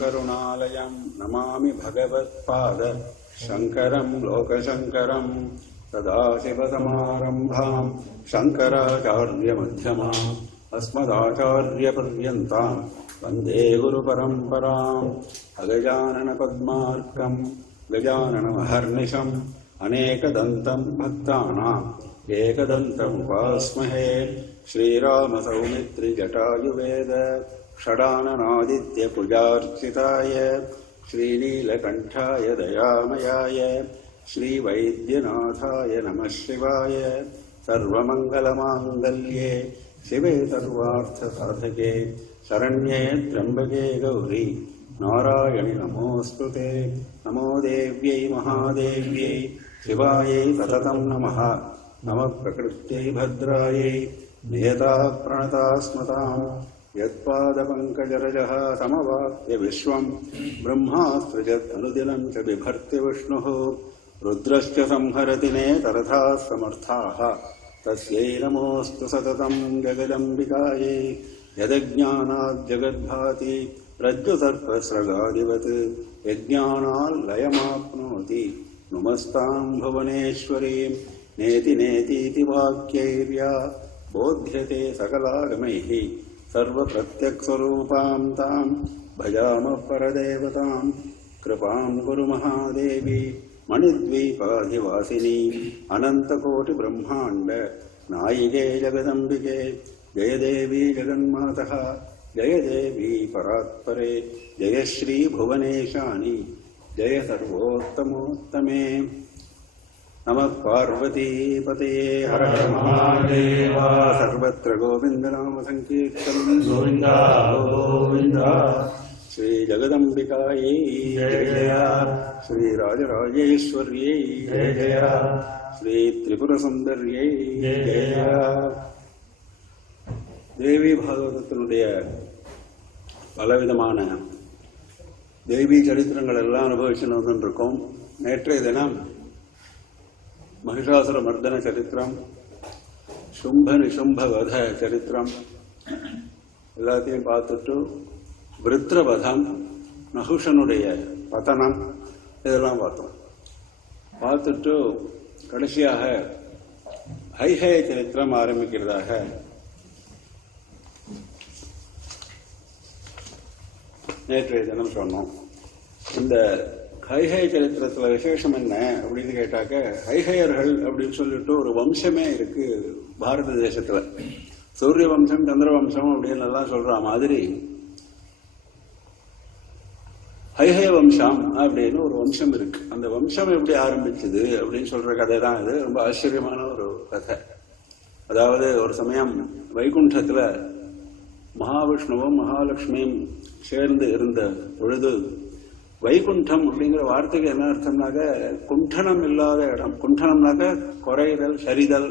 करुणालयं नमामि भगवत्पाद शंकरं लोकशंकरं सदाशिवसमारम्भां शंकराचार्यमध्यमाम् अस्मदाचार्यपर्यन्तां वन्दे गुरुपरम्पराम् अगजाननपद्मार्कं गजाननमहर्निशम् अनेकदन्तं भक्तानाम् एकदन्तमुपास्महे श्रीरामसौमित्रिजटायुवेद षडाननादित्यकुजार्चिताय श्रीनीलकण्ठाय दयामयाय श्रीवैद्यनाथाय नमः शिवाय सर्वमङ्गलमाङ्गल्ये शिवे सर्वार्थसाधके शरण्ये त्र्यम्बके गौरी नारायणि नमोऽस्तुते। नमो देव्यै महादेव्यै शिवायै सततं नमः। नमः प्रकृत्यै भद्रायै नियता प्रणता स्मताम् यत्पादपङ्कजरजः समवाप्य विश्वम् ब्रह्मास्त्रजत् अनुदिनं च बिभर्ति विष्णुः रुद्रश्च संहरति नेतरथाः समर्थाः तस्यै नमोऽस्तु सततं जगदम्बिकायै यदज्ञानाज्जगद्भाति रज्जुसर्पस्रगादिवत् यज्ञानाल्लयमाप्नोति नुमस्तां भुवनेश्वरीं नेति नेतीति वाक्यैर्या बोध्यते सकलागमैः सर्वप्रत्यक्स्वरूपां तां भजामः परदेवतां कृपां कुरु महादेवी मणिद्वीपाधिवासिनी अनन्तकोटिब्रह्माण्ड नायिके जगदम्बिके जय देवी जगन्मातः जय देवी परात्परे जय श्री भुवनेशानि जय सर्वोत्तमोत्तमे। नमः पार्वतीपतये हर हर महादेव। सर्वत्र गोविन्दनाम संकीर्तनं गोविन्द गोविन्द। श्री जगदम्बिकायै जय जय, श्री राजराजेश्वर्यै जय जय, श्री त्रिपुरसुन्दर्यै जय जय। தேவி பாகவதத்தினுடைய பலவிதமான தேவி சரித்திரங்கள் எல்லாம் அனுபவிச்சுன்னு வந்துருக்கோம். நேற்றைய தினம் மகிஷாசுர மர்தன சரித்திரம், சும்ப நிசும்ப வத சரித்திரம் எல்லாத்தையும் பார்த்துட்டு விருத்ரவதம், நகுஷனுடைய பதனம் இதெல்லாம் பார்த்தோம். பார்த்துட்டு கடைசியாக ஐஹய சரித்திரம் ஆரம்பிக்கிறதாக நேற்றைய தினம் சொன்னோம். இந்த ஹைஹய சரித்திரத்துல விசேஷம் என்ன அப்படின்னு கேட்டாக்க, ஹைஹயர்கள் அப்படின்னு சொல்லிட்டு ஒரு வம்சமே இருக்கு பாரத தேசத்துல. சூரிய வம்சம் சந்திர வம்சம் அப்படின்னு எல்லாம் சொல்ற மாதிரி ஹைஹய வம்சம் அப்படின்னு ஒரு வம்சம் இருக்கு. அந்த வம்சம் எப்படி ஆரம்பிச்சது அப்படின்னு சொல்ற கதை தான் இது. ரொம்ப ஆச்சரியமான ஒரு கதை. அதாவது ஒரு சமயம் வைகுண்டத்துல மகாவிஷ்ணுவும் மகாலட்சுமியும் சேர்ந்து இருந்த பொழுது, வைகுண்டம் அப்படிங்கிற வார்த்தைக்கு என்ன அர்த்தம்னாக்க குண்டனம் இல்லாத இடம். குண்டனம்னாக்க குறைதல், சரிதல்,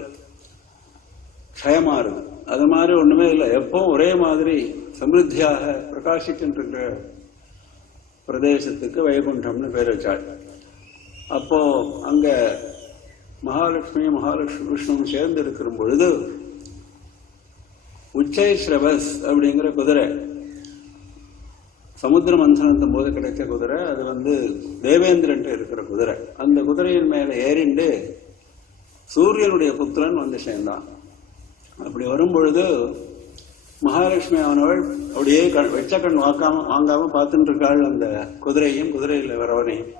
க்ஷயமாறுது. அது மாதிரி ஒண்ணுமே இல்லை. எப்பவும் ஒரே மாதிரி சமிருத்தியாக பிரகாசிக்கின்ற பிரதேசத்துக்கு வைகுண்டம்னு பேர் வச்சாள். அப்போ அங்க மகாலட்சுமி விஷ்ணுவும் சேர்ந்து இருக்கிற பொழுது உச்சைஸ்ரவஸ் அப்படிங்கிற குதிரை, சமுத்திர மந்தனத்தும் போது கிடைச்ச குதிரை, அது தேவேந்திரன் இருக்கிற குதிரை. அந்த குதிரையின் மேல ஏறிண்டு சூரியனுடைய புத்திரன் சேர்ந்தான். அப்படி வரும்பொழுது மகாலட்சுமி அவனவள் அப்படியே வெச்ச கண் வாங்காம பார்த்துட்டு இருக்காள் அந்த குதிரையும் குதிரையில் வரவனையும்.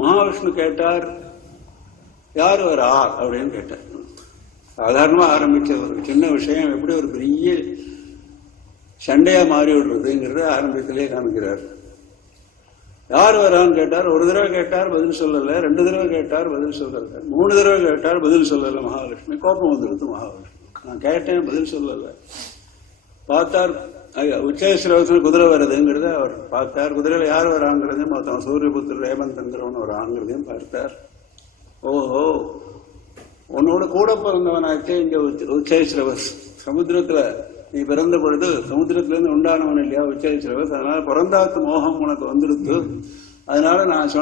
மகாவிஷ்ணு கேட்டார், யார் வரா அப்படின்னு கேட்டார். சாதாரணமா ஆரம்பிச்ச ஒரு சின்ன விஷயம் எப்படி ஒரு பெரிய சண்டையா மாறி விடுறதுங்கிறத ஆரம்பத்திலே காமிக்கிறார். யார் வரான்னு கேட்டார். ஒரு தடவை கேட்டார், பதில் சொல்லல. 2 தடவை கேட்டார், பதில் சொல்லல. 3 தடவை கேட்டார், பதில் சொல்லல. மகாலட்சுமி கோபம் வந்துடுது. மகாவிஷ்ணு, நான் கேட்டேன், பதில் சொல்லல. பார்த்தார், உச்சேஸ்வரத்தில் குதிரை வருதுங்கிறத அவர் பார்த்தார். குதிரையில யார் வராங்கிறதையும் பார்த்தோம். சூரியபுத்திர ரேவந்தங்கிறவன் வராங்கிறதையும் பார்த்தார். ஓஹோ, உன்னோட கூட பிறந்தவனாச்சே இங்க உச்சேஸ்வரவஸ். சமுத்திரத்துல நீ பிறந்த பொழுது சமுத்திரத்திலிருந்து உண்டானவன் இல்லையா உச்சேஸ்வரவஸ். அதனால பிறந்தாத்து மோகம் உனக்கு வந்துடுத்து. அதனால நான்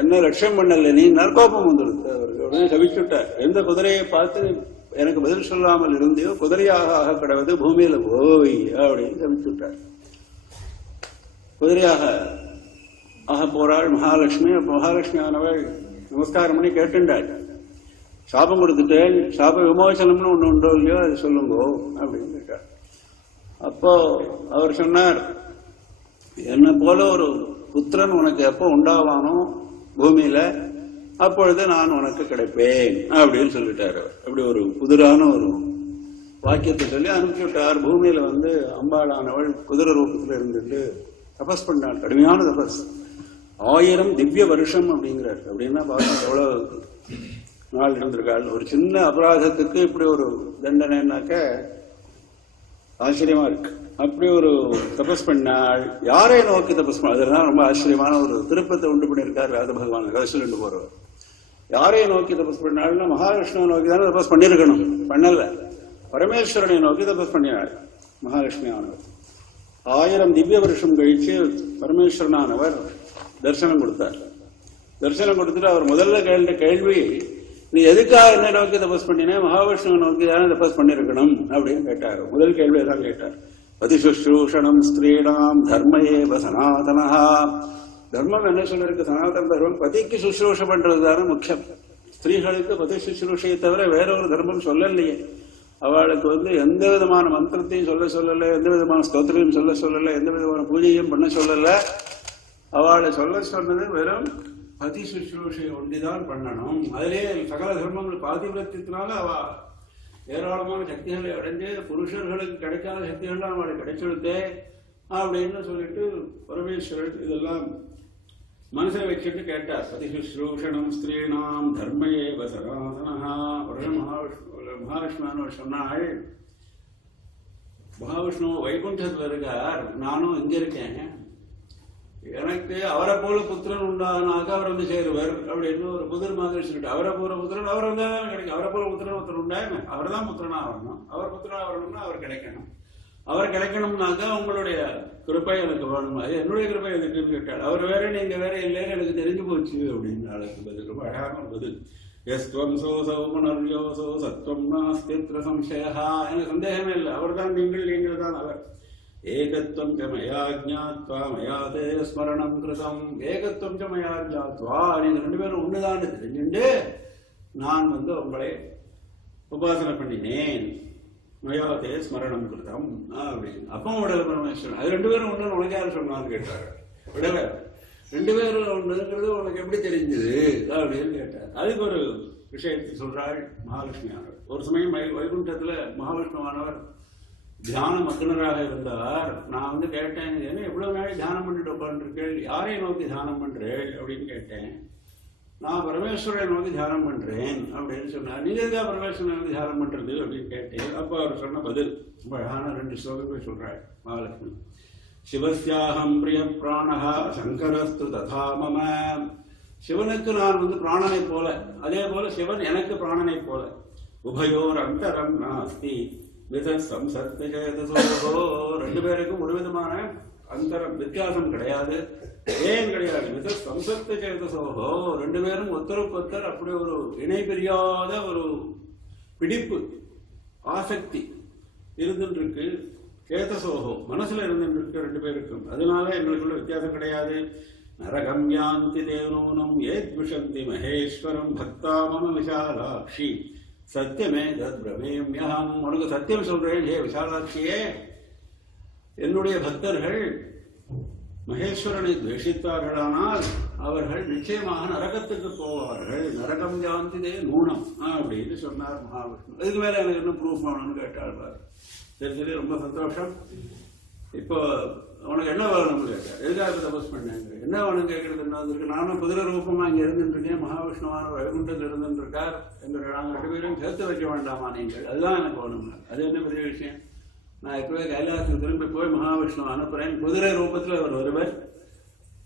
என்ன லட்சியம் பண்ணல, நீ கோபம் வந்துடுத்து. அவருக்கு உடனே சபிச்சுட்ட, எந்த குதிரையை பார்த்து எனக்கு பதில் சொல்லாமல் இருந்தியோ குதிரையாக ஆக கிடவது பூமியில போய் அப்படின்னு சபிச்சுட்டார். குதிரையாக ஆக போறாள் மகாலட்சுமி. மகாலட்சுமி ஆனவள் நமஸ்காரம் பண்ணி கேட்டுண்டாள், சாபம் கொடுத்துட்டேன், சாப விமோசனம்னு ஒண்ணு உண்டோ இல்லையோ அது சொல்லுங்கோ அப்படின்னு கேட்டார். அப்போ அவர் சொன்னார், என்ன போல ஒரு புத்திரன் உனக்கு எப்போ உண்டாவானோ பூமியில அப்பொழுது நான் உனக்கு கிடைப்பேன் அப்படின்னு சொல்லிட்டாரு. அப்படி ஒரு புதிரான ஒரு வாக்கியத்தை சொல்லி அனுப்பிச்சுட்டார். பூமியில அம்பாளானவள் குதிரை ரூபத்தில் இருந்துட்டு தபஸ் பண்ணாள், கடுமையான தபஸ். 1000 திவ்ய வருஷம் அப்படிங்கிறார். அப்படின்னா பார்த்து எவ்வளவு நாள் இருந்திருக்காள். ஒரு சின்ன அபராதத்துக்கு இப்படி ஒரு தண்டனைனாக்க ஆச்சரியமா இருக்கு. அப்படி ஒரு தபஸ் பண்ணாள். யாரை நோக்கி தபஸ் பண்ண, அதெல்லாம் ரொம்ப ஆச்சரியமான ஒரு திருப்பத்தை உண்டு பண்ணியிருக்கார் வேத பகவான் கதை சொல்லிட்டு போறவர். யாரை நோக்கி தபஸ் பண்ணாள்னா மகாலட்சுமியை நோக்கி தானே தபஸ் பண்ணிருக்கணும், பண்ணல. பரமேஸ்வரனை நோக்கி தபஸ் பண்ணினாள் மகாலட்சுமி ஆனவர். 1000 திவ்ய வருஷம் கழிச்சு பரமேஸ்வரனானவர் தரிசனம் கொடுத்தார். தரிசனம் கொடுத்துட்டு அவர் முதல்ல கேட்ட கேள்வி, நீ எதுக்காக என்ன நோக்கி தபஸ் பண்ணினே, மகாவிஷ்ணுவை நோக்கி தானே தபஸ் பண்ணிருக்கணும் அப்படின்னு கேட்டார். முதல் கேள்வியை தான் கேட்டார். பதிசுஷ்ரூஷணம் ஸ்திரீணாம் தர்மயேவ சனாதனஹா. தர்மம் என்ன சொல்லிருக்கு, சனாதன தர்மம் பதிக்கு சுஷ்ரூஷ பண்றதுதானே முக்கியம். ஸ்திரீகளுக்கு பதி சுஷ்ரூஷையை தவிர வேற ஒரு தர்மம் சொல்லலையே. அவளுக்கு எந்த விதமான மந்திரத்தையும் சொல்லல, எந்த விதமான ஸ்தோத்திரையும் சொல்லல, எந்த விதமான பூஜையும் பண்ண சொல்லல. அவளை சொன்னது வெறும் பதி சுஷ்ரூஷை ஒன்றிதான் பண்ணணும். அதிலே சகல தர்மங்கள் பாதிவிரத்தினால அவ ஏராளமான சக்திகளை அடைஞ்சு புருஷர்களுக்கு கிடைக்காத சக்திகள்லாம் அவளுக்கு கிடைச்சிருத்தே அப்படின்னு சொல்லிட்டு பரமேஸ்வரன் இதெல்லாம் மனசில் வச்சுட்டு கேட்டார். பதி சுஷ்ரூஷணம் ஸ்திரீணாம் தர்மயேவ சனாதனஹா. உடனே மகாவிஷ்ணுவானவர் சொன்னாள், மகாவிஷ்ணு வைகுண்டத்தில் இருக்கார், நானும் இங்க இருக்கேன், எனக்கு அவரை போல புத்திரன் உண்டானாக்க அவர் சேருவர் அப்படின்னு ஒரு புதிர் மாதிரி சொல்லிட்டு, அவரை போல புத்திரன் அவர் கிடைக்கும். அவரை போல புத்திரன் ஒருத்தர் உண்டாங்க, அவர் தான் புத்திரனா வரணும். அவர் புத்திரனா வரணும்னா அவர் கிடைக்கணும். அவர் கிடைக்கணும்னாக்கா உங்களுடைய கிருப்பை எனக்கு வேணும். அது என்னுடைய கிருப்பை எதுக்குன்னு கேட்டாள். அவர் வேற நீங்க வேற இல்லைன்னு எனக்கு தெரிஞ்சு போச்சு அப்படின்னு ஆளுக்கு பதில். ரொம்ப அழகான பதில். எஸ்வம் சோசோ புனர்யோசோ சத்வம் நாஸ்தித்ர சம்சயா. எனக்கு சந்தேகமே இல்லை, அவர் தான் நீங்கள் தான் அவர். ஏகத்வம் ச மயா ஜ்ஞாத்வா மயா தே ஸ்மரணம் கிருதம். ஏகத்வம் ச மயா ஜ்ஞாத்வா, நீங்க ரெண்டு பேரும் ஒண்ணுதான் தெரிஞ்சுண்டு நான் உங்களை உபாசனை பண்ணினேன். மயா தே ஸ்மரணம் கிருதம் அப்படின்னு. அப்போ விடல பரமேஸ்வரன். அது ரெண்டு பேரும் ஒண்ணு உனக்கு யாரு சொன்னான்னு கேட்டாரு. விடல, ரெண்டு பேரும் ஒண்ணுங்கிறது உனக்கு எப்படி தெரிஞ்சது அப்படின்னு கேட்டார். அதுக்கு ஒரு விஷயத்தை சொல்றாள் மகாலட்சுமியானவர். ஒரு சமயம் வைகுண்டத்துல மகாவிஷ்ணுவானவர் தியான மக்னராக இருந்தார். நான் கேட்டேன், என்ன எவ்வளவு நாள் தியானம் பண்ணிட்டு உட்காந்துருக்கேள், யாரை நோக்கி தியானம் பண்றேள் அப்படின்னு கேட்டேன். நான் பரமேஸ்வரனை நோக்கி தியானம் பண்றேன் அப்படின்னு சொன்னார். நீங்க எதுக்கா பரமேஸ்வரனை நோக்கி தியானம் பண்றது அப்படின்னு கேட்டேன். அப்ப அவர் சொன்ன பதில் அழகான 2 ஸ்லோகங்கள் சொல்றாள் மகாலட்சுமி. சிவஸ்யாஹம் பிரிய பிராணஹா சங்கரஸ்து ததா மம. சிவனுக்கு நான் பிராணனை போல, அதே போல சிவன் எனக்கு பிராணனை போல. உபயோர் அந்தரம் நாஸ்தி விதசம்சர்த்தோ. ரெண்டு பேருக்கும் ஒரு விதமான அந்தரம் வித்தியாசம் கிடையாது. ஏன் கிடையாது? விதசம்சர்த்தோஹோ. ரெண்டு பேரும் ஒருத்தருக்கு ஒருத்தர் அப்படி ஒரு இணை பிரியாத ஒரு பிடிப்பு ஆசக்தி இருந்துட்டு இருக்கு. சேதசோகோ மனசுல இருந்துட்டு ரெண்டு பேருக்கும். அதனால எங்களுக்குள்ள வித்தியாசம் கிடையாது. நரகம் யாந்தி தேவனூனம் ஏத்விஷந்தி மகேஸ்வரம் பக்தா மம விஷாலாட்சி சத்தியமே தத் பிரமேம்யஹம். உனக்கு சத்தியம் சொல்றேன் ஹே விஷாலாட்சியே, என்னுடைய பக்தர்கள் மகேஸ்வரனை துவேஷித்தார்களானால் அவர்கள் நிச்சயமாக நரகத்துக்கு போவார்கள். நரகம் யாந்தி நூனம் அப்படின்னு சொன்னார் மகாவிஷ்ணு. இதுக்கு மேல எனக்கு இன்னும் ப்ரூஃப் ஆகணும்னு கேட்டாள். சரி, ரொம்ப சந்தோஷம். இப்போ உனக்கு என்ன வேணும்னு கேட்டார். எதுக்காக தபஸ் பண்ணேங்க, என்ன வேணும் கேட்கறது என்ன இருக்கு. நானும் குதிரை ரூபமா இங்க இருந்துட்டு இருக்கேன், மகாவிஷ்ணுவான வைகுண்டத்தில் இருந்துட்டு இருக்கார். நாங்கள் 2 பேரும் சேர்த்து வைக்க வேண்டாமா நீங்கள், அதுதான் எனக்கு வேணும். அது என்ன பெரிய விஷயம். நான் இப்பவே கைலாசத்துக்கு திரும்பி போய் மகாவிஷ்ணு அனுப்புறேன், குதிரை ரூபத்தில் அவர் வருவர்,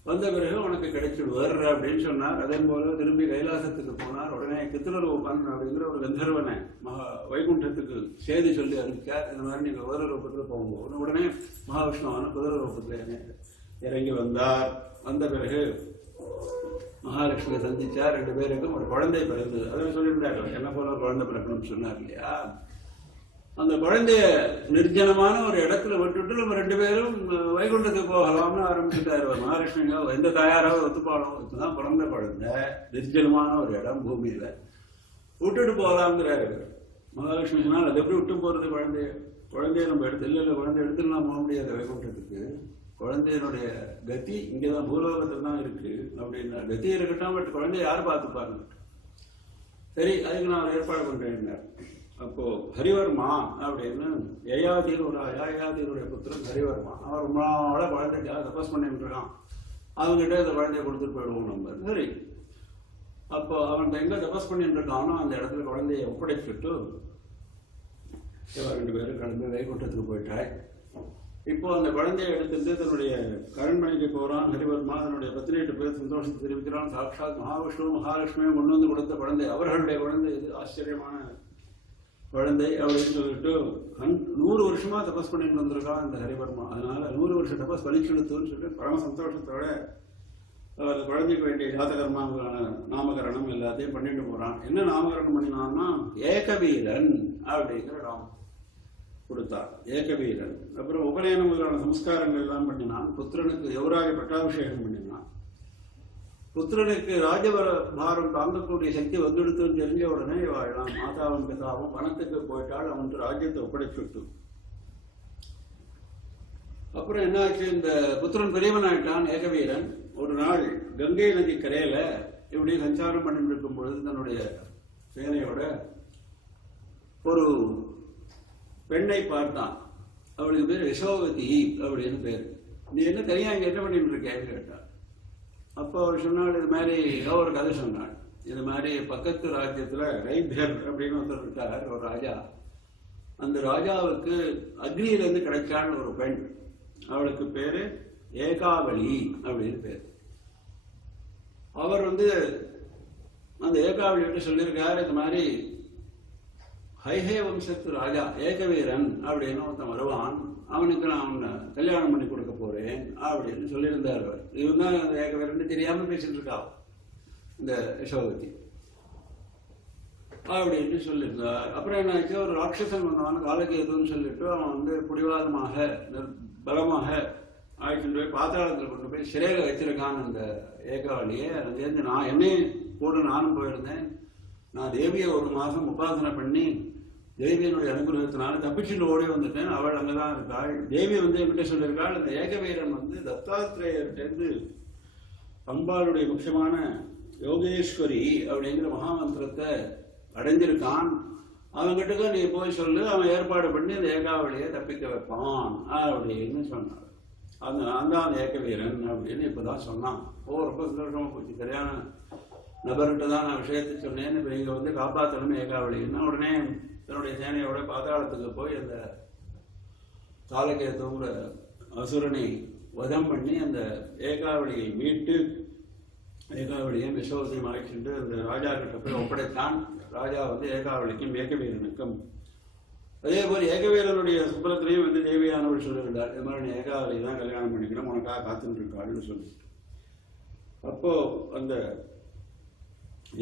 வந்த பிறகு உனக்கு கிடைச்சிடுவார் அப்படின்னு சொன்னார். அதே போல திரும்பி கைலாசத்துக்கு போனார். உடனே கித்திரரூபன் அப்படிங்கிற ஒரு கந்தர்வனை வைகுண்டத்துக்கு செய்தி சொல்லி அறிவிச்சார். இந்த மாதிரி நீங்க குதிரை ரூபத்தில் போகும்போது உடனே மகாவிஷ்ணுவான குதிரை ரூபத்தில் இறங்கி வந்தார். வந்த பிறகு மகாலட்சுமியை சந்திச்சார். 2 பேருக்கும் ஒரு குழந்தை பிறந்தது. அதை சொல்லியிருந்தார், என்ன போல குழந்தை பிறக்கணும்னு சொன்னார் இல்லையா. அந்த குழந்தைய நிர்ஜனமான ஒரு இடத்துல விட்டுட்டு நம்ம 2 பேரும் வைகுண்டத்துக்கு போகலாம்னு ஆரம்பிச்சுட்டாரு. மகாலட்சுமிங்க எந்த தாயாராவது ஒத்துப்பாளம் தான் பிறந்த குழந்தை நிர்ஜனமான ஒரு இடம் பூமியில விட்டுட்டு போகலாம்ங்கிறாரு. மகாலட்சுமி சொன்னால் அது எப்படி விட்டு போறது? குழந்தைய நம்ம இல்ல குழந்தை எடுத்துலாம் போக முடியாது வைகுண்டத்துக்கு. குழந்தையினுடைய கதி இங்கதான் பூலோகத்துல தான் இருக்கு அப்படின்னா கதி இருக்கட்டும், பட் குழந்தைய யாரு பார்த்துப்பாங்க? சரி, அதுக்கு நான் ஏற்பாடு பண்றேன். அப்போ ஹரிவர்மா அப்படின்னு யயாதீருடைய புத்திரன் ஹரிவர்மா, அவர் ரொம்ப நாள குழந்தைக்காக தபஸ் பண்ணிட்டு இருக்கான். அவங்ககிட்ட இந்த குழந்தைய கொடுத்துட்டு போயிடுவோம் நம்ம. சரி, அப்போ அவன் எங்க தபஸ் பண்ணிட்டு இருக்கானோ அந்த இடத்துல குழந்தைய ஒப்படைச்சிட்டு 2 பேரும் கிளம்பி வைகுண்டத்துக்கு போயிட்டாய். இப்போ அந்த குழந்தைய எடுத்துட்டு தன்னுடைய அரண்மனைக்கு போறான் ஹரிவர்மா. தன்னுடைய 18 பேர் சந்தோஷத்தை தெரிவிக்கிறான். சாட்சாத் மகாவிஷ்ணு மகாலட்சுமியும் கொண்டு வந்து கொடுத்த குழந்தை, அவர்களுடைய குழந்தை, இது ஆச்சரியமான குழந்தை அப்படின்னு சொல்லிட்டு 100 வருஷமா தபஸ் பண்ணிட்டு வந்திருக்கான் இந்த ஹரிவர்மா. அதனால 100 வருஷம் தபஸ் பலிச்செடுத்துன்னு சொல்லிட்டு பரம சந்தோஷத்தோட அந்த குழந்தைக்கு வேண்டிய ஜாதகர்மாவுக்கான நாமகரணம் எல்லாத்தையும் பண்ணிட்டு போறான். என்ன நாமகரணம் பண்ணினான்னா ஏகவீரன் அப்படிங்கிற நாமம் கொடுத்தார். ஏகவீரன். அப்புறம் உபநயனம் முதலான சம்ஸ்காரங்கள் எல்லாம் பண்ணினான். புத்திரனுக்கு யுவராஜ பட்டாபிஷேகம் பண்ணினான். புத்திரனுக்கு ராஜபாரம் தாங்கக்கூடிய சக்தி வந்துடுத்துன்னு தெரிஞ்ச உடனே வாழலாம். மாதாவும் பிதாவும் வனத்துக்கு போயிட்டால் அவனுக்கு ராஜ்யத்தை ஒப்படைச்சுட்டு அப்புறம் என்னாச்சு, இந்த புத்திரன் பெரியவன் ஆயிட்டான் ஏகவீரன். ஒரு நாள் கங்கை நதி கரையில இப்படி சஞ்சாரம் பண்ணிட்டு இருக்கும் பொழுது தன்னுடைய சேனையோட ஒரு பெண்ணை பார்த்தான். அவளுக்கு பேர் யசோவதி அப்படின்னு பேரு. நீ என்ன தனியா இங்க என்ன பண்ணிட்டு இருக்கேன்னு கேட்டான். அப்போ அவர் சொன்னாள், இது மாதிரி ஒரு கதை சொன்னாள். இது மாதிரி பக்கத்து ராஜ்யத்துல ரைபியர் அப்படின்னு ஒருத்தர் இருக்கார், ஒரு ராஜா. அந்த ராஜாவுக்கு அக்னியிலிருந்து கிடைச்சாள் ஒரு பெண். அவளுக்கு பேரு ஏகாவளி அப்படின்னு பேரு. அவர் அந்த ஏகாவளியோட சொல்லியிருக்காரு, இது மாதிரி ஹைஹே வம்சத்து ராஜா ஏகவீரன் அப்படின்னு ஒருத்தன் வருவான், அவனுக்கு நான் கல்யாணம் பண்ணி கொடுக்க போறேன் அப்படின்னு சொல்லியிருந்தார். அவர் இவன் தான் அந்த ஏகவீரன் தெரியாம பேசிட்டு இருக்கா இந்த யசோவதி அப்படின்னு சொல்லியிருந்தார். அப்புறம் என்ன ஆச்சு, ஒரு ராட்சசன் வந்தவன் காலகேதுன்னு சொல்லிட்டு அவன் புடிவாதமாக பலமாக ஆயிட்டு போய் பாத்தாளத்தில் கொண்டு போய் சிறையில வச்சிருக்கான் அந்த ஏகாவளியை. அங்கேருந்து நானும் போயிருந்தேன். நான் தேவியை 1 மாசம் உபாசனை பண்ணி தேவியனுடைய அனுகிரகத்தினால தப்பிச்சுட்டு ஓடி வந்துட்டேன். அவள் அங்கதான் இருக்காள். தேவி என்கிட்ட சொல்லியிருக்காள், இந்த ஏகவீரன் தத்தாத்திரேயர்கிட்ட அம்பாளுடைய முக்கியமான யோகேஸ்வரி அப்படிங்கிற மகாமந்திரத்தை அடைஞ்சிருக்கான். அவன்கிட்ட நீ போய் சொல்லு, அவன் ஏற்பாடு பண்ணி அந்த ஏகாவளியை தப்பிக்க வைப்பான் அப்படின்னு சொன்னார். நான் தான் அந்த ஏகவீரன் அப்படின்னு இப்பதான் சொன்னான். ரொம்ப சந்தோஷமா போச்சு. சரியான நபர்கிட்ட தான் நான் விஷயத்தை சொன்னேன். இப்ப நீங்க காப்பாற்றணும் ஏகாவளின்னா உடனே தன்னுடைய சேனையோட பாதாளத்துக்கு போய் அந்த காலகேதுங்கிற அசுரனை வதம் பண்ணி அந்த ஏகாவளியை மீட்டு ஏகாவளியை யசோவதியும் அழைச்சிட்டு அந்த ராஜா கிட்ட போய் ஒப்படைத்தான். ராஜா ஏகாவளிக்கும் ஏகவீரனுக்கும் அதே போல ஏகவீரனுடைய சுப்பலத்திலையும் தேவியானவள் சொல்லியிருந்தாள், இது மாதிரி நீ ஏகாவளி தான் கல்யாணம் பண்ணிக்கணும், உனக்காக காத்துட்டு இருக்காள்னு சொல்லிட்டு. அப்போ அந்த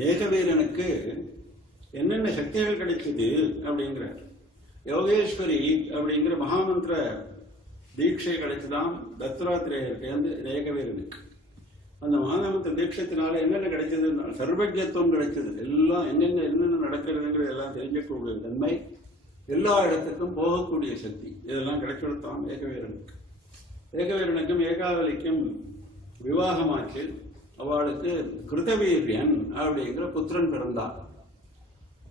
ஏகவீரனுக்கு என்னென்ன சக்திகள் கிடைச்சது அப்படிங்கிறார். யோகேஸ்வரி அப்படிங்கிற மகாமந்திர தீட்சை கிடைச்சதாம் தத்தாத்திரேயருக்கு ஏகவீரனுக்கு. அந்த மகாமந்திர தீட்சத்தினால என்னென்ன கிடைச்சது, சர்வஜத்துவம் கிடைச்சது. எல்லாம் என்னென்ன நடக்கிறதுங்கிறது எல்லாம் தெரிஞ்சக்கூடிய தன்மை, எல்லா இடத்துக்கும் போகக்கூடிய சக்தி, இதெல்லாம் கிடைச்சுடுத்தான் ஏகவீரனுக்கு. ஏகவீரனுக்கும் ஏகாவளிக்கும் விவாகமாச்சு. அவளுக்கு கிருதவீரியன் அப்படிங்கிற புத்திரன் பிறந்தான்.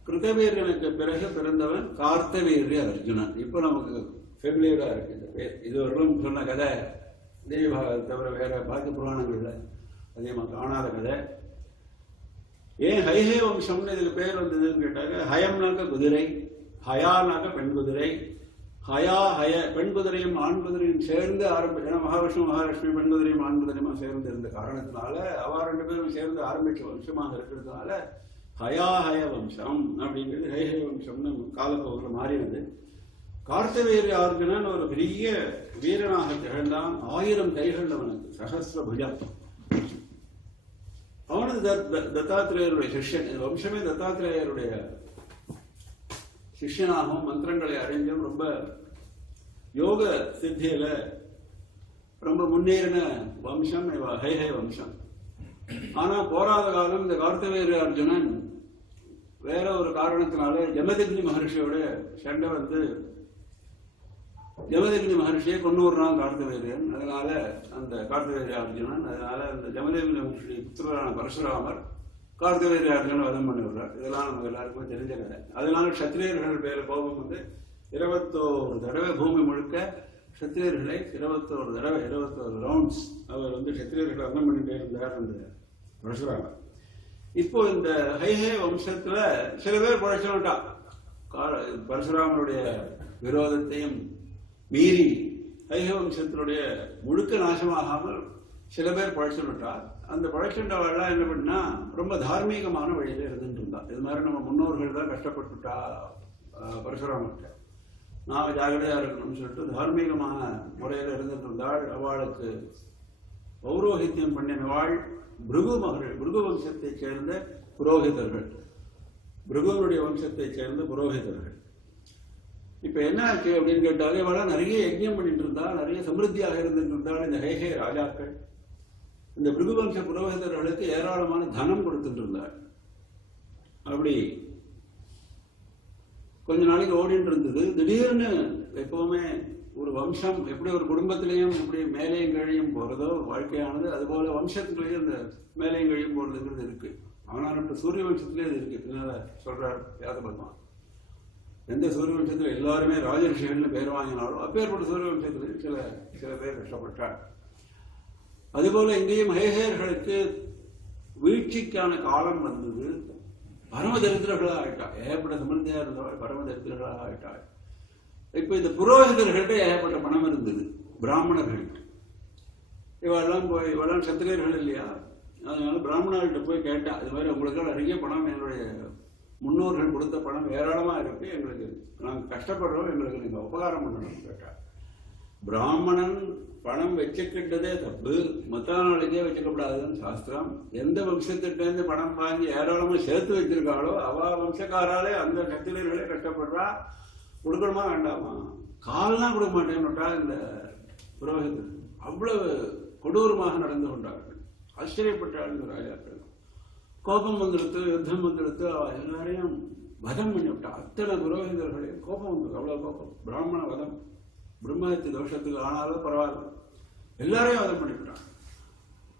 கிருதவீரியனுக்கு பிறகு பிறந்தவன் கார்த்தவீரிய அர்ஜுனன். இப்ப நமக்கு ஃபெமிலியரா இருக்கு இந்த பேர். இது ஒரு சொன்ன கதை, தேவி பாகத்தை தவிர வேற பாக்கி புராணங்கள்ல அதிகமா காணாத கதை. ஏன் ஹைஹே வம்சம்னு இதுக்கு பேர் வந்ததுன்னு கேட்டாங்க. ஹயம்னாக்க குதிரை, ஹயானாக்க பெண் குதிரை. பெண் குதிரையும் ஆண் குதிரையும் சேர்ந்து ஏன்னா மகாவிஷ்ணு மகாலட்சுமி பெண் குதிரையும் ஆண் குதிரையுமா சேர்ந்து இருந்த காரணத்தினால அவ 2 பேரும் சேர்ந்து ஆரம்பிச்ச வம்சமாக இருக்கிறதுனால ஹய வம்சம் அப்படிங்கிறது ஹைஹே வம்சம்னு காலப்போக்கில் மாறினது. கார்த்தவீரிய அர்ஜுனன் ஒரு பெரிய வீரனாக திகழ்ந்தான். 1000 கைகள் அவனுக்கு, சகஸ்ர புஜம். அவனது தத்தாத்திரேயருடைய சிஷ்யன். வம்சமே தத்தாத்திரேயருடைய சிஷ்யனாகவும் மந்திரங்களை அறிஞ்சும் ரொம்ப யோக சித்தியில ரொம்ப முன்னேறின வம்சம் ஹைஹை வம்சம். ஆனா போராத காலம் இந்த கார்த்தவீரிய அர்ஜுனன் வேற ஒரு காரணத்தினாலே ஜமதக்னி மகர்ஷியோட சண்டை வந்து ஜமதக்னி மகர்ஷியை கொண்டுறான் கார்த்தவீரியன். அதனால அந்த கார்த்தவீரிய அர்ஜுனன், அதனால அந்த ஜமதக்னி மகர்ஷி புத்திரரான பரசுராமர் கார்த்தவீரிய அர்ஜுனன் வதம் பண்ணி விடுறார். இதெல்லாம் நமக்கு எல்லாருக்குமே தெரிஞ்ச கதை. அதனால கஷத்திரியர்கள் பேர கோபம் வந்து 21 தடவை பூமி முழுக்க கஷத்திரியர்களை 21 தடவை 21 ரவுண்ட்ஸ் அவர் வந்து கஷத்திரியர்களை வதம் பண்ணிட்டே இருந்தார் அந்த பரசுராமர். இப்போ இந்த ஹைஹே வம்சத்துல சில பேர் பழச்சுட்டா. பரசுராமருடைய விரோதத்தையும் மீறி ஹைஹே வம்சத்தினுடைய முழுக்க நாசமாகாமல் சில பேர் பழச்சுட்டா. அந்த பழச்சுண்டவெல்லாம் என்ன பண்ணா ரொம்ப தார்மீகமான வழியில இருந்துட்டு இருந்தா. இது மாதிரி நம்ம முன்னோர்கள் தான் கஷ்டப்பட்டுட்டா பரசுராமர்கிட்ட, நாம ஜாகிரதையா இருக்கணும்னு சொல்லிட்டு தார்மீகமான முறையில இருந்துட்டு இருந்தாள். அவளுக்கு பௌரோஹித்யம் பண்ணினவாள் பிருகு மகர்கள், பிருகு வம்சத்தை சேர்ந்த புரோகிதர்கள், பிருகுவனுடைய வம்சத்தை சேர்ந்த புரோகிதர்கள். இப்ப என்ன ஆச்சு அப்படின்னு கேட்டாலே இவள நிறைய யஜ்யம் பண்ணிட்டு இருந்தா, நிறைய சமிருத்தியாக இருந்துட்டு இருந்தாள் இந்த ஹைஹே ராஜாக்கள். இந்த பிருகு வம்ச புரோகிதர்களுக்கு ஏராளமான தனம் கொடுத்துட்டு இருந்தாள். அப்படி கொஞ்ச நாளைக்கு ஓடிட்டு இருந்தது. திடீர்னு எப்பவுமே ஒரு வம்சம் எப்படி ஒரு குடும்பத்திலையும் எப்படி மேலையும் கழியும் போறதோ வாழ்க்கையானது, அதுபோல வம்சத்திலேயே இந்த மேலையும் கழியும் போறதுங்கிறது இருக்கு. ஆனால் இப்ப சூரிய வம்சத்திலே அது இருக்கு. பின்னால சொல்றார் வியாச பகவான், எந்த சூரிய வம்சத்துல எல்லாருமே ராஜரிஷிகள்னு பேர் வாங்கினாலும் அப்பேற்பட்ட சூரிய வம்சத்துல சில பேர் கஷ்டப்பட்டார். அதுபோல இங்கேயும் ஹைஹேயர்களுக்கு வீழ்ச்சிக்கான காலம் வந்தது. பரம தரித்திரர்களாக ஆயிட்டாள். ஏகப்பட்ட சமிருத்தியா இருந்தவள் பரம தரித்திரர்களாக ஆயிட்டாள். இப்ப இந்த புரோகிதர்கள்ட்ட ஏகப்பட்ட பணம் இருந்தது, பிராமணர்கள்ட்ட. இவெல்லாம் சத்திரியர்கள் இல்லையா, அதனால பிராமணர்கள்ட்ட போய் கேட்டா, இது மாதிரி உங்களுக்கு நிறைய பணம், எங்களுடைய முன்னோர்கள் கொடுத்த பணம் ஏராளமா இருக்கு, எங்களுக்கு நாங்க கஷ்டப்படுறோம், எங்களுக்கு நீங்க உபகாரம் பண்ணணும்னு கேட்டா. பிராமணன் பணம் வச்சுக்கிட்டதே தப்பு, மத்த நாளைக்கே வச்சுக்கப்படாதுன்னு சாஸ்திரம். எந்த வம்சத்திட்ட இருந்து பணம் வாங்கி ஏராளமா சேர்த்து வச்சிருக்காளோ அவ வம்சக்காராலே அந்த சத்திரியர்களே கஷ்டப்படுறா. கொடுக்கணுமா வேண்டாமா? கால்லாம் கொடுக்க மாட்டேன்னுட்டா இந்த புரோகிதர். அவ்வளவு கொடூரமாக நடந்து கொண்டார்கள். ஆச்சரியப்பட்டார்கள் ராஜாக்கள். கோபம் வந்துடுத்து, யுத்தம் வந்துடுத்து, அவ எல்லாரையும் வதம் பண்ணி விட்டா. அத்தனை புரோகிதர்களையும் கோபம் வந்தது, அவ்வளவு கோபம். பிராமண வதம், பிரம்மஹத்தி தோஷத்துக்கு ஆனாலும் பரவாயில்ல, எல்லாரையும் வதம் பண்ணிவிட்டான்.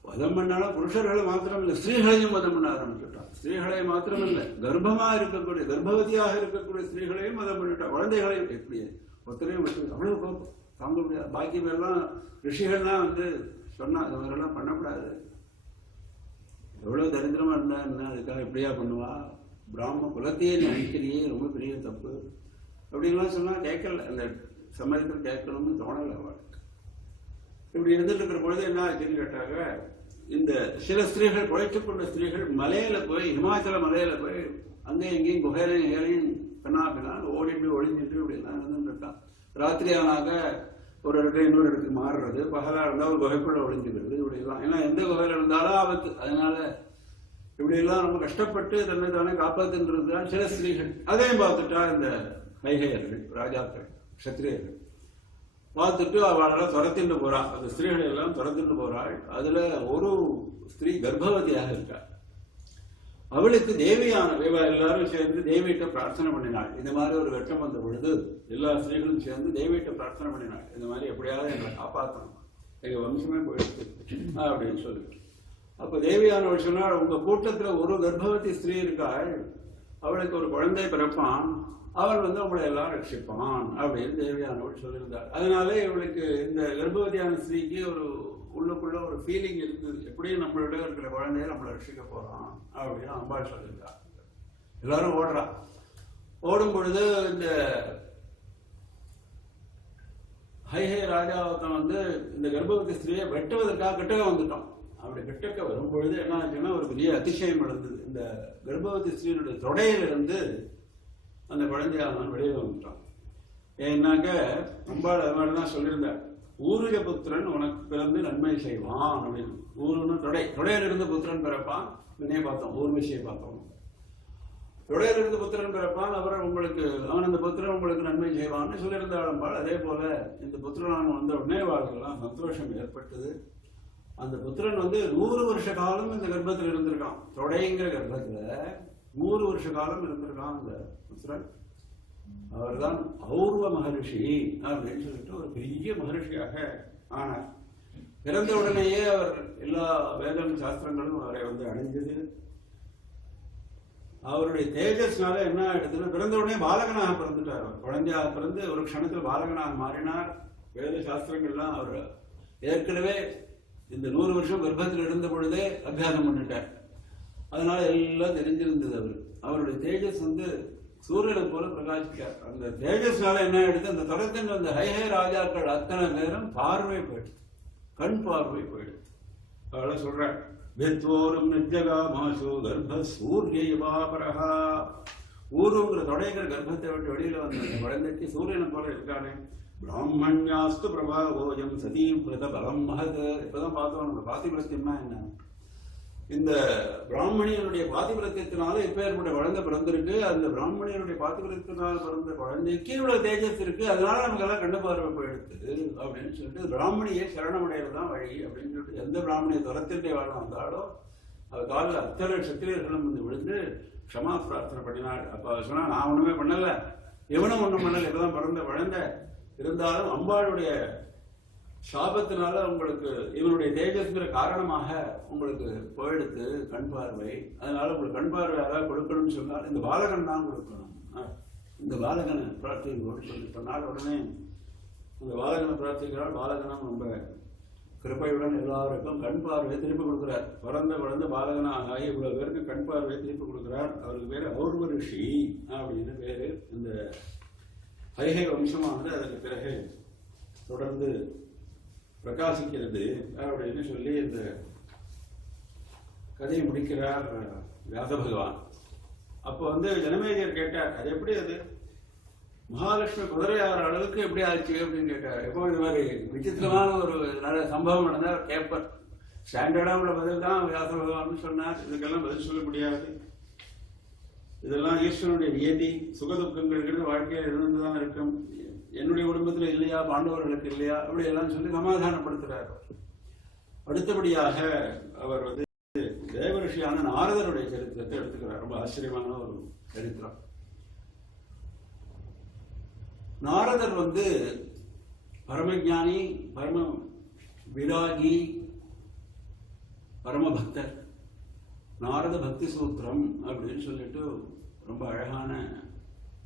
வதம் பண்ணாலும் புருஷர்களை மாத்திரம் இல்லை, ஸ்திரீகளையும் வதம் பண்ண ஆரம்பிச்சுட்டான். ஸ்திரீகளை மாத்திரம் இல்லை, கர்ப்பமா இருக்கக்கூடிய கர்ப்பவதியாக இருக்கக்கூடிய ஸ்திரீகளையும் வதம் பண்ணிவிட்டான். குழந்தைகளையும் எப்படி ஒருத்தரையும் விட்டு அவ்வளவு கோபம் தாங்க முடியாது. பாக்கி பேர்லாம் ரிஷிகள்லாம் வந்து சொன்னா அது மாதிரிலாம் பண்ணக்கூடாது, எவ்வளவு தரித்திரமா இருந்தா என்ன, அதுக்காக எப்படியா பண்ணுவா, பிராம குலத்தையே நீ அழிக்கிறியே, ரொம்ப பெரிய தப்பு அப்படின்லாம் சொன்னா கேட்கல. அந்த சமயத்தில் கேட்கணும்னு தோணலை அவளுக்கு. இப்படி இருந்துட்டு இருக்கிற பொழுது என்ன ஆச்சுன்னு கேட்டாங்க, இந்த சில ஸ்திரீகள், குழைத்துக் கொண்ட ஸ்திரீகள் மலையில போய், இமாச்சல மலையில போய் அங்கேயும் இங்கேயும் குகையிலையும் ஏழையும் கண்ணாப்பினான் ஓடிட்டு ஒளிஞ்சிட்டு இப்படி எல்லாம் இருந்துட்டு இருக்கான். ராத்திரி ஆனாக்க ஒரு இடத்துல இன்னொரு இடத்துக்கு மாறுறது, பகலா இருந்தா ஒரு குகைக்குள்ள ஒளிஞ்சுக்கிறது, இப்படி எல்லாம். ஏன்னா எந்த குகையில இருந்தாலும் ஆபத்து, அதனால இப்படி எல்லாம் ரொம்ப கஷ்டப்பட்டு தன்னை தானே காப்பாத்துன்றது சில ஸ்திரீகள். அதையும் பார்த்துட்டா இந்த ஹைஹேயர்கள், ராஜாக்கள், கஷத்திரியர்கள் பார்த்துட்டு அவளெல்லாம் துரத்திட்டு போறா. அந்த ஸ்திரீகளை எல்லாம் துரத்திட்டு போறாள். அதுல ஒரு ஸ்திரீ கர்ப்பவதியாக இருக்கா. அவளுக்கு தேவியான எல்லாரும் சேர்ந்து தேவியிட்ட பிரார்த்தனை பண்ணினாள். இந்த மாதிரி ஒரு கட்டம் வந்த பொழுது எல்லா ஸ்திரீகளும் சேர்ந்து தேவியிட்ட பிரார்த்தனை பண்ணினாள், இந்த மாதிரி எப்படியாவது எங்களை காப்பாற்றணும், எங்க வம்சமே போயிடுச்சு அப்படின்னு சொல்லிட்டு. அப்ப தேவியானவள் சொன்னாள், உங்க கூட்டத்துல ஒரு கர்ப்பவதி ஸ்திரீ இருக்காள், அவளுக்கு ஒரு குழந்தை பிறப்பான், அவன் வந்து உங்களை எல்லாம் ரட்சிப்பான் அப்படின்னு தேவியானவள் சொல்லியிருந்தாள். அதனால இவளுக்கு இந்த கர்ப்பவதியான ஸ்திரீக்கு ஒரு உள்ளுக்குள்ள ஒரு ஃபீலிங் இருந்தது, எப்படியும் நம்மளோட இருக்கிற குழந்தைய நம்மளை ரட்சிக்க போறான் அப்படின்னு அம்பாள் சொல்லியிருந்தாள். எல்லாரும் ஓடுறா. ஓடும் பொழுது இந்த ஹைஹே ராஜாவத்தன் வந்து இந்த கர்ப்பவதி ஸ்திரீயை வெட்டுவதற்காக கிட்டக்க வந்துட்டான். அப்படி கிட்டக்க வரும் பொழுது என்ன ஆச்சுன்னா ஒரு பெரிய அதிசயம் நடந்தது. இந்த கர்ப்பவதி ஸ்திரீனுடைய தொடையிலிருந்து அந்த குழந்தையானவன் வெளியே வந்துட்டான். ஏன்னாக்க அம்பாள் அது மாதிரிதான் சொல்லியிருந்தாள், ஊருக புத்திரன் உனக்கு பிறந்து நன்மை செய்வான் அப்படின்னு. ஊருன்னு தொடையிலிருந்து புத்திரன் பிறப்பான். முன்னே பார்த்தோம், ஊர்வசியை பார்த்தோம். தொடையிலிருந்து புத்திரன் பிறப்பான், அவரை உங்களுக்கு அவன் அந்த புத்திரன் உங்களுக்கு நன்மை செய்வான்னு சொல்லியிருந்தாள். அதே போல இந்த புத்திரனான வந்த உடனே வாழ்க்கலாம் சந்தோஷம் ஏற்பட்டது. அந்த புத்திரன் 100 வருஷ காலம் இந்த கர்ப்பத்தில் இருந்திருக்கான். தொடைங்கிற கர்ப்பத்துல 100 வருஷ காலம் இருந்திருக்கான் அந்த புத்திரன். அவர் தான் ஔர்வ மகரிஷி அப்படின்னு சொல்லிட்டு ஒரு பெரிய மகரிஷியாக ஆனார். பிறந்த உடனேயே அவர் எல்லா வேதம் சாஸ்திரங்களும் அவரை அணிஞ்சது. அவருடைய தேஜஸ்னால என்ன ஆயிடுதுன்னா, பிறந்த உடனே பாலகனாக பிறந்துட்டார். அவர் குழந்தையாக பிறந்து ஒரு க்ஷணத்தில் பாலகனாக மாறினார். வேத சாஸ்திரங்கள்லாம் அவர் ஏற்கனவே இந்த 100 வருஷம் கர்ப்பத்தில் இருந்த பொழுதே அபியாசம் பண்ணிட்டார். அதனால எல்லாம் தெரிஞ்சிருந்தது. அவருடைய தேஜஸ் சூரியனை போல பிரகாசிக்கார். அந்த தேஜஸ்னால என்ன ஆயிடுது, அந்த தொடர்ந்து அந்த ஹைஹே ராஜாக்கள் அத்தனை பேரும் பார்வை போயிடுது, கண் பார்வை போயிடுது. அவளை சொல்ற வெத்தோரும் நெஜகா மாசு கர்ப்ப சூரியபரஹா. ஊருங்கிற தொடைங்கிற கர்ப்பத்தை விட்டு வெளியில வந்த குழந்தைக்கு சூரியனை போல இருக்கானே. பிராமணியாஸ்து பிரபாவோஜம் சதீம் பிரத பலம் மகத். இப்பதான் பார்த்தோம் நம்ம பாதிபிரத்தியம்னா என்ன. இந்த பிராமணியனுடைய பாதிபிரத்தியத்தினால இப்ப ஏற்பட்ட குழந்தை பிறந்திருக்கு. அந்த பிராமணியனுடைய பாதிபிரத்தியத்தினால பிறந்த குழந்தைக்கு இவ்வளவு தேஜஸ் இருக்கு, அதனால நமக்கெல்லாம் கண்டு பார்வை போயிடுது அப்படின்னு சொல்லிட்டு பிராமணியை சரணமடையதான் வழி அப்படின்னு சொல்லிட்டு எந்த பிராமணியை துரத்திட்டே வாழ வந்தாலோ அது காலில் அத்தனை சத்திரியர்களும் விழுந்து க்ஷமா பிரார்த்தனை பண்ணினாள். அப்ப சொன்னா நான் ஒண்ணுமே பண்ணல, இவனும் ஒண்ணும் பண்ணல, இப்பதான் பிறந்த குழந்தை, இருந்தாலும் அம்பாளுடைய சாபத்தினால உங்களுக்கு இவனுடைய தேஜஸ்ங்கிற காரணமாக உங்களுக்கு போயிடுத்து கண் பார்வை. அதனால உங்களுக்கு கண் பார்வை யாராவது கொடுக்கணும்னு சொன்னால் இந்த பாலகன் தான் கொடுக்கணும். இந்த பாலகனை பிரார்த்திக்கணும்னு சொல்லி சொன்னால் உடனே இந்த பாலகனை பிரார்த்திக்கிறார். பாலகனம் ரொம்ப கிருப்பையுடன் எல்லாருக்கும் கண் பார்வையை திருப்பி கொடுக்கிறார். பிறந்த குழந்தை பாலகனாக ஆகி இவ்வளவு பேருக்கு கண் பார்வையை திருப்பி கொடுக்கிறார். அவருக்கு பேரு ஔர்வ ரிஷி அப்படின்னு பேரு. இந்த ஹைஹை வம்சமானது அதற்கு பிறகு தொடர்ந்து பிரகாசிக்கிறது அப்படின்னு சொல்லி இந்த கதையை முடிக்கிறார் வியாச பகவான். அப்போ ஜனமேஜர் கேட்டார், அது எப்படி அது மகாலட்சுமி குதிரையார் அளவுக்கு எப்படி ஆச்சு அப்படின்னு கேட்டார். எப்போ இது மாதிரி விசித்திரமான ஒரு நல்ல சம்பவம் நடந்தா கேட்பர். ஸ்டாண்டர்டா உள்ள பதில் தான் வியாச பகவான் சொன்னார். இதுக்கெல்லாம் பதில் சொல்ல முடியாது. இதெல்லாம் ஈஸ்வரனுடைய நியதி. சுகதுக்கங்கள் வாழ்க்கையில் இருந்துதான் இருக்கும். என்னுடைய குடும்பத்தில் இல்லையா, பாண்டவர்களுக்கு இல்லையா, அப்படி எல்லாம் சொல்லி சமாதானப்படுத்துறார். அடுத்தபடியாக அவர் தேவரிஷியான நாரதருடைய சரித்திரத்தை எடுத்துக்கிறார். ரொம்ப ஆச்சரியமான ஒரு சரித்திரம். நாரதர் பரமஞானி, பரம விராகி, பரமபக்தர். நாரத பக்தி சூத்திரம் அப்படின்னு சொல்லிட்டு ரொம்ப அழகான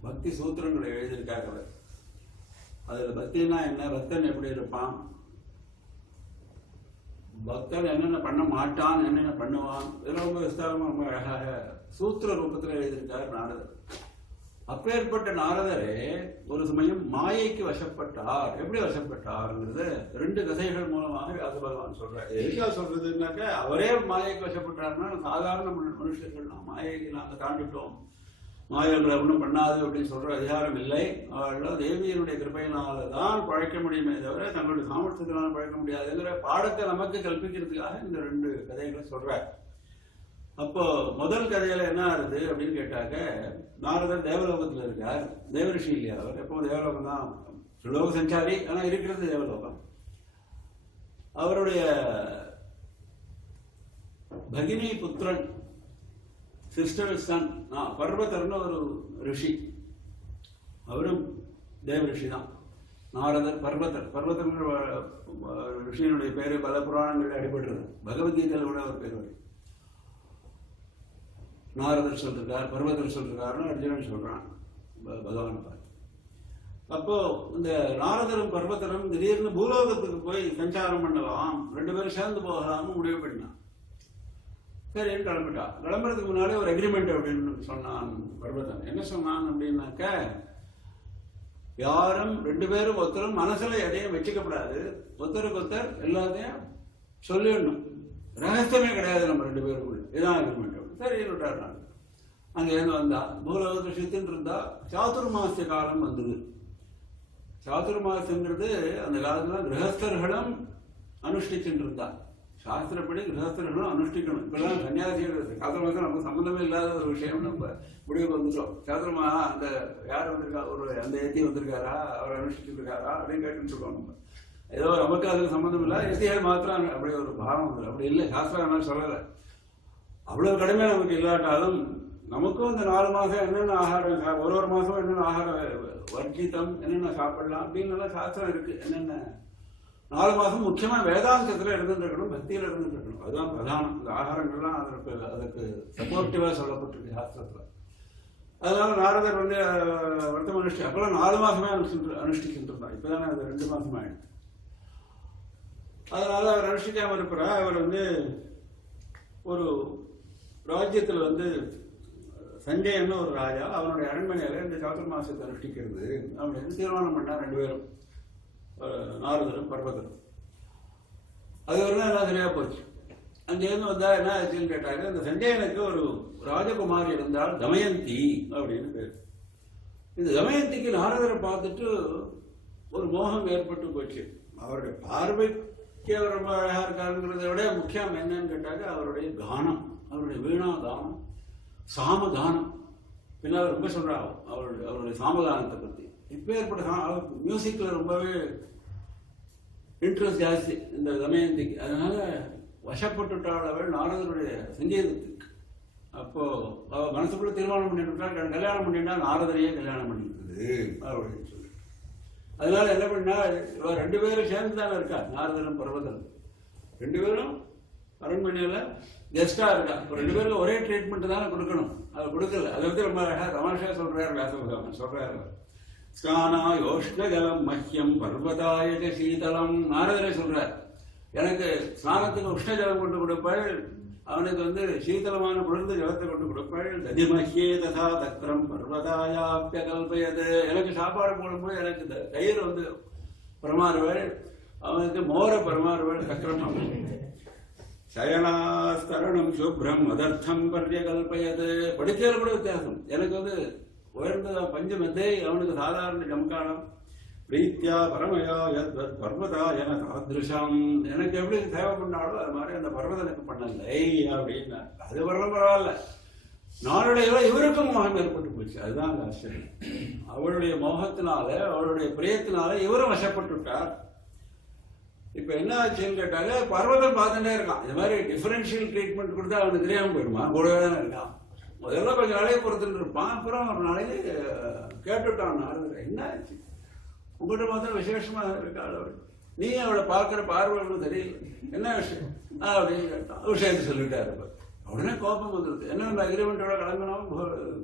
பக்தி சூத்திரங்களை எழுதியிருக்கார் அவர். அதுல பக்தினா என்ன, பக்தன் எப்படி இருப்பான், பக்தன் என்னென்ன பண்ண மாட்டான், என்னென்ன பண்ணுவான், இதெல்லாம் ரொம்ப விஸ்தாரமா ரொம்ப அழகாக சூத்திர ரூபத்தில் எழுதியிருக்கார் நாரதர். அப்பேற்பட்ட நாரதரே ஒரு சமயம் மாயைக்கு வசப்பட்டார். எப்படி வசப்பட்டார்ங்கிறது 2 கதைகள் மூலமாக வியாச பகவான் சொல்றார். எதுக்காக சொல்றதுன்னாக்க, அவரே மாயைக்கு வசப்பட்டார்னா சாதாரண மனுஷர்கள் மாயைக்கு நாங்கள் தாண்டிட்டோம், மாயங்களை ஒன்றும் பண்ணாது அப்படின்னு சொல்ற அதிகாரம் இல்லை. அவர்கள் தேவியனுடைய கிருப்பையினால்தான் பழைக்க முடியுமே தவிர தங்களுடைய சாமர்த்தியத்தினால பழைக்க முடியாதுங்கிற பாடத்தை நமக்கு கல்பிக்கிறதுக்காக இந்த 2 கதைகளை சொல்றார். அப்போ முதல் கதையில என்ன ஆகுது அப்படின்னு கேட்டாக்க, நாரதர் தேவலோகத்தில் இருக்கார். தேவரிஷி இல்லையா அவர், எப்போ தேவலோகம் தான், சுலோக சஞ்சாரி, ஆனா இருக்கிறது தேவலோகம். அவருடைய பகினி புத்திரன், சிஸ்டர் சன் பர்வதர்னு ஒரு ரிஷி, அவரும் தேவரிஷி தான். நாரதர் பர்வதர் ரிஷியினுடைய பேரு பல புராணங்களில் அடிபடுறது. பகவத்கீதையில கூட ஒரு பேர் வரும். நாரதர் சொல்றார், பர்வதர் சொல்றாருன்னு அர்ஜுனன் சொல்றான் பகவான் பார்த்து. அப்போ இந்த நாரதரும் பர்வதரும் திடீர்னு பூலோகத்துக்கு போய் சஞ்சாரம் பண்ணலாம், 2 பேரும் சேர்ந்து போகலாம்னு முடிவு பண்ணான். சரின்னு கிளம்பிட்டான். கிளம்புறதுக்கு முன்னாலே ஒரு அக்ரிமெண்ட் அப்படின்னு சொன்னான் பர்வதன். என்ன சொன்னான் அப்படின்னாக்க, யாரும் 2 பேரும் ஒருத்தரும் மனசுல எதையும் வச்சுக்கப்படாது, ஒருத்தருக்கு ஒருத்தர் எல்லாத்தையும் சொல்லிடணும், ரகசியமே கிடையாது நம்ம 2 பேருக்குள்ள, இதான் அக்ரிமெண்ட். சரி விட்டார். நான் அங்கேருந்து வந்தா பூலோகத்தை சுத்தின்னு இருந்தா சாதுர்மாசிய காலம் வந்தது. சாதுர்மாசங்கிறது அந்த காலத்துல கிரகஸ்தர்களும் அனுஷ்டிச்சுட்டு இருந்தா. சாஸ்திரப்படி கிரகஸ்தர்களும் அனுஷ்டிக்கணும். இப்பெல்லாம் சன்னியாசிகள் சாஸ்திரமாக நமக்கு சம்பந்தமே இல்லாத ஒரு விஷயம் நம்ம முடிவுக்கு வந்துட்டோம். சாஸ்திரமா அந்த யார் வந்திருக்கா, ஒரு அந்த ஏத்தி வந்திருக்காரா, அவர் அனுஷ்டிச்சுட்டு இருக்காரா அப்படின்னு கேட்டுட்டு இருக்கோம். நம்ம ஏதோ நமக்கு அதுக்கு சம்பந்தம் இல்லை, ஏத்தியால் மாத்திரம் அப்படி ஒரு பாவம் இல்லை. அப்படி இல்லை, சாஸ்திரம் என்ன சொல்லலை. அவ்வளவு கடுமை நமக்கு இல்லாட்டாலும் நமக்கும் இந்த 4 மாசம் என்னென்ன ஆகாரம், ஒரு மாசம் என்னென்ன ஆகாரம் வர்ஜிதம், என்னென்ன சாப்பிடலாம் அப்படின்னு எல்லாம் சாஸ்திரம் இருக்கு. என்னென்ன 4 மாசம் முக்கியமா வேதாந்தத்துல இருந்துருக்கணும், பக்தியில இருந்துருக்கணும். அதுதான் பிரதானம். இந்த ஆகாரங்கள்லாம் அதுக்கு சப்போர்ட்டிவா சொல்லப்பட்டிருக்கு சாஸ்திரத்துல. அதனால நாரதர் வந்து வருத்தம் அனுஷ்டி அப்பெல்லாம் 4 மாசமே அனுஷ்டிச்சுட்டு இருந்தார். இப்பதானே அது 2 மாசம் ஆயிடுச்சு. அதனால அவர் அனுஷ்டிக்காம இருக்கிற அவர் வந்து ஒரு ராஜ்யத்துல வந்து சஞ்சயன்னு ஒரு ராஜா அவனுடைய அரண்மனையில இந்த சாதுர்மாசத்தை அனுஷ்டிக்கிறது அப்படின்னு தீர்மானம் பண்ணா 2 பேரும், நாரதரும் பர்வதரும். அது வரலாம் எல்லாம் சரியா போச்சு. அங்கேருந்து வந்தா என்ன ஆச்சுன்னு கேட்டாங்க, இந்த சஞ்சயனுக்கு ஒரு ராஜகுமாரி இருந்தால் தமயந்தி அப்படின்னு பேர். இந்த தமயந்திக்கு நாரதரை பார்த்துட்டு ஒரு மோகம் ஏற்பட்டு போச்சு. அவருடைய பார்வைக்கு அவர் ரொம்ப அழகா இருக்காருங்கிறத விட முக்கியம் என்னன்னு கேட்டாங்க அவருடைய கானம், அவருடைய வீணா கானம், சாமகானம். பின்னால் ரொம்ப சொல்றாங்க அவருடைய சாமகானத்தை பத்தி. இப்ப ஏற்பட்ட மியூசிக்ல ரொம்பவே இன்ட்ரெஸ்ட் ஜாஸ்தி இந்த தமயந்திக்கு. அதனால வசப்பட்டுட்டாள் அவள் நாரதருடைய சங்கீதத்துக்கு. அப்போ அவ மனசுக்குள்ள தீர்மானம் பண்ணிட்டு கல்யாணம் பண்ணிட்டா நாரதரையே கல்யாணம் பண்ணிருக்குது அப்படின்னு சொல்லி. அதனால என்ன பண்ணா, இவ 2 பேரும் சேர்ந்து தானே இருக்கா, நாரதரும் பர்வதரும் 2 பேரும் அரண்மனையில கெஸ்டா இருக்கா. 2 பேருக்கு ஒரே ட்ரீட்மெண்ட் தானே கொடுக்கணும். அதை கொடுக்கல. அதை வந்து ரொம்ப அழகா தமாஷா சொல்றாரு வியாசபகவான். சொல்றாரு ஸ்நானாயோஷ்ணஜலம் மஹ்யம் பர்வதாய சீதளம். நாரதரே சொல்றார், எனக்கு ஸ்நானத்துக்கு உஷ்ணஜலம் கொண்டு கொடுப்பாள், அவனுக்கு வந்து சீதளமான குளிர்ந்த ஜலத்தை கொண்டு கொடுப்பாள். ததிமஹ்யே ததா தக்ரம் பர்வதாயாப்ய கல்பயது. எனக்கு சாப்பாடு போடும்போது எனக்கு இந்த தயிர் வந்து பரமாறுவாள், அவனுக்கு மோர பரமாறுவாள் தக்ரம். சயனாஸ்தரணம் சுப்ரம் அதர்த்தம் பர்ய கல்பயது. படிக்கையில கூட வித்தியாசம். எனக்கு வந்து உயர்ந்த பஞ்சமெத்தை, அவனுக்கு சாதாரண ஜம்கானம். பிரீத்தியா பரமயா யத்வத் பர்வதா என தாதிருஷம். எனக்கு எப்படி சேவை பண்ணாலோ அது மாதிரி அந்த பர்வதனுக்கு பண்ணலை அப்படின்னா அது வரலாம் பரவாயில்ல. நாளுடைய இவருக்கும் மோகம் ஏற்பட்டு போச்சு. அதுதான் அந்த ஆச்சரியம். அவளுடைய மோகத்தினால, அவளுடைய பிரியத்தினால இவரும் வசப்பட்டுட்டார். இப்ப என்ன ஆச்சுன்னு கேட்டாங்க, பர்வதம் பார்த்துட்டே இருக்கான். இது மாதிரி டிஃபரன்ஷியல் ட்ரீட்மெண்ட் கொடுத்தா அவனுக்கு தெரியாம போயிடுமா, கூடவே தான் இருக்கான். முதல்ல கொஞ்சம் நாளைக்கு பொறுத்துட்டு இருப்பான். அப்புறம் ஒரு நாளைக்கு கேட்டுட்டான் நாரதர், என்ன ஆச்சு உங்கள்கிட்ட பார்த்தா விசேஷமா இருக்காள் அவள், நீ அவளை பார்க்கிற பார்வை தெரியல, என்ன விஷயம் அப்படின்னு கேட்டான். விஷயத்தை சொல்லிட்டாரு. உடனே கோபம் வந்துருது. என்ன அக்ரிமெண்டோட கிளம்பினோம்,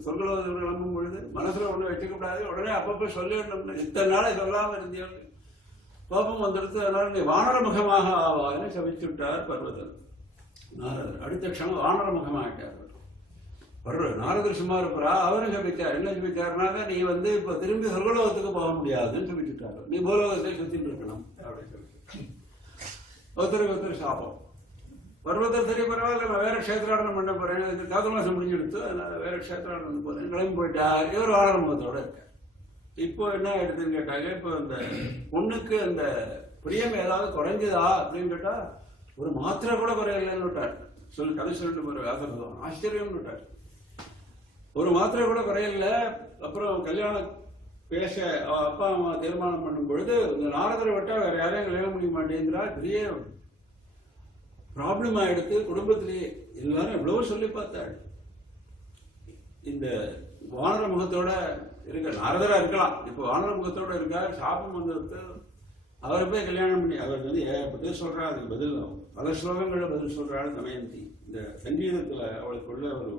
சொர்க்கலோகத்தில் கிளம்பும் பொழுது மனசுல ஒண்ணு வச்சுக்கப்படாது, உடனே அப்பப்போ சொல்லிடணும். இத்தனை நாளை சொல்லாம இருந்தீங்க, கோபம் வந்துடுத்து. அதனால நீ வானரமுகமாக ஆவான்னு சபிச்சுட்டார் பர்வதர். நாரதர் அடுத்த க்ஷணம் வானரமுகமாகிட்டார். நாரதர் சும்மா இருப்பா, அவரும் சபிச்சார். என்ன சபிச்சாருனாக்க, நீ வந்து இப்ப திரும்பி சொர்க்கலோகத்துக்கு போக முடியாதுன்னு சபிச்சுட்டாரு. நீ பூலோகத்தை சுத்திட்டு இருக்கணும் அப்படின்னு சொல்லி ஒருத்தருக்கு சாபம். பர்வதர் சரி பரவாயில்ல, நான் வேற கஷேத்திராடனம் பண்ண போறேன், காதமாசம் முடிஞ்செடுத்து அதனால வேற கஷேத்திராடனம் போறேன் கிளம்பி போயிட்டார். இவர் வானரமுகத்தோட இருக்கார். இப்போ என்ன ஆயிடுதுன்னு கேட்டாங்க, இப்போ இந்த பொண்ணுக்கு அந்த பிரியம் ஏதாவது குறைஞ்சதா அப்படின்னு கேட்டா, ஒரு மாத்திரை கூட குறையலன்னு விட்டார். கதை சொல்லிட்டு போற வியாசபகவான் ஆச்சரியம்னு விட்டார். ஒரு மாத்திரை கூட குறையல. அப்புறம் கல்யாணம் பேச அப்பா அம்மா தீர்மானம் பண்ணும் பொழுது இந்த நாரதரை விட்டா வேற யாரையும் கல்யாணம் முடிய மாட்டேங்கிறா. பெரிய ப்ராப்ளம் ஆயிடுத்து குடும்பத்திலேயே. எல்லாரும் எவ்வளவு சொல்லி பார்த்தாள். இந்த வானர முகத்தோட இருக்க நாரதரா இருக்கலாம், இப்போ வானர முகத்தோட இருக்கா. சாபம் வந்து அவரை போய் கல்யாணம் பண்ணி அவருக்கு வந்து பதில் சொல்றா. அதுக்கு பதில் பல ஸ்லோகங்கள பதில் சொல்றாள் தமயந்தி. இந்த சங்கீதத்துல அவளுக்கு உள்ள ஒரு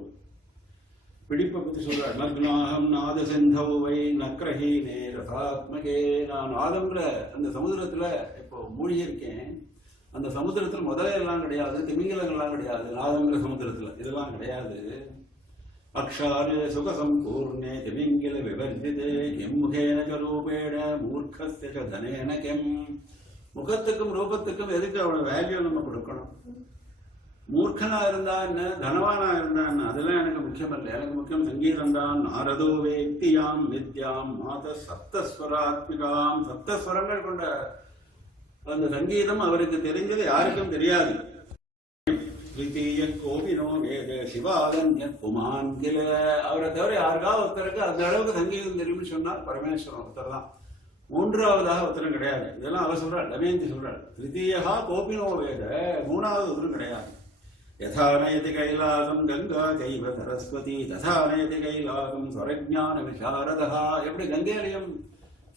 பிடிப்பை பத்தி சொல்றாள். நக்னாகம் நாத செந்தவை நக்ரஹீனே ரதாத்மகே. நான் நாதம்ன்ற அந்த சமுதிரத்துல இப்போ மூழ்கி இருக்கேன். அந்த சமுதிரத்துல முதல்ல எல்லாம் கிடையாது, திமிங்கலங்கள்லாம் கிடையாது. நாதம்ங்கிற சமுதிரத்துல இதெல்லாம் கிடையாது. அக்ஷாரே சுகசம்பூர்ணே திமிங்கில விவர்ஜிதே எம்முகேன ரூபேண மூர்க்கஸ்ய தனேன கெம். முகத்துக்கும் ரூபத்துக்கும் எதுக்கு அவனோட வேல்யூ நம்ம கொடுக்கணும்? மூர்க்கனா இருந்தா என்ன, தனவானா இருந்தா என்ன, அதெல்லாம் எனக்கு முக்கியம் இல்லை. எனக்கு முக்கியம் சங்கீதம் தான். நாரதோ வேக்தியாம் வித்யாம் மாத சப்தஸ்வராத்மிகாம். சப்தஸ்வரங்கள் கொண்ட அந்த சங்கீதம் அவருக்கு தெரிஞ்சது யாருக்கும் தெரியாது. திருத்தீய கோபினோ வேத சிவாதன்ய புமான் கில. அவரை தவிர யாருக்காவது ஒருத்தருக்கு அந்த அளவுக்கு சங்கீதம் தெரியும்னு சொன்னால் பரமேஸ்வரன் ஒருத்தர் தான். மூன்றாவதாக ஒருத்தரும் கிடையாது. இதெல்லாம் அவர் சொல்றாள், தமயந்தி சொல்றாள். திருத்தீயா கோபினோ வேத, மூணாவது ஒருத்தரும் கிடையாது. யதா நயதி கைலாசம் கங்கா கைவ சரஸ்வதி ததா நயதி கைலாசம் ஸ்வரஜான விசாரதா. எப்படி கங்கையிலையும்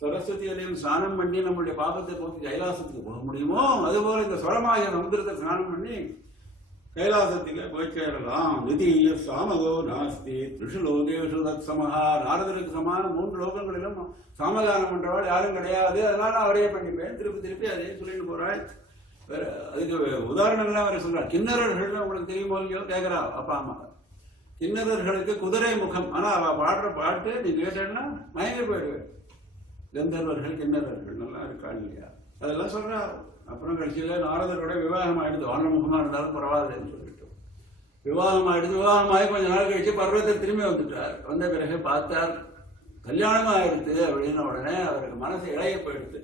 சரஸ்வதியிலையும் ஸ்நானம் பண்ணி நம்மளுடைய பாபத்தை போக்கி கைலாசத்துக்கு போக முடியுமோ, அதுபோல இந்த ஸ்வரமாய சமுதிரத்தை ஸ்நானம் பண்ணி கைலாசத்துக்கு போய் சேரலாம். திதீய சாமகோ நாஸ்தி திரிஷு லோகேஷு தத் சமஹா. நாரதருக்கு சமான 3 லோகங்களிலும் சாமகானம் பண்றவாள் யாரும் கிடையாது, அதனால நான் அவரே பண்ணிப்பேன். திருப்பி திருப்பி அதே சொல்லிட்டு போறாள். வேற அதுக்கு உதாரணங்கள்லாம் அவரை சொல்றாள். கிண்ணறர்கள் உங்களுக்கு தெரியுமோ இல்லையோ கேட்கிறா அப்பா அம்மா. கிண்ணறர்களுக்கு குதிரை முகம், ஆனா அவ பாடுற பாட்டு நீ கேட்டேன்னா மயங்கி போயிடுவேன். கந்தர்வர்கள் கிண்ணறர்கள் நல்லா இருக்கா இல்லையா, அதெல்லாம் சொல்றா. அப்புறம் கடைசியில நாரதரோட விவாகம் ஆயிடுது. வானமுகமா இருந்தாலும் பரவாயில்லன்னு சொல்லிட்டு விவாகம் ஆயிடுது. விவாகம் ஆகி கொஞ்ச நாள் கழிச்சு பர்வத்தில் திரும்பி வந்துட்டார். வந்த பிறகு பார்த்தார் கல்யாணமா ஆயிடுது அப்படின்னு. உடனே அவருக்கு மனசு இளைய போயிடுது.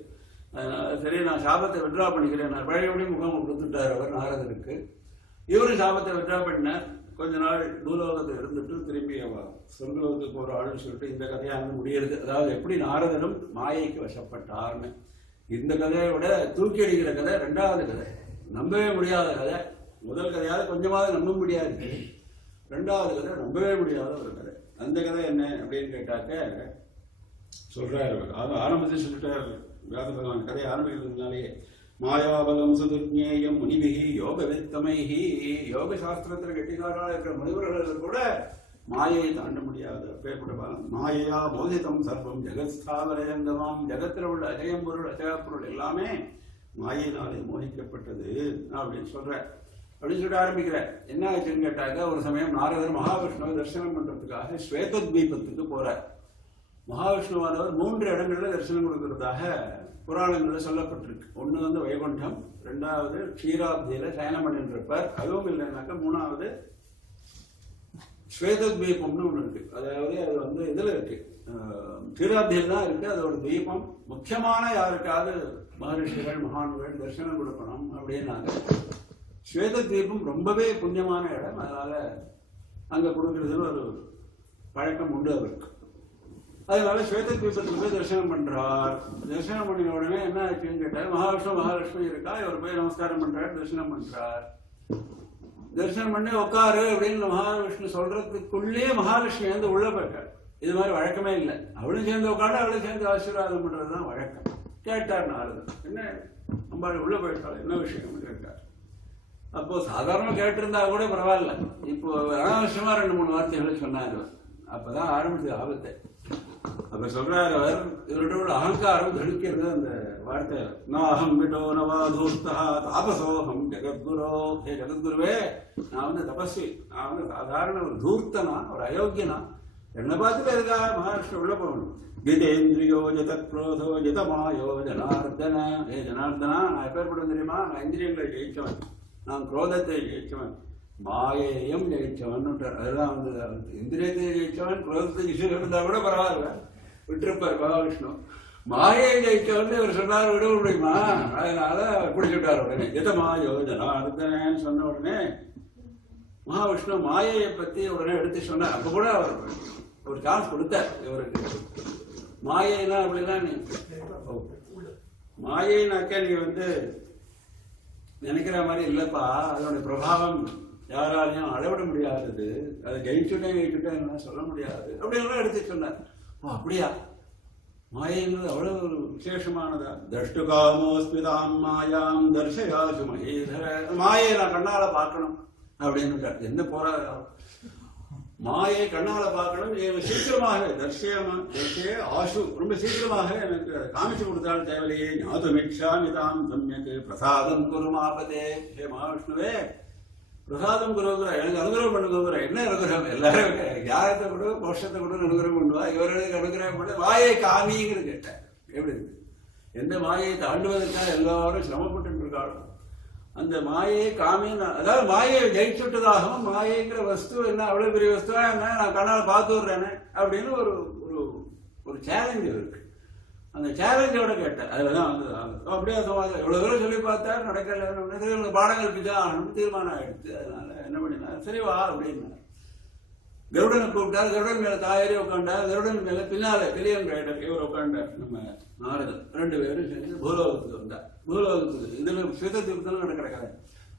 அதனால சரி நான் சாபத்தை விட்ரா பண்ணிக்கிறேன். பழையபடி முகம் கொடுத்துட்டார் அவர் நாரதருக்கு. இவரும் சாபத்தை விட்ரா பண்ணார். கொஞ்ச நாள் பூலோகத்தை இருந்துட்டு திரும்பி சொர்க்கலோகத்துக்கு போற ஆளுன்னு சொல்லிட்டு இந்த கதையாக முடியறது. அதாவது எப்படி நாரதரும் மாயைக்கு வசப்பட்டார்னு. இந்த கதையை விட தூக்கி அடிக்கிற கதை 2வது கதை. நம்பவே முடியாத கதை. முதல் கதையாவது கொஞ்சமாவது நம்ப முடியாது. 2வது கதை நம்பவே முடியாத ஒரு கதை. அந்த கதை என்ன அப்படின்னு கேட்டாக்க சொல்றாரு. ஆரம்பத்தில் சொல்லிட்டார் வியாச பகவான். கதையை ஆரம்பிக்கிறதுனாலேயே மாயாபலம் சுதுஜ்ஞேயம் முனிபிகி யோகவித்தமைஹி. யோக சாஸ்திரத்தில் கெட்டிக்காராக இருக்கிற முனிவர்கள் கூட மாயையை தாண்ட முடியாது. அப்பேற்பட்ட பலம். மாயையா மோதிதம் சர்வம் ஜெகஸ்தாவரயங்கமாம். ஜகத்தில் உள்ள அஜயம் பொருள் அஜய பொருள் எல்லாமே மாயினாலே மோகிக்கப்பட்டது அப்படின்னு சொல்ற. அப்படின்னு சொல்லிட்டு ஆரம்பிக்கிற. என்ன ஆச்சுன்னு கேட்டாக்க ஒரு சமயம் நாரதர் மகாவிஷ்ணுவை தரிசனம் பண்றதுக்காக ஸ்வேதத்வீபத்துக்கு போறார். மகாவிஷ்ணுவானவர் 3 இடங்கள்ல தரிசனம் கொடுக்கறதாக புராணங்கள்ல சொல்லப்பட்டிருக்கு. ஒண்ணு வந்து வைகுண்டம், 2வது க்ஷீராப்தியில சயனம் பண்ணிட்டு இருப்பார். அதுவும் இல்லைன்னாக்கா 3வது ஸ்வேதத்வீபம்னு ஒண்ணு இருக்கு. அதாவது அது வந்து இதுல இருக்கு, க்ஷீராப்தியில் தான் இருக்கு. அதோட தீபம் முக்கியமான யாருக்காவது மகரிஷிகள் மகான்கள் தரிசனம் கொடுக்கணும் அப்படின்னாங்க. ஸ்வேதத்வீபம் ரொம்பவே புண்ணியமான இடம். அதனால அங்க கொடுக்கறதுன்னு ஒரு பழக்கம் உண்டு அவருக்கு. அதனால ஸ்வேதத்வீபத்துக்கு போய் தரிசனம் பண்றார். தரிசனம் பண்ணின உடனே என்ன ஆச்சுன்னு கேட்டார். மகாலட்சுமி இருக்கா. இவர் போய் நமஸ்காரம் பண்றாரு, தரிசனம் பண்றார். தரிசனம் பண்ணி உட்காரு அப்படின்னு மகாவிஷ்ணு சொல்றதுக்குள்ளேயே மகாலட்சுமி வந்து உள்ள போயிட்டார். இது மாதிரி வழக்கமே இல்லை. அவளும் சேர்ந்து உட்காந்து அவளும் சேர்ந்து ஆசீர்வாதம் பண்றதுதான் வழக்கம். கேட்டார் நாரதர், என்ன அம்பாள் உள்ள போயிட்டாள், என்ன விஷயம் கேட்டார். அப்போ சாதாரண கேட்டிருந்தா கூட பரவாயில்ல. இப்போ அனாவசியமா 2-3 வார்த்தைகளை சொன்னார். அப்பதான் ஆரம்பிச்சது ஆபத்தை. அப்ப சொல்றாரு அவர், இவரோட அகங்காரம் தடுக்கிறது அந்த வார்த்தை. நாஹம் விட்டோ நவாதூஸ்தா தாபசோகம் ஜெகத்குரோ. ஹே ஜெகத்குருவே, நான் வந்து தபஸ்வி, நான் வந்து சாதாரண ஒரு தூர்த்தனா, ஒரு அயோக்கியனா. என்ன பார்த்துட்டு இருக்கா மகாராஷ்டிர உள்ள போகணும். ஜிதேந்திரியோ ஜதக்ரோதோ ஜிதமாயோ ஜனார்தன. ஹே ஜனார்தனா, நான் எப்பேற்படும் தெரியுமா? நான் இந்திரியங்களை ஜெயிச்சவன், நான் குரோதத்தை ஜெயிச்சவன், மாயையும் ஜெயிச்சவன். அதுதான் வந்து இந்திரியத்தை ஜெயிச்சவன், குரோதத்தை இருந்தா கூட பரவாயில்ல, விட்டுருப்பார் மகாவிஷ்ணு. மாயை ஜெயிச்சவன் இவர் சொன்னார், விட முடியுமா? அதனால பிடிச்சுட்டார். உடனே ஜிதமாயோ ஜனார்தனன்னு சொன்ன உடனே மகாவிஷ்ணு மாயையை பத்தி உடனே எடுத்து சொன்னார். அப்ப கூட அவர் ஒரு சான்ஸ் கொடுத்தார் இவருக்கு. மாயைனா அப்படின்னா, மாயைனாக்க நீங்க வந்து நினைக்கிற மாதிரி இல்லப்பா, அதனுடைய பிரபாவம் யாராலையும் அளவிட முடியாதது, அதை ஜெயிச்சுட்டேன் சொல்ல முடியாது அப்படின்னு எடுத்து சொன்னார். அப்படியா? மாயைங்கிறது அவ்வளவு ஒரு விசேஷமானதா? தஷ்டுகாமோஸ்மிதாம் மாயாம் தர்ஷயாசு மகேதர. மாயை நான் கண்ணால பார்க்கணும் அப்படின்னு என்ன போராட்டம். மாயை கண்ணால பார்க்கணும், சீக்கிரமாக தர்ஷே ஆசு, ரொம்ப சீக்கிரமாக எனக்கு காமிச்சு கொடுத்தாலும் தேவையில்லையே. ஞாதுமிச்சாமிதாம் சம்யக்கு பிரசாதம் குருமாபதே. ஹே மகாவிஷ்ணுவே, பிரசாதம் குருங்கிற, எனக்கு அனுகிரகம் பண்ணுங்கிற. என்ன அனுகிரகம்? எல்லாரும் யாரத்தை கூட மோஷத்தை கூட அனுகிரகம் பண்ணுவா, இவர்களுக்கு அனுகிரகம் பண்ண. மாயை காமிங்கிறது கேட்டேன். எப்படி இருக்கு? எந்த மாயை தாண்டுவதற்காக எல்லாரும் சிரமப்பட்டு இருக்காலும் அந்த மாயை காமின்னு, அதாவது மாயை ஜெயிச்சுட்டதாகவும் மாயைங்கிற வஸ்து என்ன அவ்வளவு பெரிய வஸ்துவா என்ன நான் கண்ணால் பார்த்து விடுறேனே அப்படின்னு ஒரு ஒரு சேலஞ்ச் இருக்கு. அந்த சேலஞ்சோட கேட்டேன். அதுலதான் வந்து அப்படியே சமாஜம் எவ்வளவு தூரம் சொல்லி பார்த்தா நடக்கல, பாடங்கள் பிடிச்சாகணும் தீர்மானம் ஆயிடுச்சு. அதனால என்ன பண்ணினா, சரி வா அப்படின்னா கருடனை கூப்பிட்டார். கருடன் மேல தாயாரி உட்காண்டார். கருடன் மேல பின்னால கிளியன் ரைடர் இவர் உட்காண்டார். நம்ம நாரதன் 2 பேரும் சேர்ந்து பூலோகத்துக்கு வந்தார். பூலோகத்துக்கு இதுல ஸ்வேத தீர்த்தம் நடக்கிற கதை.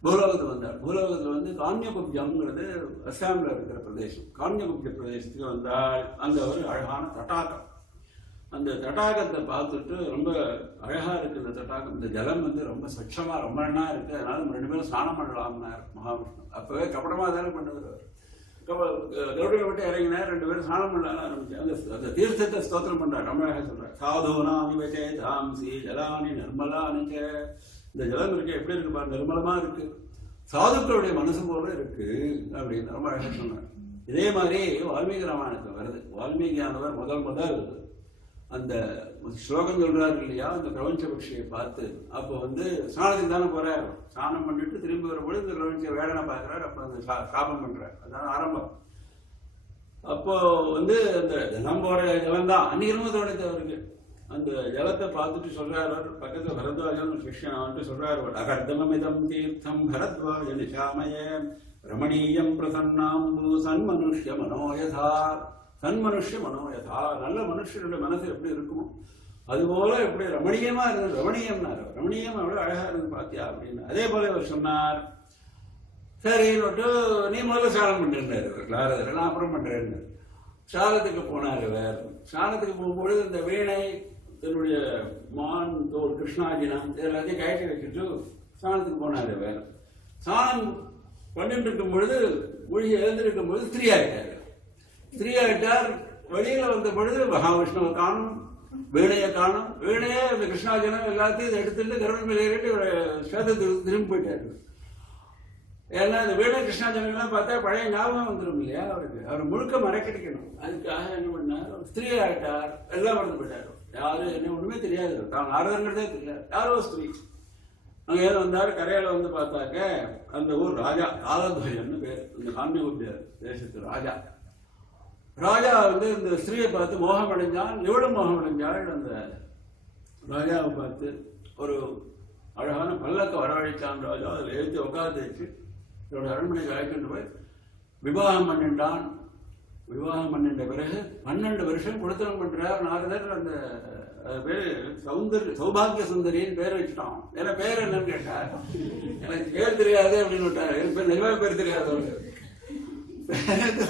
பூலோகத்துக்கு வந்தார். பூலோகத்துல வந்து கான்யகுப்ஜம்ங்கிறது அஸ்ஸாம்ல இருக்கிற பிரதேசம். கான்யகுப்ஜ பிரதேசத்துக்கு வந்தால் அங்க ஒரு அழகான தட்டாகம். அந்த தட்டாகத்தை பார்த்துட்டு ரொம்ப அழகா இருக்கு இந்த தட்டாகம். இந்த ஜலம் வந்து ரொம்ப ஸ்வச்சமா ரொம்ப எண்ணா இருக்கு. அதனால நம்ம 2 பேரும் ஸ்நானம் பண்ணலாம்னார் மகாவிஷ்ணு. அப்பவே கபடமா தானே பண்ணுவார். கருடனை விட்டு இறங்கினார். 2 பேரும் ஸ்நானம் பண்ண ஆரம்பிச்சு அந்த தீர்த்தத்தை ஸ்தோத்திரம் பண்றார். ரொம்ப அழகா சொல்றார். சாதுனாமி வச்சே தாம்சி ஜலானி நிர்மலானி. இந்த ஜலம் இருக்கு எப்படி இருக்கு பாரு, நிர்மலமா இருக்கு, சாதுக்களுடைய மனசு போல இருக்கு அப்படின்னு ரொம்ப அழகா சொன்னார். இதே மாதிரி வால்மீகி ராமாயணத்தில் வருது. வால்மீகியானவர் முதல் அந்த ஸ்லோகம் சொல்றாரு இல்லையா, அந்த பிரபஞ்ச பட்சியை பார்த்து. அப்போ வந்து ஸ்நானத்துக்கு தானே போறாரு. ஸ்நானம் பண்ணிட்டு திரும்பி வரும்போது இந்த பிரபஞ்ச வேடனை பார்க்கிறார். அப்ப அந்த சாபம் பண்றார். அதான் ஆரம்பம். அப்போ வந்து அந்த ஜலம் போற ஜலம் தான் அந்நியமா தோணுது அவருக்கு. அந்த ஜலத்தை பார்த்துட்டு சொல்றாரு, பக்கத்துல பரத்வாஜன் சிஷ்யன் வந்துட்டு சொல்றாரு, அகர்தமமிதம் தீர்த்தம் பரத்வாஜ நிஷாமய ரமணீயம் பிரசன்னாம்பு சன்மனுஷ்ய மனோயதா. சன்மனுஷ்ய மனோயதா, நல்ல மனுஷனுடைய மனசு எப்படி இருக்குமோ அதுபோல எப்படி ரமணீயமா இருந்தது. ரமணீயம்னாரு. ரமணீயம் அவ்வளவு அழகா இருந்து பாத்தியா அப்படின்னு. அதே போல இவர் சொன்னார். சரின்னு நீ முதல்ல சாலம் பண்ணிருந்தாரு, நான் அப்புறம் பண்றேன்னு சாலத்துக்கு போனாரு. வேற சாலத்துக்கு போகும்பொழுது இந்த வீணை தன்னுடைய மான் தோல் கிருஷ்ணாஜினம் எல்லாத்தையும் கயற்றி வச்சுட்டு சாணத்துக்கு போனாரு. வேற சாணம் பண்ணிட்டு இருக்கும் பொழுது மொழி எழுந்திருக்கும் பொழுது ஸ்திரீ ஆயிட்டாரு. ஸ்திரீ ஆயிட்டார். வெளியில வந்த பொழுது மகாவிஷ்ணுவை காணும், வீணையை காணும். வீணையே அந்த கிருஷ்ணாஜனம் எல்லாத்தையும் எடுத்துட்டு கருடன் மேலே ஏறிட்டு ஸ்வேதத்துக்கு திரும்பி போயிட்டாரு. ஏன்னா இந்த வீணை கிருஷ்ணாஜனங்கள்லாம் பார்த்தா பழைய ஞாபகம் வந்துடும் இல்லையா அவருக்கு. அவர் முழுக்க மறைக்கடிக்கணும். அதுக்காக என்ன பண்ணார், ஸ்திரீ ஆயிட்டார். எல்லாம் மறந்து போயிட்டாரு. யாரு என்ன ஒண்ணுமே தெரியாது. தான் நாரதங்கிறதே தெரியாது. யாரோ ஸ்திரீ. அங்க ஏதோ வந்தாரு. கரையில வந்து பார்த்தாக்க அந்த ஊர் ராஜா காலத்வஜன்னு பேர். இந்த கான்யகுப்ஜ தேசத்து ராஜா. ராஜா வந்து இந்த ஸ்திரீயை பார்த்து மோகம் அடைஞ்சான். எவ்வளவு மோகம் அடைஞ்சாள். அந்த ராஜாவை பார்த்து ஒரு அழகான பல்லக்க வரவழைச்சான் ராஜா. அதில் எழுத்து உட்காந்து வச்சு இதோட அரண்மனைக்கு அழைக்கின்ற போய் விவாகம் பண்ணிட்டான். விவாகம் பண்ணிட்ட பிறகு 12 வருஷம் கொடுத்தனம் பண்றார் நாரதர். அந்த பேரு சௌபாகிய சுந்தரின்னு பேர் வச்சுட்டான். ஏன்னா பேர் என்னன்னு கேட்டார். எனக்கு பேர் தெரியாது அப்படின்னு விட்டார். எனக்கு பேர் நிர்வாக பேர் தெரியாது.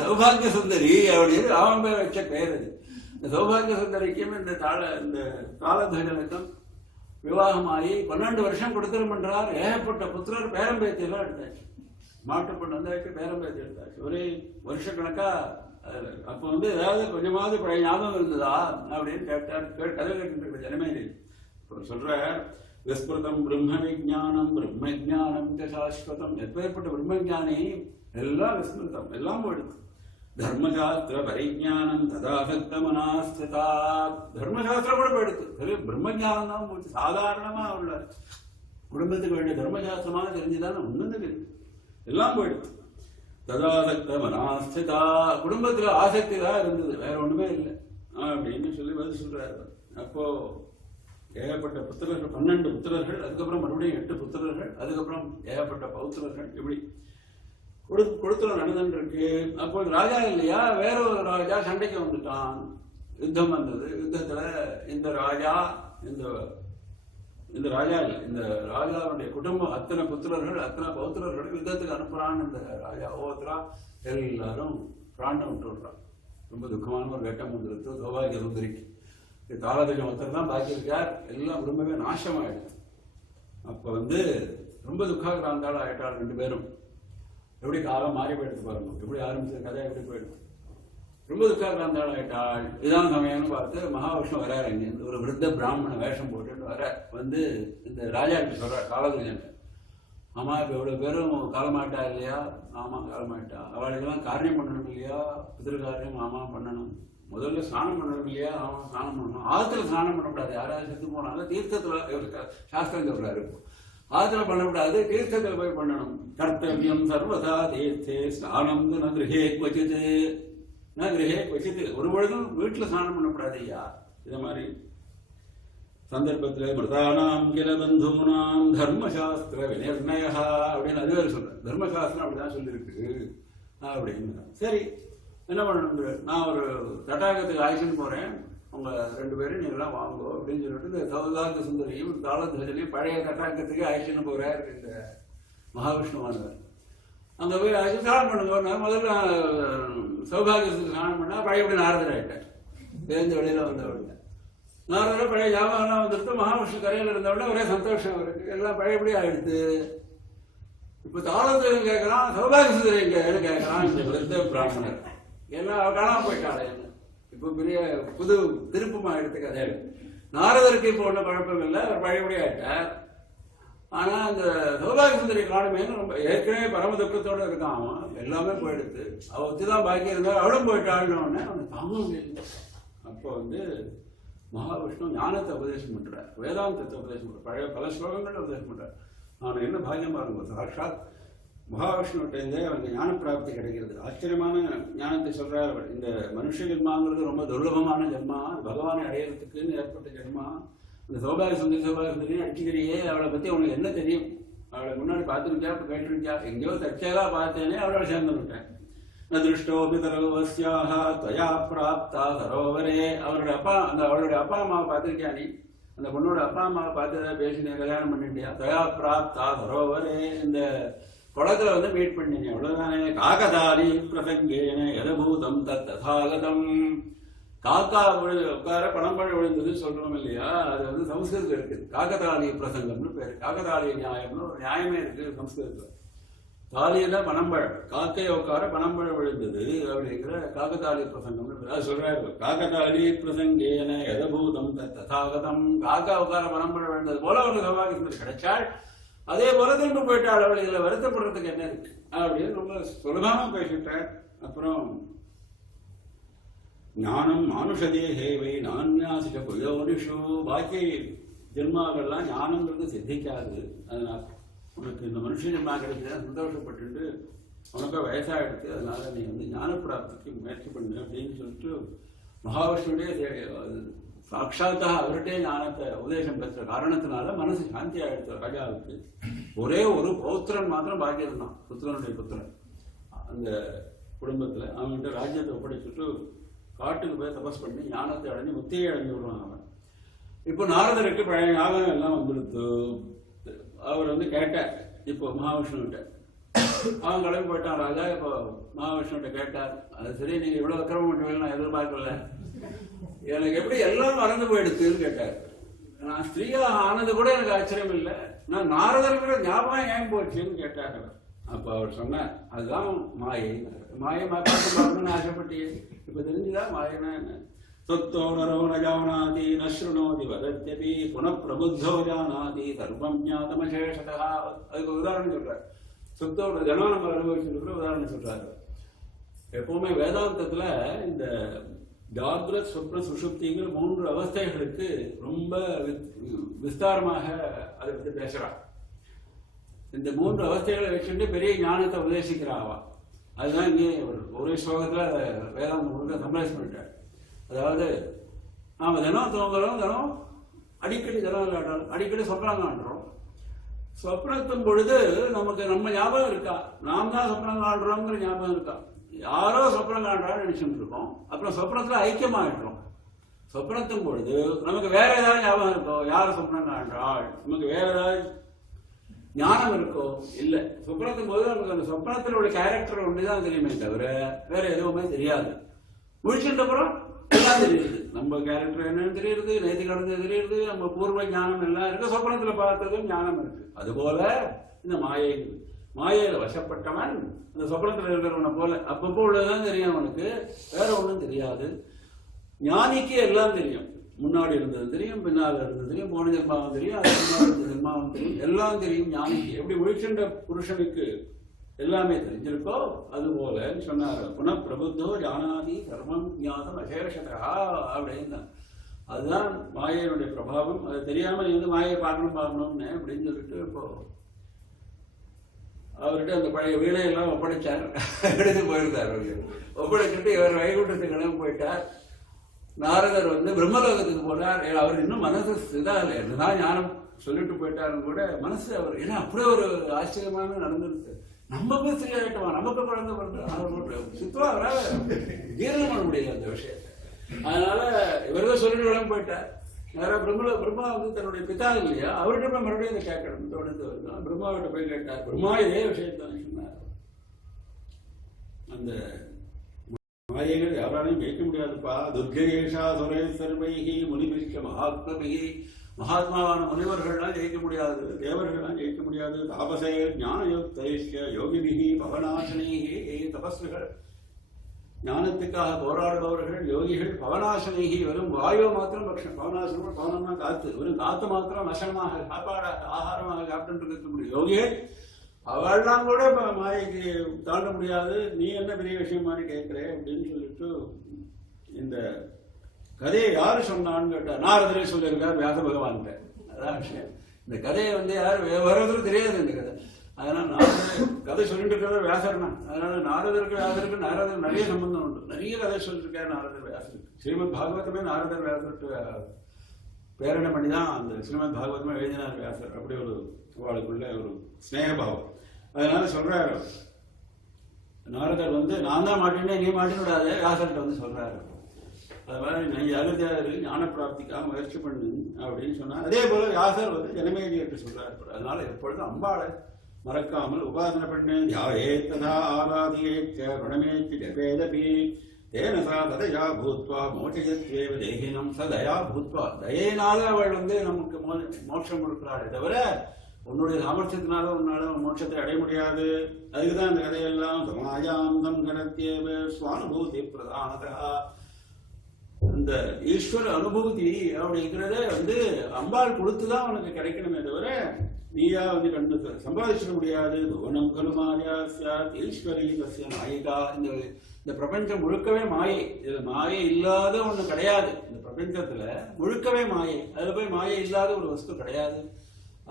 சௌபாகிய சுந்தரி அப்படின்னு அவன் பேர் வச்ச பேர் அது. இந்த சௌபாகிய சுந்தரிக்கும் இந்த காலத்வஜனுக்கும் விவாகமாகி 12 வருஷம் கொடுத்தனம் பண்றார். ஏகப்பட்ட புத்திரர் பேரம்பேத்தி எல்லாம் எடுத்தாச்சு. மாட்டு பொண்ணு வந்தாச்சு, பேரம்பேத்தி எடுத்தாச்சு. ஒரே வருஷக்கணக்கா. அப்ப வந்து ஏதாவது கொஞ்சமாவது பழைய ஞாபகம் இருந்ததா அப்படின்னு கேட்டார். கதை கேட்டு ஜனமே சொல்ற விஸ்மிருதம் பிரம்ம விஜானம் பிரம்ம ஜானம் சாஸ்வதம். எப்பேற்பட்ட பிரம்மஜானி எல்லாம் விஸ்மிருதம், எல்லாம் எடுத்து. தர்மசாஸ்திர பரிஜானம் ததாசக்தமனாஸ்திதா. தர்மசாஸ்திரம் கூட போயிடுத்து. சரி, பிரம்மஜானம் தான் போச்சு. சாதாரணமா உள்ள குடும்பத்துக்கு வேண்டிய தர்மசாஸ்திரமான தெரிஞ்சுதானே ஒண்ணு எல்லாம் போயிடுச்சு. ததாசக்தமனாஸ்திதா. குடும்பத்துல ஆசக்தி தான் இருந்தது, வேற ஒண்ணுமே இல்லை அப்படின்னு சொல்லி பதில் சொல்றாரு. அப்போ ஏகப்பட்ட புத்திரர்கள், 12 புத்திரர்கள், அதுக்கப்புறம் மறுபடியும் 8 புத்திரர்கள், அதுக்கப்புறம் ஏகப்பட்ட பௌத்திரர்கள். இப்படி கொடுத்துல நடந்துட்டு இருக்கு. அப்போ ராஜா இல்லையா, வேற ஒரு ராஜா சண்டைக்கு வந்துட்டான். யுத்தம் வந்தது. யுத்தத்துல இந்த ராஜா இந்த ராஜா இல்லை, இந்த ராஜாவுடைய குடும்பம் அத்தனை புத்திரர்கள் அத்தனை பௌத்திரர்கள் யுத்தத்துக்கு அனுப்புறான்னு இந்த ராஜா ஒவ்வொருத்தரா எல்லாரும் பிராண்டம் விட்டு விடுறான். ரொம்ப துக்கமான ஒரு கட்டம் வந்துருக்கு சௌபாகிய சுந்தரிக்கு. காலதேசம் ஒருத்தர் தான் பாக்கி இருக்கார். எல்லாம் ரொம்பவே நாசமாயிடுச்சு. அப்ப வந்து ரொம்ப துக்காகிராந்தாள் ஆயிட்டாள் 2 பேரும். எப்படி காலம் மாறி போயிடுத்து பாருங்க. எப்படி ஆரம்பிச்ச கதை எப்படி போயிடுச்சு. ரொம்ப துக்காகிராந்தாள் ஆயிட்டாள். இதான் சமயம்னு பார்த்து மகாவிஷ்ணு வராரு. அங்கேருந்து ஒரு விருத்த பிராமண வேஷம் போட்டுட்டு வர வந்து இந்த ராஜா கிட்ட சொல்றார் காலதேசன். ஆமா, இப்ப இவ்வளவு பேரும் காலமாயிட்டா இல்லையா? ஆமா காலமாயிட்டா. அவளுக்கெல்லாம் காரியம் பண்ணணும் இல்லையா? பிதிருக்காரியம் ஆமா பண்ணணும். முதல்ல ஸ்நானம் பண்ணணும் இல்லையா? ஆமா ஸ்நானம் பண்ணணும். ஆத்துல ஸ்நானம் பண்ணக்கூடாது. யாராவது செத்து போனாலும் தீர்த்தத்துல சாஸ்திரம் சொல்றாரு. ஆத்துல பண்ணக்கூடாது, தீர்த்தத்துல போய் பண்ணணும். கர்த்தவியம் சர்வதா தீர்த்தே ஸ்நானம் கிரகே கொச்சித்து. கிரகே கொச்சித்து. ஒரு பொழுதும் வீட்டுல ஸ்நானம் பண்ணக்கூடாது ஐயா. இத மாதிரி சந்தர்ப்பத்தில் மிருதானாம் கில பந்தூனாம் தர்மசாஸ்திர விநிர்ணய அப்படின்னு அதுவே சொல்றேன். தர்மசாஸ்திரம் அப்படிதான் சொல்லியிருக்கு அப்படின்னு. சரி என்ன பண்ண, நான் ஒரு தடாகத்துக்கு ஆயிடுச்சுன்னு போறேன், உங்க 2 பேரும் நீங்களாம் வாங்கோ அப்படின்னு சொல்லிட்டு இந்த சௌதாந்த சுந்தரியும் தாளத்வஜனையும் பழைய தடாகத்துக்கு ஆயிடுச்சுன்னு போறார் இந்த மகாவிஷ்ணுவானவர். அங்க போய் ஆயிடுச்சு ஸ்நானம் பண்ணுங்க. முதல்ல சௌபாகியத்துக்கு ஸ்நானம் பண்ணா பழையபடி நாரதர் ஆயிட்டார். சேர்ந்து வெளியில வந்தவங்க நாரதர பழைய ஞாபகம்லாம் வந்துட்டு மகாவிஷ்ணு கரையில் இருந்தவொடனே ஒரே சந்தோஷம் இருக்கு, எல்லாம் பழையபடி ஆயிடுத்து. இப்ப தாளத்வஜன் கேட்கலாம், சௌபாகிய சுந்தரியும் கேட்கலாம். இந்த பிராமணர் எல்லாம் காணாம போயிட்டாளே, இப்ப பெரிய புது திருப்பமா எடுத்து கதையில. நாரதருக்கு இப்போ ஒன்றும் குழப்பம் இல்லை, அவர் பழையபடி ஆயிட்டார். ஆனா அந்த சௌபாகிய சுந்தரி காணுமே ரொம்ப ஏற்கனவே பரம துக்கத்தோட இருக்கான் அவன், எல்லாமே போயிடுத்து. அவ ஒத்திதான் பாக்கி இருந்தா அவளும் போயிட்டாள்னு அவனுக்கு தாங்க முடியல. அப்போ மகாவிஷ்ணு ஞானத்தை உபதேசம் பண்றார், வேதாந்தத்தை உபதேசம் பண்றார், பழைய பல ஸ்லோகங்கள் உபதேசம் பண்றார். நான் என்ன பாக்கியமா இருக்கும், சாட்சாத் மகாவிஷ்ணுகிட்டே அவனுக்கு ஞான பிராப்தி கிடைக்கிறது. ஆச்சரியமான ஞானத்தை சொல்றார். இந்த மனுஷ ஜென்மாங்கிறது ரொம்ப துர்லபமான ஜென்மா, பகவானை அடையிறதுக்குன்னு ஏற்பட்ட ஜென்மா. இந்த சௌபாகிய சுந்தரி அடிச்சுக்கிறியே, அவளை பத்தி உனக்கு என்ன தெரியும்? அவளை முன்னாடி பார்த்துருக்கியா, கேட்டிருக்கியா? எங்கேயோ தற்செயலா பார்த்தேனே அவளோட சேர்ந்து விட்டேன். திருஷ்டோபி தரோவஸ்யாக துவயா பிராப்தா சரோவரே. அவருடைய அப்பா, அந்த அவளுடைய அப்பா அம்மாவை பார்த்திருக்கியா நீ? அந்த பொண்ணோட அப்பா அம்மாவை பார்த்து பேசினே, கல்யாணம் பண்ணிட்டியா? துவயா பிராப்தா சரோவரே, இந்த குளத்துல மீட் பண்ணீங்க, அவ்வளவுதானே. காகதாலி பிரசங்கேன எதபூதம் தத்தாகதம். காக்கா உட்கார பணம்பழம் விழுந்தது சொல்றோம் இல்லையா, அது சம்ஸ்கிருதத்தில் இருக்கு. காகதாலி பிரசங்கம்னு பேரு. காகதாலி நியாயம்னு ஒரு நியாயமே இருக்கு சம்ஸ்கிருதத்துல. தாலியில பனம்பழம், காக்கையை உட்கார பனம்பழம் விழுந்தது அப்படிங்கிற காகதாலி பிரசங்கம் அது சொல்றாரு. காகதாலி பிரசங்கேன எதபூதம் தத்தாகதம். காக்கா உட்கார பனம்பழம் விழுந்தது போல அவனுக்கு சௌபாகிய சுந்தரி கிடைச்சாள். அதே போல திரும்ப போயிட்டாள். அவள் இதுல வருத்தப்படுறதுக்கு என்ன இருக்கு அப்படின்னு ரொம்ப சுலபமா பேசிட்டார். அப்புறம் ஞானம் மானுஷதேகேவை நான்யாசிக புயோனிஷு. பாக்கி ஜென்மாவெல்லாம் ஞானங்கிறது சித்திக்காது. அதனால உனக்கு இந்த மனுஷ ஜென்மா கிடைச்சா சந்தோஷப்பட்டு, உனக்கு வயசாகிடுச்சு, அதனால நீ ஞான பிராப்திக்கு முயற்சி பண்ணு அப்படின்னு சொல்லிட்டு மகாவிஷ்ணுடைய சாட்சாத்தா அவர்கிட்டே ஞானத்தை உபதேசம் பெற்ற காரணத்தினால மனசு சாந்தி ஆயிடுச்சு ராஜாவுக்கு. ஒரே ஒரு பௌத்திரன் மாத்திரம் பாக்கி இருந்தான், புத்திரனுடைய புத்திரன். அந்த குடும்பத்துல அவன்கிட்ட ராஜ்யத்தை ஒப்படைச்சிட்டு காட்டுக்கு போய் தபஸ் பண்ணி ஞானத்தை அடைஞ்சு முத்தியை அடைஞ்சு விடுவான் அவன். இப்போ நாரதருக்கு பழைய ஞாபகம் எல்லாம் வந்துடுத்து. அவர் கேட்டார் இப்போ மகாவிஷ்ணுகிட்ட. அவன் கிளம்பி போயிட்டான் ராஜா. இப்போ மகாவிஷ்ணுகிட்ட கேட்டார், அது சரி, நீங்க இவ்வளவு அக்கிரமம் பண்ணுவீங்க நான் எதிர்பார்க்கல, எனக்கு எப்படி எல்லாம் மறந்து போயிடுச்சுன்னு கேட்டார். நான் ஸ்திரீயா ஆனது கூட எனக்கு ஆச்சரியம் இல்லை, நான் நாரதர்கிற ஞாபகம் ஏன் போச்சுன்னு கேட்டார். அப்ப அவர் சொன்னார், அதுதான் மாயை. மாயை மாற்றணும்னு ஆசைப்பட்டியே, இப்ப தெரிஞ்சுதா மாயனா என்ன? சொத்தோடரோ நஜானாதி நஸ்ருணோதி வதத்யபி புனப்பிரபுத்தோ ஜானாதி சர்வம் ஞாதமசேஷதா. அதுக்கு உதாரணம் சொல்றாரு. சொத்தோட ஜனம் நம்ம அனுபவிச்சுருக்கிற உதாரணம் சொல்றாரு. எப்பவுமே வேதாந்தத்துல இந்த ஜாகிரத் சொப்ன சுஷுப்திங்கிற 3 அவஸ்தைகளுக்கு ரொம்ப விஸ்தாரமாக அதை பற்றி பேசுறான். இந்த 3 அவஸ்தைகளை வச்சுட்டு பெரிய ஞானத்தை உபதேசிக்கிறாவா. அதுதான் இங்கே ஒரு ஸ்லோகத்துல வேதாந்தம் முழுக்க சம்பளம் பண்ணிட்டார். அதாவது நாம தினம் தூங்குறோம், தினம் அடிக்கடி தினம் விளையாடுறோம், அடிக்கடி சொப்னம் காண்றோம். சொப்னத்தும் பொழுது நமக்கு நம்ம ஞாபகம் இருக்கா, நாம் தான் சொப்னம் காண்றோங்கிற ஞாபகம் இருக்கா? யாரோ சொப்னம் காண்றான்னு நினைச்சுட்டு இருக்கோம். அப்புறம் சொப்னத்துல ஐக்கியமாயிடுறோம். சொப்னத்தும் பொழுது நமக்கு வேற ஏதாவது ஞாபகம் இருக்கோ, யார் சொப்னம் காண்றாள், நமக்கு வேற ஏதாவது ஞானம் இருக்கோ? இல்ல. சொப்னத்தும் போது நமக்கு அந்த சொப்னத்தினோட கேரக்டர் ஒன்றுதான் தெரியுமே தவிர வேற எதுவுமே தெரியாது. முடிச்சுட்ட அப்புறம் எல்லாம் தெரியுது, நம்ம கேரக்டர் என்னன்னு தெரியுது, நேதி கடந்து தெரியுது, நம்ம பூர்வ ஞானம் எல்லாம் இருக்கு, சொப்னத்துல பார்த்ததும் ஞானம் இருக்கு. அதுபோல இந்த மாயையில வசப்பட்டவன் அந்த சொப்னத்துல இருக்கிறவனை போல அப்பப்போ உள்ளதான் தெரியும் அவனுக்கு, வேற ஒண்ணும் தெரியாது. ஞானிக்கு எல்லாம் தெரியும், முன்னாடி இருந்தது தெரியும், பின்னால் இருந்தது தெரியும், போன ஜென்மாவும் தெரியும், அது இருந்த ஜென்மாவும் தெரியும், எல்லாம் தெரியும் ஞானிக்கு. எப்படி ஒழிச்சென்ற புருஷனுக்கு எல்லாமே தெரிஞ்சிருக்கோ அதுபோல சொன்னார். புனப்பிரபுத்தோ ஜானாதி சர்வம் ஞானம் அசேஷதா அப்படின்னு. அதுதான் மாயையுடைய பிரபாவம். அது தெரியாம மாயை பார்க்கணும்னு அப்படின்னு சொல்லிட்டு இப்போ அவர்கிட்ட அந்த பழைய வீணையெல்லாம் ஒப்படைச்சார். எடுத்து போயிருந்தார். ஒப்படைச்சிட்டு இவர் வைகுண்டத்துக்கு கிளம்பி போயிட்டார். நாரதர் வந்து பிரம்மலோகத்துக்கு போனார். அவர் இன்னும் மனசு இதாகல, என்னதான் ஞானம் சொல்லிட்டு போயிட்டாருன்னு கூட மனசு அவர் ஏன்னா அப்படியே ஒரு ஆச்சரியமான நடந்துருக்கு. நம்ம போய் சரியாயிட்டோம், நமக்கு குழந்தை பிறந்து சுத்தமா அவரால் ஜீரணம் பண்ண முடியல அந்த விஷயத்தை. அதனால இவர்தான் சொல்லிட்டு உடம்பு போயிட்டார். யாராவது பிரம்மா வந்து தன்னுடைய பிதா இல்லையா, அவர்கிட்ட போய் மறுபடியும் இதை கேட்கணும் தொடர்ந்து வருதான். பிரம்மாவிட்ட போய் கேட்டார். பிரம்மா இதே விஷயத்தான் சொன்னார். அந்த மாயைகள் யாராலையும் ஜெயிக்க முடியாதுப்பா. துர்கேஷா சுரே சர்வைகி முனிபிஷ்ட மகாத்மபிகி, மகாத்மாவான முனிவர்கள்லாம் ஜெயிக்க முடியாது, தேவர்கள்லாம் ஜெயிக்க முடியாது. தாபசே ஞானயுக்தைஷ்ய யோகிபிகி பவநாசனைகி, தபஸ்விகள் ஞானத்துக்காக போராடுபவர்கள் யோகிகள். பவநாசனைகி, வெறும் வாயு மாத்திரம் பக்ஷம். பவநாசனம் பவனம்னா காத்து, வெறும் காத்து மாத்திரம் வசனமாக சாப்பாடு ஆகாரமாக சாப்பிட்டு இருக்கக்கூடிய யோகிகள். அவள்லாம் கூட மாயைக்கு தாண்ட முடியாது. நீ என்ன பெரிய விஷயமானு கேட்கிற அப்படின்னு சொல்லிட்டு இந்த கதையை யாரு சொன்னான்னு கேட்டா நாரதரே சொல்லியிருக்கார் வியாச பகவான்கிட்ட. அதான் விஷயம். இந்த கதையை வந்து யாரு வருவதும் தெரியாது இந்த கதை. அதனால நாரதர் கதை சொல்லிட்டு இருக்கிற வியாசர்னா. அதனால நாரதருக்கு நாரதர் நிறைய சம்பந்தம் உண்டு. நிறைய கதை சொல்லிருக்காரு நாரதர் வியாசருக்கு. ஸ்ரீமத் பாகவதமே நாரதர் வியாசருக்கு பேரணை பண்ணி தான் அந்த ஸ்ரீமத் பாகவதமே எழுதினார் வியாசர். அப்படி ஒரு அவளுக்குள்ள ஒரு ஸ்நேகபாவம். அதனால சொல்றாரு நாரதர் வந்து நான் தான் மாட்டினேன், நீ மாட்டின விடாத வியாசர்கிட்ட வந்து சொல்றாரு. அது மாதிரி நீ அழுதாரு ஞான பிராப்திக்காக முயற்சி பண்ணு அப்படின்னு சொன்னார். அதே போல வியாசர் வந்து ஜனமேஜியர்கிட்ட சொல்றாரு. அதனால எப்பொழுதும் அம்பாளை மறக்காமல் உபாசனை பண்ணு. தியாயேத்ததா ஆராதியேச்ச ருணமேச்சி ஜபேதபி தேன சா ததயா பூத்வா மோட்சயத்வேவ தேகினம் சதயா பூத்வா. தயையினால அவள் வந்து நமக்கு மோட்சம் கொடுக்கிறாளே தவிர உன்னுடைய சாமர்த்தியத்தினால உன்னால மோட்சத்தை அடைய முடியாது. அதுக்குதான் இந்த கதையெல்லாம். சமாயாந்தம் கணத்தேவ சுவானுபூதி பிரதானதா. அந்த ஈஸ்வர அனுபூதி அப்படிங்கிறத வந்து அம்பாள் கொடுத்துதான் உனக்கு கிடைக்கணுமே தவிர நீயா வந்து கண்டு சம்பாதிச்சிட முடியாது. புவனம் கருமாயா சாத் ஈஸ்வரி தஸ்ய நாயிகா. இந்த பிரபஞ்சம் முழுக்கவே மாயை. இதுல மாயை இல்லாத ஒண்ணு கிடையாது. இந்த பிரபஞ்சத்துல முழுக்கவே மாயை. அதுல போய் மாயை இல்லாத ஒரு வஸ்து கிடையாது.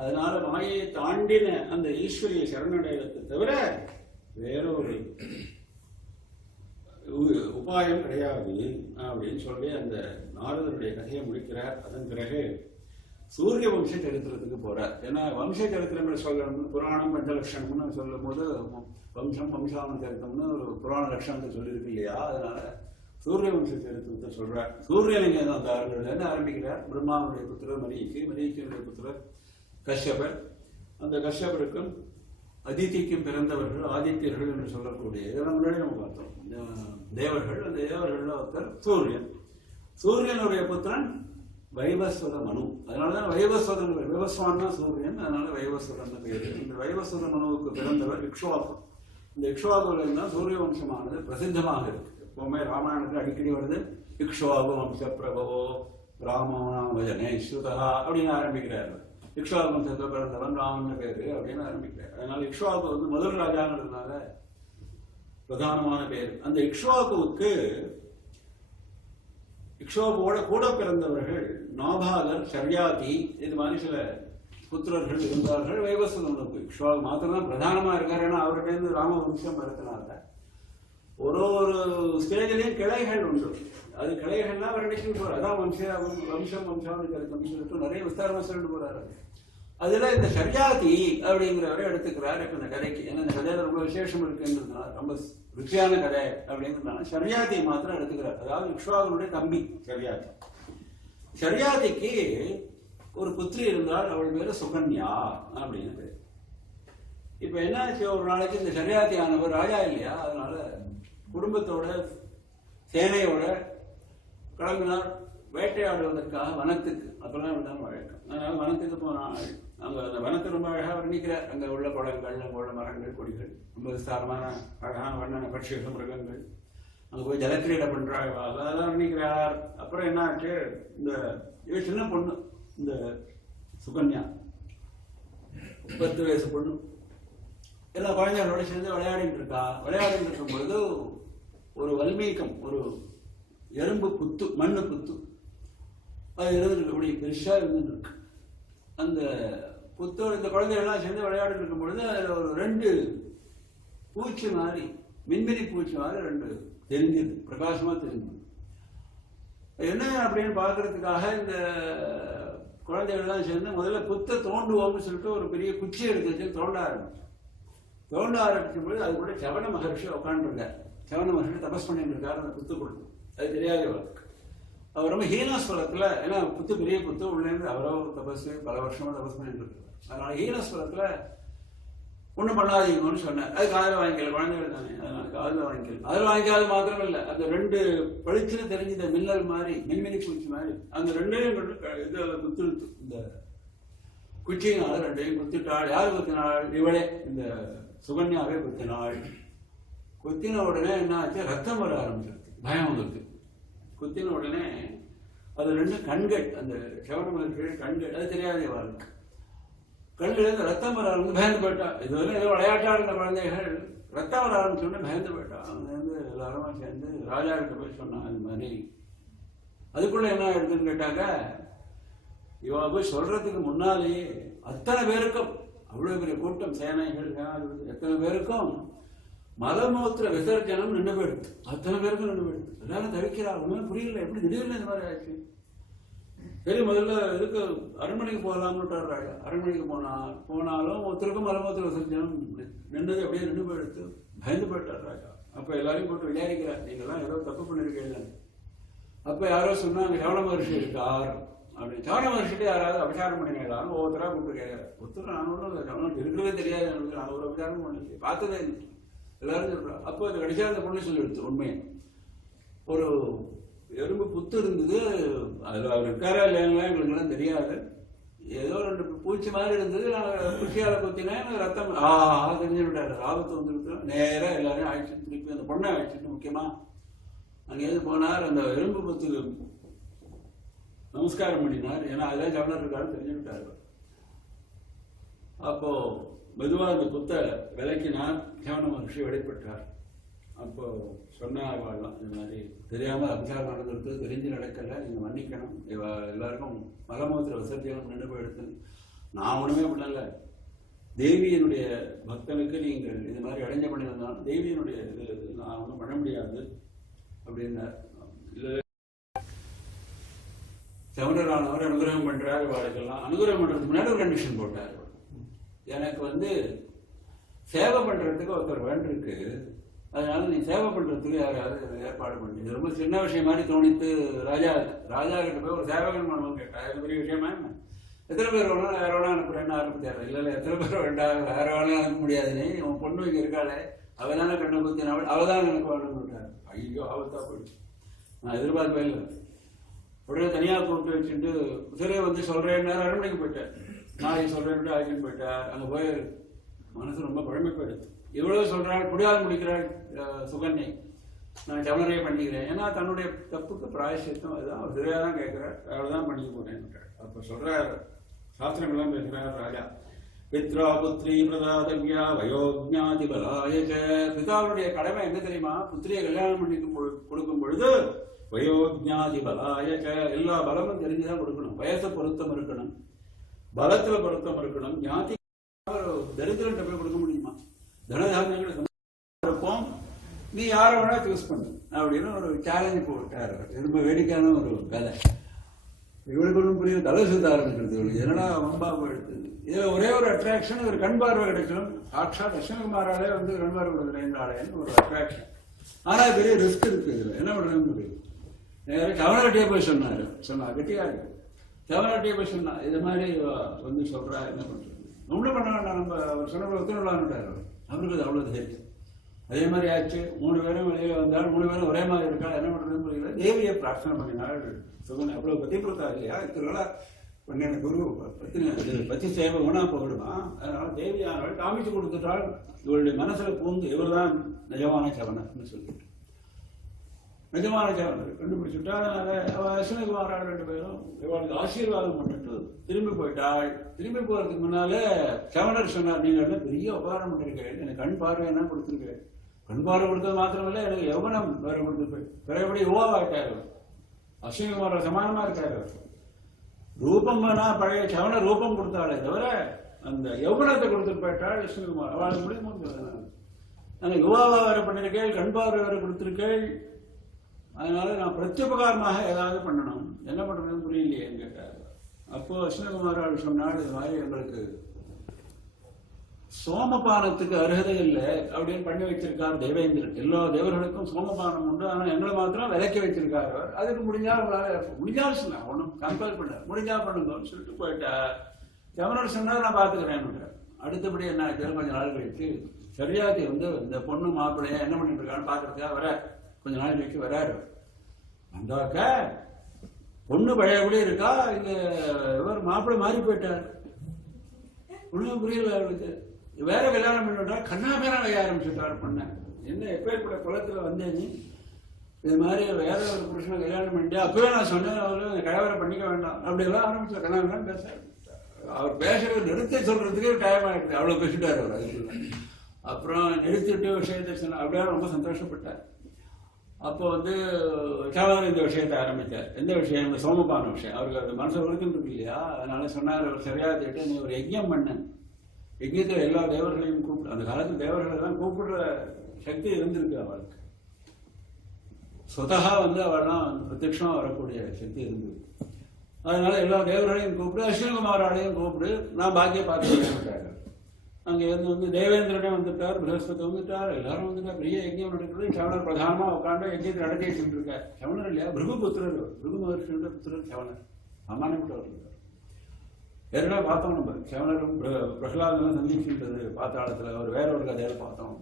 அதனால மாயை தாண்டின அந்த ஈஸ்வரிய சரணடைவதை தவிர வேற ஒரு உபாயம் கிடையாது அப்படின்னு சொல்லி அந்த நாரதருடைய கதையை முடிக்கிறார். அதன் பிறகு சூரிய வம்ச சரித்திரத்துக்கு போறார். ஏன்னா வம்ச சரித்திரங்கள் சொல்லணும், புராணம் பஞ்சலட்சணம்னு சொல்லும் போது வம்சம் வம்சாவன சரித்திரம்னு ஒரு புராண லட்சணத்தை சொல்லியிருக்கு இல்லையா. அதனால சூரிய வம்ச சரித்திரத்தை சொல்றார். சூரியலிங்க தாரங்கள்ல ஆரம்பிக்கிறார். பிரம்மாவுடைய புத்திரர் மரீச்சி, மரீச்சியுடைய புத்திரர் கஷ்யபர். அந்த கஷ்யபருக்கும் அதிதிக்கும் பிறந்தவர்கள் ஆதித்யர்கள் என்று சொல்லக்கூடிய இதெல்லாம் முன்னாடி நம்ம பார்த்தோம். தேவர்கள். அந்த தேவர்கள் ஒருத்தர் சூரியன். சூரியனுடைய புத்திரன் வைவஸ்வத மனு. அதனாலதான் வைவஸ்வதன், வைவஸ்வான்னா சூரியன், அதனால வைவஸ்வதன் பேரு. இந்த வைவஸ்வத மனுவுக்கு பிறந்தவர் இக்ஷ்வாகு. இந்த இக்ஷ்வாகுல இருந்தால் சூரிய வம்சமானது பிரசித்தமாக இருக்கு. எப்பவுமே ராமாயணத்தில் அடிக்கடி வருது இக்ஷ்வாகு வம்ச பிரபவோ ராமோனாமஜனே ஸ்ருதா அப்படின்னு ஆரம்பிக்கிறார். இக்ஷ்வாகு வம்சத்தில் பிறந்தவன் ராமன் பேரு அப்படின்னு ஆரம்பிக்கிறார். அதனால இக்ஷ்வாகு வந்து முதல் ராஜாங்கிறதுனால பிரதானமான பேர். அந்த இக்ஷ்வாகுவுக்கு இக்ஷ்வாகுவோட கூட பிறந்தவர்கள் நாபாகர், சர்யாதி, இது மாதிரி சில புத்திரர்கள் இருந்தார்கள். வைவஸ்வதனுக்கு இக்ஷ்வாகு மாத்திரம் பிரதானமா இருக்காரு. ஏன்னா அவர்கிட்ட இருந்து ராம வம்சம் இருக்கிறாங்க. ஒரு ஸ்டேஜ்லயும் கிளைகள் உண்டு. அது கிளைகள்லாம் வர்ணிச்சு போறாரு. அதான் வம்சாவளி சரித்திரம் சொல்லிட்டு நிறைய விஸ்தாரமா சொல்லிட்டு போறாரு. அதுல இந்த சர்யாதி அப்படிங்கிறவரை எடுத்துக்கிறார் இப்ப இந்த கதைக்கு. ஏன்னா இந்த கதையில ரொம்ப விசேஷம் இருக்குன்றதுனால, ரொம்ப ருச்சியான கதை அப்படிங்கிறதுனால சர்யாதியை மாத்திரம் எடுத்துக்கிறார். அதாவது இக்ஷ்வாகுனுடைய தம்பி சர்யாதி. சர்யாதிக்கு ஒரு புத்திரி இருந்தால் அவள் பேரு சுகன்யா அப்படின்னு பேர். இப்ப என்னாச்சு, ஒரு நாளைக்கு இந்த சர்யாதி ஆனவர் ராஜா இல்லையா, அதனால குடும்பத்தோட சேனையோட கிளம்பினார் வேட்டையாடுவதற்காக வனத்துக்கு. அப்பெல்லாம் விடாம வழக்கம். அதனால வனத்துக்கு போனாள். அங்க அந்த வனத்தை ரொம்ப அழகா வர்ணிக்கிறார். அங்க உள்ள குளங்கள், அங்க உள்ள மரங்கள், கொடிகள், ரொம்ப விஸ்தாரமான அழகான வண்ணன பட்சிகள், மிருகங்கள். அங்க போய் ஜலக்கிரீடை பண்றாள், அதெல்லாம் வர்ணிக்கிறார். அப்புறம் என்ன ஆச்சு, இந்த இவ சின்ன பொண்ணு, இந்த சுகன்யா 10 வயசு பொண்ணு, எல்லா குழந்தைகளோட சேர்ந்து விளையாடிட்டு இருக்கா. விளையாடிட்டு இருக்கும் பொழுது ஒரு வல்மீகம், ஒரு எறும்பு புத்து, மண்ணு புத்து அது இருந்துருக்கக்கூடிய பெருசா இருந்துருக்கு. அந்த புத்தோட இந்த குழந்தைகள்லாம் சேர்ந்து விளையாடிட்டு இருக்கும் பொழுது அதுல ஒரு 2 பூச்சி மாதிரி, மின்மினி பூச்சி மாதிரி 2 தெரிஞ்சது, பிரகாசமா தெரிஞ்சது. என்ன அப்படின்னு பார்க்கறதுக்காக இந்த குழந்தைகள்லாம் சேர்ந்து முதல்ல புத்த தோண்டுவோம்னு சொல்லிட்டு ஒரு பெரிய குச்சி எடுத்து வச்சு தோண்ட ஆரம்பிக்கும் போது அது கூட சவண மகர்ஷி உட்காந்துருக்கார். சவண மகர்ஷி தபஸ் பண்ணிட்டு இருக்காரு அந்த புத்துக்குள்ள. அது தெரியாத வழக்கு. அவர் ரொம்ப ஹீனஸ்வரத்துல, ஏன்னா புத்து பெரிய புத்து உள்ளேருந்து அவரோ தபஸ் பல வருஷமா தபஸ் பண்ணிட்டு இருக்காரு. அதனால ஹீனஸ்வரத்துல ஒன்றும் பண்ணாதீங்கன்னு சொன்னார். அது காதில் வாங்கிக்கல, குழந்தைகள் தானே, அதனால காதில் வாங்கிக்கல. அதில் வாங்கிக்காது மாத்திரம் இல்லை, அந்த ரெண்டு பளிச்சுன்னு தெரிஞ்ச மின்னல் மாதிரி, மின்மினி பூச்சி மாதிரி அந்த ரெண்டையும் இது குத்திழுத்து, இந்த குச்சியினால ரெண்டையும் குத்திட்டாள். யார் குத்தினாள்? இவளே, இந்த சுகன்யாவே குத்தினாள். குத்தின உடனே என்ன ஆச்சு? ரத்தம் வர ஆரம்பிச்சிருக்கு. பயம் வந்துருக்கு. குத்தின உடனே அது ரெண்டு கண்கள், அந்த சவணமர்கள் கண்கள், அது தெரியாதே வாழ்க்கை. கண்ணிலிருந்து ரத்தம் வர ஆரம்பிச்சு பயந்து போயிட்டா. இதுவரை ஏதோ விளையாட்டா இருந்த குழந்தைகள் ரத்தம் வர ஆரம்பிச்சோடனே பயந்து போயிட்டா. அங்கேருந்து எல்லாருமா சேர்ந்து ராஜா கிட்ட போய் சொன்னான் அது மாதிரி. அதுக்குள்ள என்ன எடுத்துன்னு கேட்டாக்க, இவ போய் சொல்றதுக்கு முன்னாலேயே அத்தனை பேருக்கும், அவ்வளவு பெரிய கூட்டம், சேனைகள், எத்தனை பேருக்கும் மலமூத்திர விசர்ஜனம் நின்று போயிடுது. அத்தனை பேருக்கும் நின்று போயிடுது. எல்லாரும் தவிக்கிறா. ஒன்றும் புரியல, எப்படி திடீர்னு இந்த மாதிரி ஆச்சு. சரி, முதல்ல இதுக்கு அரண்மனைக்கு போகலாம்னு ராஜா. அரண்மனைக்கு போனாலும் ஒருத்தருக்கும் மலமூத்திர விசர்ஜனம் நின்றது அப்படியே நின்று போயிடுத்து. பயந்து போயிட்டார் ராஜா. அப்ப எல்லாரையும் போட்டு விளையாடிக்கிறார், நீங்கெல்லாம் ஏதோ தப்பு பண்ணிருக்கீங்க. அப்ப யாரோ சொன்னாங்க சவண மகர்ஷி இருக்கார் அப்படின்னு. சவண மகர்ஷிட்டு யாராவது அபிஷாரம் பண்ணிக்கலாம் ஒவ்வொருத்தரா கூப்பிட்டு கேட்கிறார். ஒருத்தர் நான் ஒன்றும் இருக்கவே தெரியாது, நான் ஒரு அபிஷாரம் பண்ணி பார்த்ததே இல்லை, எல்லாரும் சொல்றாங்க. அப்போ அது கடைசியாக அந்த பொண்ணு சொல்லி எடுத்து உண்மையை. ஒரு எறும்பு புத்து இருந்தது, அதில் அவர் இருக்காரா இல்லைங்களா எங்களுக்குலாம் தெரியாது. ஏதோ ரெண்டு பூச்சி மாதிரி இருந்தது, நாங்கள் குச்சியால் குத்தினேன், ரத்தம் தெரிஞ்சு விட்டாரு. ஆபத்து வந்துருக்கு. நேராக எல்லாரையும் அழைச்சிட்டு திருப்பி அந்த பொண்ணை அழைச்சிட்டு முக்கியமாக அங்கேருந்து போனார். அந்த எறும்பு புத்துக்கு நமஸ்காரம் பண்ணினார். ஏன்னா அதெல்லாம் சவணர் இருக்காரு தெரிஞ்சு விட்டார். அப்போ மெதுவாக அந்த புத்த விலக்கினார். சவண மகர்ஷி வெளிப்பட்டார். அப்போ சொன்னார் வாழலாம், இந்த மாதிரி தெரியாமல் அபிஷாரம் நடந்திருக்கு, தெரிஞ்சு நடக்கலை, நீங்கள் மன்னிக்கணும், எல்லாருக்கும் மலமூத்திர விசர்ஜனம் நின்று போயிடுத்து. நான் ஒன்றுமே பண்ணல, தேவியினுடைய பக்தனுக்கு நீங்கள் இது மாதிரி அடைஞ்ச பண்ணியிருந்தாலும் தேவியினுடைய இது நான் ஒன்றும் பண்ண முடியாது அப்படின்னார். இல்லை, சவணரானவர் அனுகிரகம் பண்றாரு. வாழ்க்கெல்லாம் அனுகிரகம் பண்றதுக்கு முன்னாடி ஒரு கண்டிஷன் போட்டார். எனக்கு சேவை பண்றதுக்கு ஒருத்தர் வேண்டிருக்கு, அதனால நீ சேவை பண்றதுக்கு யாராவது ஏற்பாடு பண்ணி. இது ரொம்ப சின்ன விஷயம் மாதிரி தோணித்து ராஜா கிட்ட போய் ஒரு சேவகன் பண்ணணும்னு கேட்டா. அது பெரிய விஷயமா என்ன? எத்தனை பேர் வேணும், வேற வேணா அனுப்புறேன்னு அனுப்ப தேவை இல்லை. எத்தனை பேர் வேண்டாம், வேற வேணா அனுப்ப முடியாது. நீ உன் பொண்ணு இங்கே இருக்காளே, அவதான கண்ணை குத்தினவள், அவதான் எனக்கு வேணும்னு விட்டாரு. ஐயோ, ஆபத்தா போயிடுச்சு. நான் எதிர்பார்க்கவே இல்லை. உடனே தனியாக கூப்பிட்டு வச்சுட்டு சரி சொல்றேன், அரண்மனைக்கு போயிட்டேன். நான் சொல்றேன் ஆகின்னு போயிட்டார். அங்கே போய் மனசு ரொம்ப பழமை போயிடுது. இவ்வளவு சொல்றாள், புடியால் முடிக்கிறாள் சுகன்யை, நான் சவணரையே பண்ணிக்கிறேன். ஏன்னா தன்னுடைய தப்புக்கு பிராயசித்தம் அதுதான். அவர் சரியா தான் கேட்கிறார், அவ்வளவுதான் பண்ணிக்க போறேன். அப்ப சொல்றார், சாஸ்திரங்கள்லாம் பேசுறார் ராஜா. பித்ரா புத்திரி பிரதாதவ்யா வயோஜாதி பலாயச்ச. பிதாவுடைய கடமை என்ன தெரியுமா? புத்திரியை கல்யாணம் பண்ணி கொடுக்கும் பொழுது வயோஜாதி பலாயச்ச, எல்லா பலமும் தெரிஞ்சுதான் கொடுக்கணும். வயசை பொருத்தம் இருக்கணும், பலத்துல பொருத்தம் இருக்கணும். ஞாதி தரித்திரன் போய் கொடுக்க முடியுமா? தனதாரங்களுக்கு இருப்போம், நீ யாரை வேணா சூஸ் பண்ணு அப்படின்னு ஒரு சேலஞ்சு போட்டார். ரொம்ப வேடிக்கையான ஒரு கதை. இவளுக்கு ஒன்றும் புரியும், தலை சுத்த ஆரம்பிக்கிறது. இவளுக்கு என்னடா வம்பா போயிடுது. இதுல ஒரே ஒரு அட்ராக்ஷன், ஒரு கண் பார்வை கிடைக்கணும். சாட்சாத் லட்சுமிகுமாராலே கண் பார்வை கொடுக்குறேன்னு ஒரு அட்ராக்ஷன். ஆனா பெரிய ரிஸ்க் இருக்கு. இதுல என்ன பண்றதுன்னு புரியுது. நேரம் சவணர்கிட்டே போய் சொன்னா கெட்டியா இருக்கு. சவணர்கிட்டே போய் சொன்னா இது மாதிரி சொல்றா, என்ன பண்றது? ஒன்றும் பண்ண வேண்டாம், நம்ம அவர் சொன்ன ஒத்துழைட்டாரு. அவருக்கு அது அவ்வளவு தெரியும். அதே மாதிரி ஆச்சு. 3 பேரும் வெளியே வந்தாலும் 3 பேரும் ஒரே மாதிரி இருக்கா, என்ன பண்றதுன்னு புரியல. தேவியை பிரார்த்தனை பண்ணினாள் சுகன். அவ்வளவு பத்தி கொடுத்தா இல்லையா? இத்தனை பண்ணின குரு பத்தி சேவை ஒன்னா போயிடுவான். அதனால தேவியானவள் காமிச்சு கொடுத்துட்டாள். இவளுடைய மனசுல பூந்து இவர் நிஜமான சவணர்னு சொல்லிட்டு நிஜமான சவணர் கண்டுபிடிச்சுட்டா. அதனால அஸ்வினிகுமாரால் 2 பேரும் இவளுக்கு ஆசீர்வாதம் பண்ணிட்டு திரும்பி போயிட்டாள். திரும்பி போறதுக்கு முன்னாலே சவணர் சொன்னார், நீங்க பெரிய உபகாரம் பண்ணிருக்கேன், எனக்கு கண் பார்வை என்ன கொடுத்துருக்கேன். கண் பார்வை கொடுத்தது மாத்திரமில்லை, எனக்கு யௌவனம் வேற கொடுத்துருப்பேன். பிறகு யுவாவாயிட்டாரு. அஸ்வினிகுமார சமானமா இருக்காரு. ரூபம் வேணா பழைய சவண ரூபம் கொடுத்தாலே தவிர அந்த யௌவனத்தை கொடுத்துட்டு போயிட்டாள் அஸ்வினிகுமார். அவளுக்கு முடியும். யுவாவா வேற பண்ணிருக்கேள், கண் பார்வை வேற கொடுத்திருக்கேள். அதனால நான் பிரத்யுபகாரமாக ஏதாவது பண்ணணும், என்ன பண்றதுன்னு புரியலையேன்னு கேட்டார். அப்போ அஸ்வினகுமார் சொன்னாள், இது மாதிரி எங்களுக்கு சோமபானத்துக்கு அருகதை இல்லை அப்படின்னு பண்ணி வச்சிருக்கார் தேவேந்திரன். எல்லா தேவர்களுக்கும் சோமபானம் உண்டு, ஆனா எங்களை மாத்திரம் விலக்கி வச்சிருக்காரு அவர். அதுக்கு முடிஞ்சாலும் சொன்னா ஒன்றும் கம்பேர் பண்ண முடிஞ்சா பண்ணுங்கன்னு சொல்லிட்டு போயிட்டார். சமணர் சொன்னார், நான் பாத்துக்கிறேன். அடுத்தபடி என்ன ஆச்சு, கொஞ்ச நாள் கழிச்சு சரியாதி இந்த பொண்ணு மாப்பிள்ளைய என்ன பண்ணிட்டு இருக்கான்னு பாக்குறதுக்காக வர கொஞ்ச நாள் கழிச்சு வராரு. வந்தாக்க பொண்ணு பழையபடி இருக்கா, இங்க இவர் மாப்பிள்ளை மாறி போயிட்டார். ஒண்ணும் புரியல அவருக்கு. வேற கல்யாணம் பண்ணிவிட்டா கண்ணாபேரா வைய ஆரம்பிச்சுட்டார். பண்ண என்ன எப்பேற்பட்ட குளத்துல வந்தேன் நீ, இது மாதிரி வேற ஒரு புருஷனை கல்யாணம் பண்ணிட்டு அப்பவே நான் சொன்னேன் அவரு கல்யாணம் பண்ணிக்க வேண்டாம் அப்படி எல்லாம் ஆரம்பிச்சு கண்ணாபேரான்னு பேச. அவர் பேசுறது நிறுத்தி சொல்றதுக்கே டைம் ஆயிடுச்சு, அவ்வளவு பேசிட்டாரு அவர். அதுக்கு அப்புறம் நிறுத்திட்டு விஷயத்தை சொன்ன அப்படியே ரொம்ப சந்தோஷப்பட்டார். அப்போ சமணர் இந்த விஷயத்தை ஆரம்பித்தார். எந்த விஷயம், இந்த சோமபான விஷயம். அவருக்கு அது மனசு உறுத்துட்டு இருக்கு இல்லையா, அதனால சொன்னார், அவர் சரியா கேட்டு நீ ஒரு யஜ்யம் பண்ண, யஜ்யத்தில் எல்லா தேவர்களையும் கூப்பிட்டு, அந்த காலத்து தேவர்கள் எல்லாம் கூப்பிடுற சக்தி இருந்திருக்கு அவளுக்கு. சொதகா அவெல்லாம் பிரத்யட்சமா வரக்கூடிய சக்தி இருந்தது. அதனால எல்லா தேவர்களையும் கூப்பிடு, அஸ்வினகுமாராலையும் கூப்பிடு, நான் பாக்கிய பார்த்து. அங்கே தேவேந்திரனே வந்துட்டார், பிரகஸ்பதி வந்துட்டார், எல்லாரும் வந்துட்டார். பெரிய யஜ்யம் நடக்கிறது. சவணர் பிரதானமா உட்காந்து யஜ்யத்தை நடத்திட்டு இருக்கார். சவணர் இல்லையா, பிருகுபுத்திரர், பிருகு மகர்ஷியோட புத்திரர் சவணர், சாமானியப்பட்டவர் இருக்கார். ஏற்கனவே பார்த்தோம் நம்ம சவணரும் பிரகலாதனும் சந்திக்கின்றது பாத்தாளத்துல, அவர் வேற ஒரு கதையில பார்த்தோம்.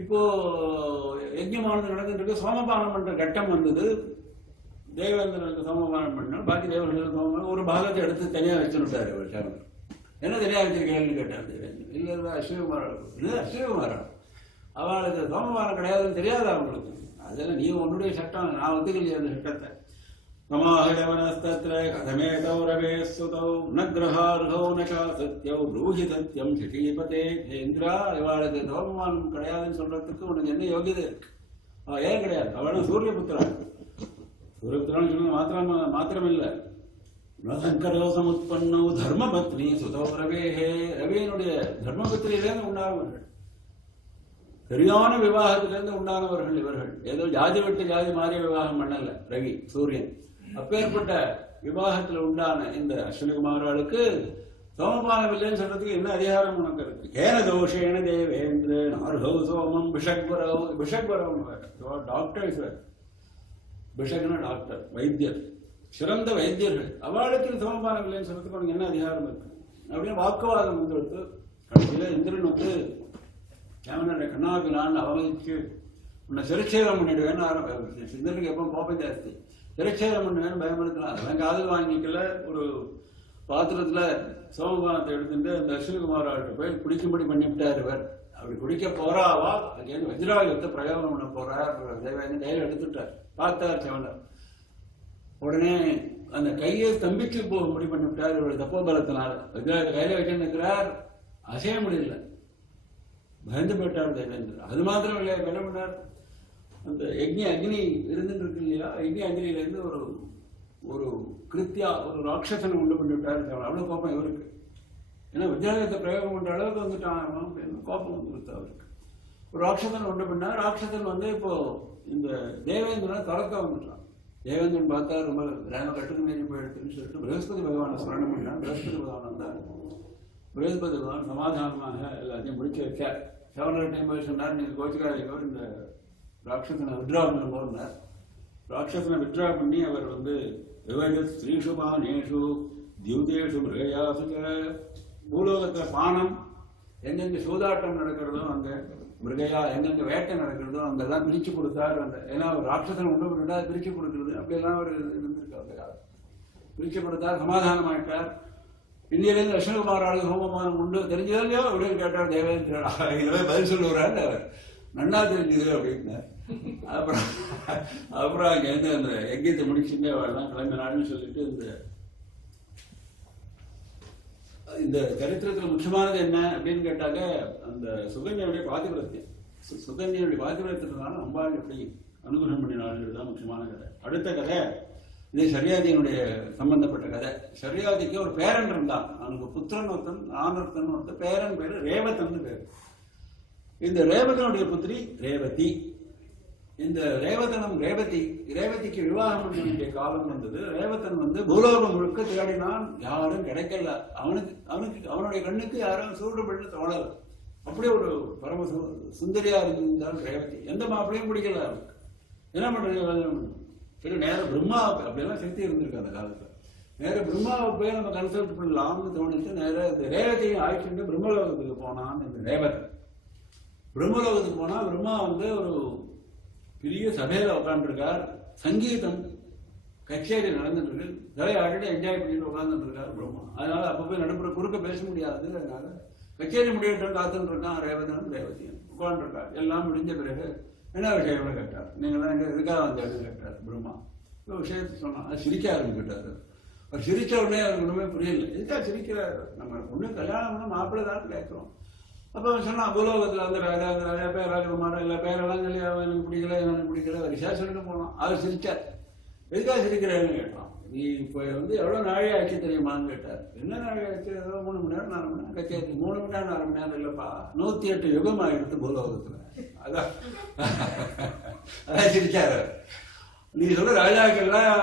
இப்போ யஜ்யமானது நடந்துட்டு இருக்கு. சோமபானம் பண்ற கட்டம் வந்தது. தேவேந்திரனுக்கு சோமபானம் பண்ணால் பாக்கி தேவர்களுக்கு சோமபானம் ஒரு பாகத்தை எடுத்து தனியா வச்சுட்டாரு அவர் சவணர். என்ன தனியா வச்சிருக்கேன்னு கேட்டார் தேவேந்திரன். இல்ல அஸ்வினகுமாரா அவளுக்கு சோமபானம் கிடையாதுன்னு தெரியாது அவங்களுக்கு. அதெல்லாம் நீ உன்னுடைய சட்டம், நான் ஒத்துக்கலையே அந்த சட்டத்தை. மமாஹிடவனஸ்தத்ர கதமேதோ ரவேஸ்வதோ ந கிரஹார்ஹோ நகா சத்யோ ப்ரூஹி சத்யம் சிஷீபதே. இந்திரா, இவாளுக்கு சோமபானம் கிடையாதுன்னு சொல்றதுக்கு உனக்கு என்ன யோகியதை இருக்கு? ஏன் கிடையாது? அவளும் சூரியபுத்திரன். சூரியபுத்திரான்னு சொன்னது மாத்திரமில்லை, சங்கரோசமுத்பன்னோ தர்மபத்னி சுதோ ரவேஹே. ரவியினுடைய தர்மபத்னியிலிருந்து உண்டானவர்கள், சரியான விவாகத்திலிருந்து உண்டானவர்கள் இவர்கள். ஏதோ ஜாதி விட்டு ஜாதி மாறிய விவாகம் பண்ணல ரவி, சூரியன். அப்பேற்பட்ட விவாகத்தில் உண்டான இந்த அஸ்வினகுமார்களுக்கு சோமபானம் இல்லைன்னு சொல்றதுக்கு என்ன அதிகாரம் உனக்கு இருக்கு? ஏன தோஷேன தேவேந்திர நார்ஹோ சோமம் பிஷக்வரோ. பிஷக்வரம் டாக்டர், பிஷக்னா டாக்டர், வைத்தியர், சிறந்த வைத்தியர்கள். அவளுக்கு சோமபானம் இல்லைன்னு சொல்றதுக்கு உனக்கு என்ன அதிகாரம் இருக்கு அப்படின்னு வாக்குவாதம் வந்துடுத்து. கடைசியில இந்திரன் சமணரை கண்ணாபிலான்னு அவமதிச்சு உன்னை சிறைச்சேதம் பண்ணிடுவேன்னு சிந்தனுக்கு எப்போ கோபம் ஜாஸ்தி. சிறைச்சேதம் பண்ணுவேன்னு பயன்படுத்தினா அதெல்லாம் காதல் வாங்கிக்கல. ஒரு பாத்திரத்துல சோமபானத்தை எடுத்துட்டு அந்த அஸ்வினகுமார்கிட்ட போய் குடிக்கும்படி பண்ணிவிட்டார் இவர். அப்படி குடிக்க போறாவா அங்கேருந்து வஜ்ராயுதத்தை பிரயோகம் பண்ண போறார் தேவேந்திரன். கையில் எடுத்துட்டார், பார்த்தார் சமணர். உடனே அந்த கையை ஸ்தம்பிச்சு போகும்படி பண்ணிவிட்டார் இவருடைய தப்போபலத்தினால. வஜ்ராயுத கையில வச்சு நிற்கிறார், அசைய முடியல, பயந்து போயிட்டார் தேவேந்திரன். அது மாத்திரம் இல்லையா, என்ன பண்ணார், அந்த அக்னி இருந்துட்டு இருக்கு இல்லையா, அக்னியில இருந்து ஒரு கிருத்தியா ஒரு ராட்சசனை உண்டு பண்ணிவிட்டார். அவ்வளவு கோபம் இவருக்கு. ஏன்னா வித்யாலயத்தை பிரயோகம் பண்ற அளவுக்கு வந்துட்டான், கோபம் வந்துருத்து அவருக்கு. ஒரு ராட்சசன் உண்டு பண்ணா. ராட்சசன் இப்போ இந்த தேவேந்திரனை துரத்த வந்துட்டான். தேவேந்திரன் பார்த்தா ரொம்ப கட்டுக்கு மீறி போயிடுதுன்னு சொல்லிட்டு பிரகஸ்பதி பகவானை ஸ்மரணம் பண்ணான். பிரகஸ்பதி பகவான் வந்தார். பிரகஸ்பதி பகவான் சமாதானமாக எல்லாத்தையும் முடிச்சு வைக்கார். சவணர் டைம் போய் சொன்னார், நீங்க கோச்சிக்காதீங்க, இந்த ராட்சசனை வித்ரா பண்ண போறார். ராட்சசனை வித்ரா பண்ணி அவர் ஸ்ரீஷு பானேஷு தியூதேஷு மிருகயாசு பூலோகத்துல பானம் எங்கெங்க சூதாட்டம் நடக்கிறதோ அங்க மிருகையா எங்கெங்க வேட்டை நடக்கிறதோ அங்கெல்லாம் பிரிச்சு கொடுத்தார். ஏன்னா ஒரு ராட்சசனை உண்டு பண்ணிட்டா பிரிச்சு கொடுக்குறது அப்படியெல்லாம் அவர் இருந்திருக்கு. அந்த காலம் பிரிச்சு கொடுத்தார், சமாதானம் ஆயிட்டார். இன்னிலிருந்து அஸ்வினகுமாராளுக்கு ஹோமமானம் உண்டு தெரிஞ்சதோ இல்லையோ அப்படின்னு கேட்டார் தேவேந்திரா. இதுவே பதில் சொல்லுறாரு அவர், நன்னா தெரிஞ்சது அப்படின்னார். அப்புறம் அங்க அந்த யஜ்யத்தை முடிச்சுட்டு அவெல்லாம் கிளம்பினான்னு சொல்லிட்டு இந்த சரித்திரத்துல முக்கியமானது என்ன அப்படின்னு கேட்டாக்க அந்த சுகன்யனுடைய பாதிவிரத்தியம். சுகன்யனுடைய பாதிவிரத்தியத்தினால அம்பாள் எப்படி அனுகிரகம் பண்ணினாள் தான் முக்கியமான கதை. அடுத்த கதை இது சரியாதியினுடைய சம்பந்தப்பட்ட கதை. சரியாதிக்கு ஒரு பேரன் இருந்தான், அவனுக்கு புத்திரன் ஒருத்தன், ஆனர்த்தன் ஒருத்தன். பேரன் பேரு ரேவதன் பேரு. இந்த ரேவதனுடைய புத்திரி ரேவதி. இந்த ரேவதிக்கு விவாகம் பண்ண வேண்டிய காலம் வந்தது. ரேவதன் வந்து பூலோகம் முழுக்க தேடினான், யாரும் கிடைக்கல. அவனுடைய கண்ணுக்கு யாரும் சூடுபட்டு தோணல. அப்படியே ஒரு பரம சுந்தரியா இருந்தால் ரேவதி. எந்த மாப்பிளையும் பிடிக்கல அவனுக்கு. என்ன பண்றது? சரி, நேரம் பிரம்மா, அப்படியெல்லாம் சக்தி இருந்திருக்கு அந்த காலத்துல. நேர பிரம்மாவை போய் நம்ம கன்சல்ட் பண்ணலாம்னு தோணிச்சு. நேர இந்த ரேவதியும் ஆயிடுச்சுட்டு பிரம்மலோகத்துக்கு போனான்னு. இந்த ரேவதன் பிரம்மலோகத்துக்கு போனா பிரம்மா வந்து ஒரு பெரிய சபையில உட்காந்துருக்கார். சங்கீதம் கச்சேரி நடந்துட்டு இருக்கு. தலையாடிட்டு என்ஜாய் பண்ணிட்டு உட்காந்துட்டு இருக்காரு பிரம்மா. அதனால அப்ப போய் நடுப்புற குறுக்க பேச முடியாது. அதனால கச்சேரி முடியட்டும் காத்துட்டு இருக்கான். ரேவதனும் ரேவதியும் உட்காந்துருக்கார். எல்லாம் முடிஞ்ச பிறகு என்ன விஷயம்னு கேட்டார். நீங்களாம் எங்க எதுக்காக வந்தேன்னு கேட்டார் பிரம்மா. விஷயத்த சொன்னா அது சிரிக்க ஆரம்பிக்கிட்டாரு. அவர் சிரிச்ச உடனே அவருக்கு ஒண்ணுமே புரியல. எதுக்கா சிரிக்கிறாரு? நம்ம ஒண்ணு கல்யாணம் பண்ண மாப்பிள்ளை தான் கேட்கிறோம். அப்ப அவன் சொன்னா பூலோகத்துல வந்து ராஜா பேர் ராஜகுமாரன் இல்ல பேரெல்லாம் சொல்லி அவன் எனக்கு பிடிக்கல எனக்கு பிடிக்கல விசேஷம்னு போனான். அவர் சிரிச்சார். எதுக்காக சிரிக்கிறேன்னு கேட்டான். நீ இப்போ வந்து எவ்வளவு நாழி ஆச்சு தெரியுமான்னு கேட்டார். என்ன நாழி ஆச்சு? ஏதோ 3 மணி நேரம் 4 மணி நேரம் கச்சேரி. 3 மணி நேரம் 4 மணி நேரம் இல்லப்பா, 108 யுகம் ஆயிடுத்து பூலோகத்துல. அதான் சிரிச்சாரு. நீ சொல்ற ராஜாக்கள்லாம்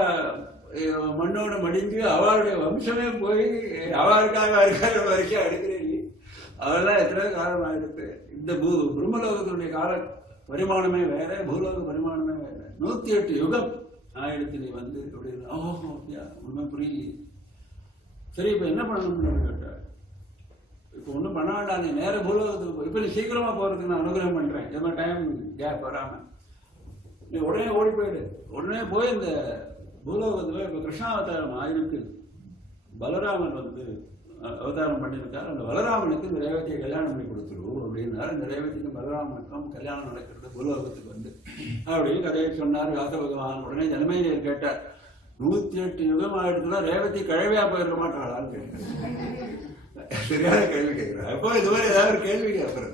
மண்ணோட மடிஞ்சு அவளுடைய வம்சமே போய் அவளுக்காக வரைக்கும் அடுக்கிறேன். அவெல்லாம் எத்தனை காலம் ஆயிடுத்து. இந்த பிரம்மலோகத்தினுடைய கால பரிமாணமே வேற, பூலோக பரிமாணமே வேற. 108 யுகம் ஆயிடுத்து. நீ வந்து அப்படின்னு. ஓஹோ, உண்மை புரியலையே. சரி, இப்ப என்ன பண்ணணும்னு கேட்டார். இப்ப ஒண்ணும் பண்ண வேண்டாம், நீ நேர பூலோகத்துக்கு இப்ப நீ சீக்கிரமா போறதுக்கு நான் அனுகிரகம் பண்றேன். எது மாதிரி டைம் கேப் வராம நீ உடனே ஓடி போயிடு. உடனே போய் இந்த பூலோகத்துல இப்ப கிருஷ்ணாவதாரம் ஆயிருக்கு. பலராமன் வந்து அவதாரம் பண்ணியிருக்காரு. அந்த பலராமனுக்கு இந்த ரேவதியை கல்யாணம் பண்ணி கொடுத்துருவோம் அப்படின்னாரு. இந்த ரேவதிக்கும் பலராமனுக்கும் கல்யாணம் நடக்கிறது பூலோகத்துக்கு வந்து அப்படின்னு கதையை சொன்னார் வியாச பகவான். உடனே ஜனமேஜர் கேட்டார், 108 யுகம் ஆயிடுச்சுன்னா ரேவதி கழவையா போயிருக்க மாட்டாளான்னு கேட்கிறார். சரியான கேள்வி கேட்கிறார். அப்போ இது மாதிரி ஏதாவது ஒரு கேள்வி கேட்கறது.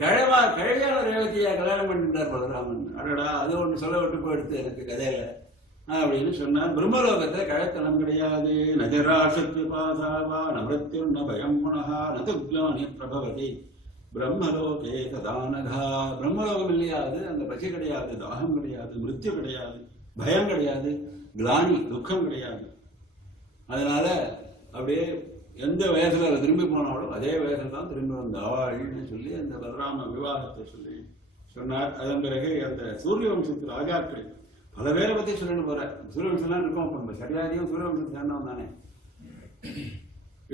கழவையான ரேவதியா கல்யாணம் பண்ணிட்டார் பலராமன். அடடா, அது ஒன்று சொல்ல விட்டு போயிடுத்து எனக்கு கதையில அப்படின்னு சொன்னார். பிரம்மலோகத்துல கழத்தனம் கிடையாது. நஜராசக்தி பாசாவா நமிருத்யு ந பயம் புனகா நதுக்லானி பிரபவதி பிரம்மலோகே ததானகா. பிரம்மலோகம் இல்லையாது, அந்த பசி கிடையாது, தாகம் கிடையாது, மிருத்யு கிடையாது, பயம் கிடையாது, கிளானி துக்கம் கிடையாது. அதனால அப்படியே எந்த வயசுல அதை திரும்பி போனாலும் அதே வயசுல தான் திரும்பி வந்த ஆவாள்னு சொல்லி அந்த பலராம விவாகத்தை சொல்லி சொன்னார். அதன் பிறகு அந்த சூரிய வம்சத்து ராஜாக்கள் பல பேரை பத்தி சொல்லிட்டு போற. சூரியவம்சம்லாம் இருக்கும். நம்ம சரியாதியும் சூரியவம்சம் சேர்ந்தவன் தானே.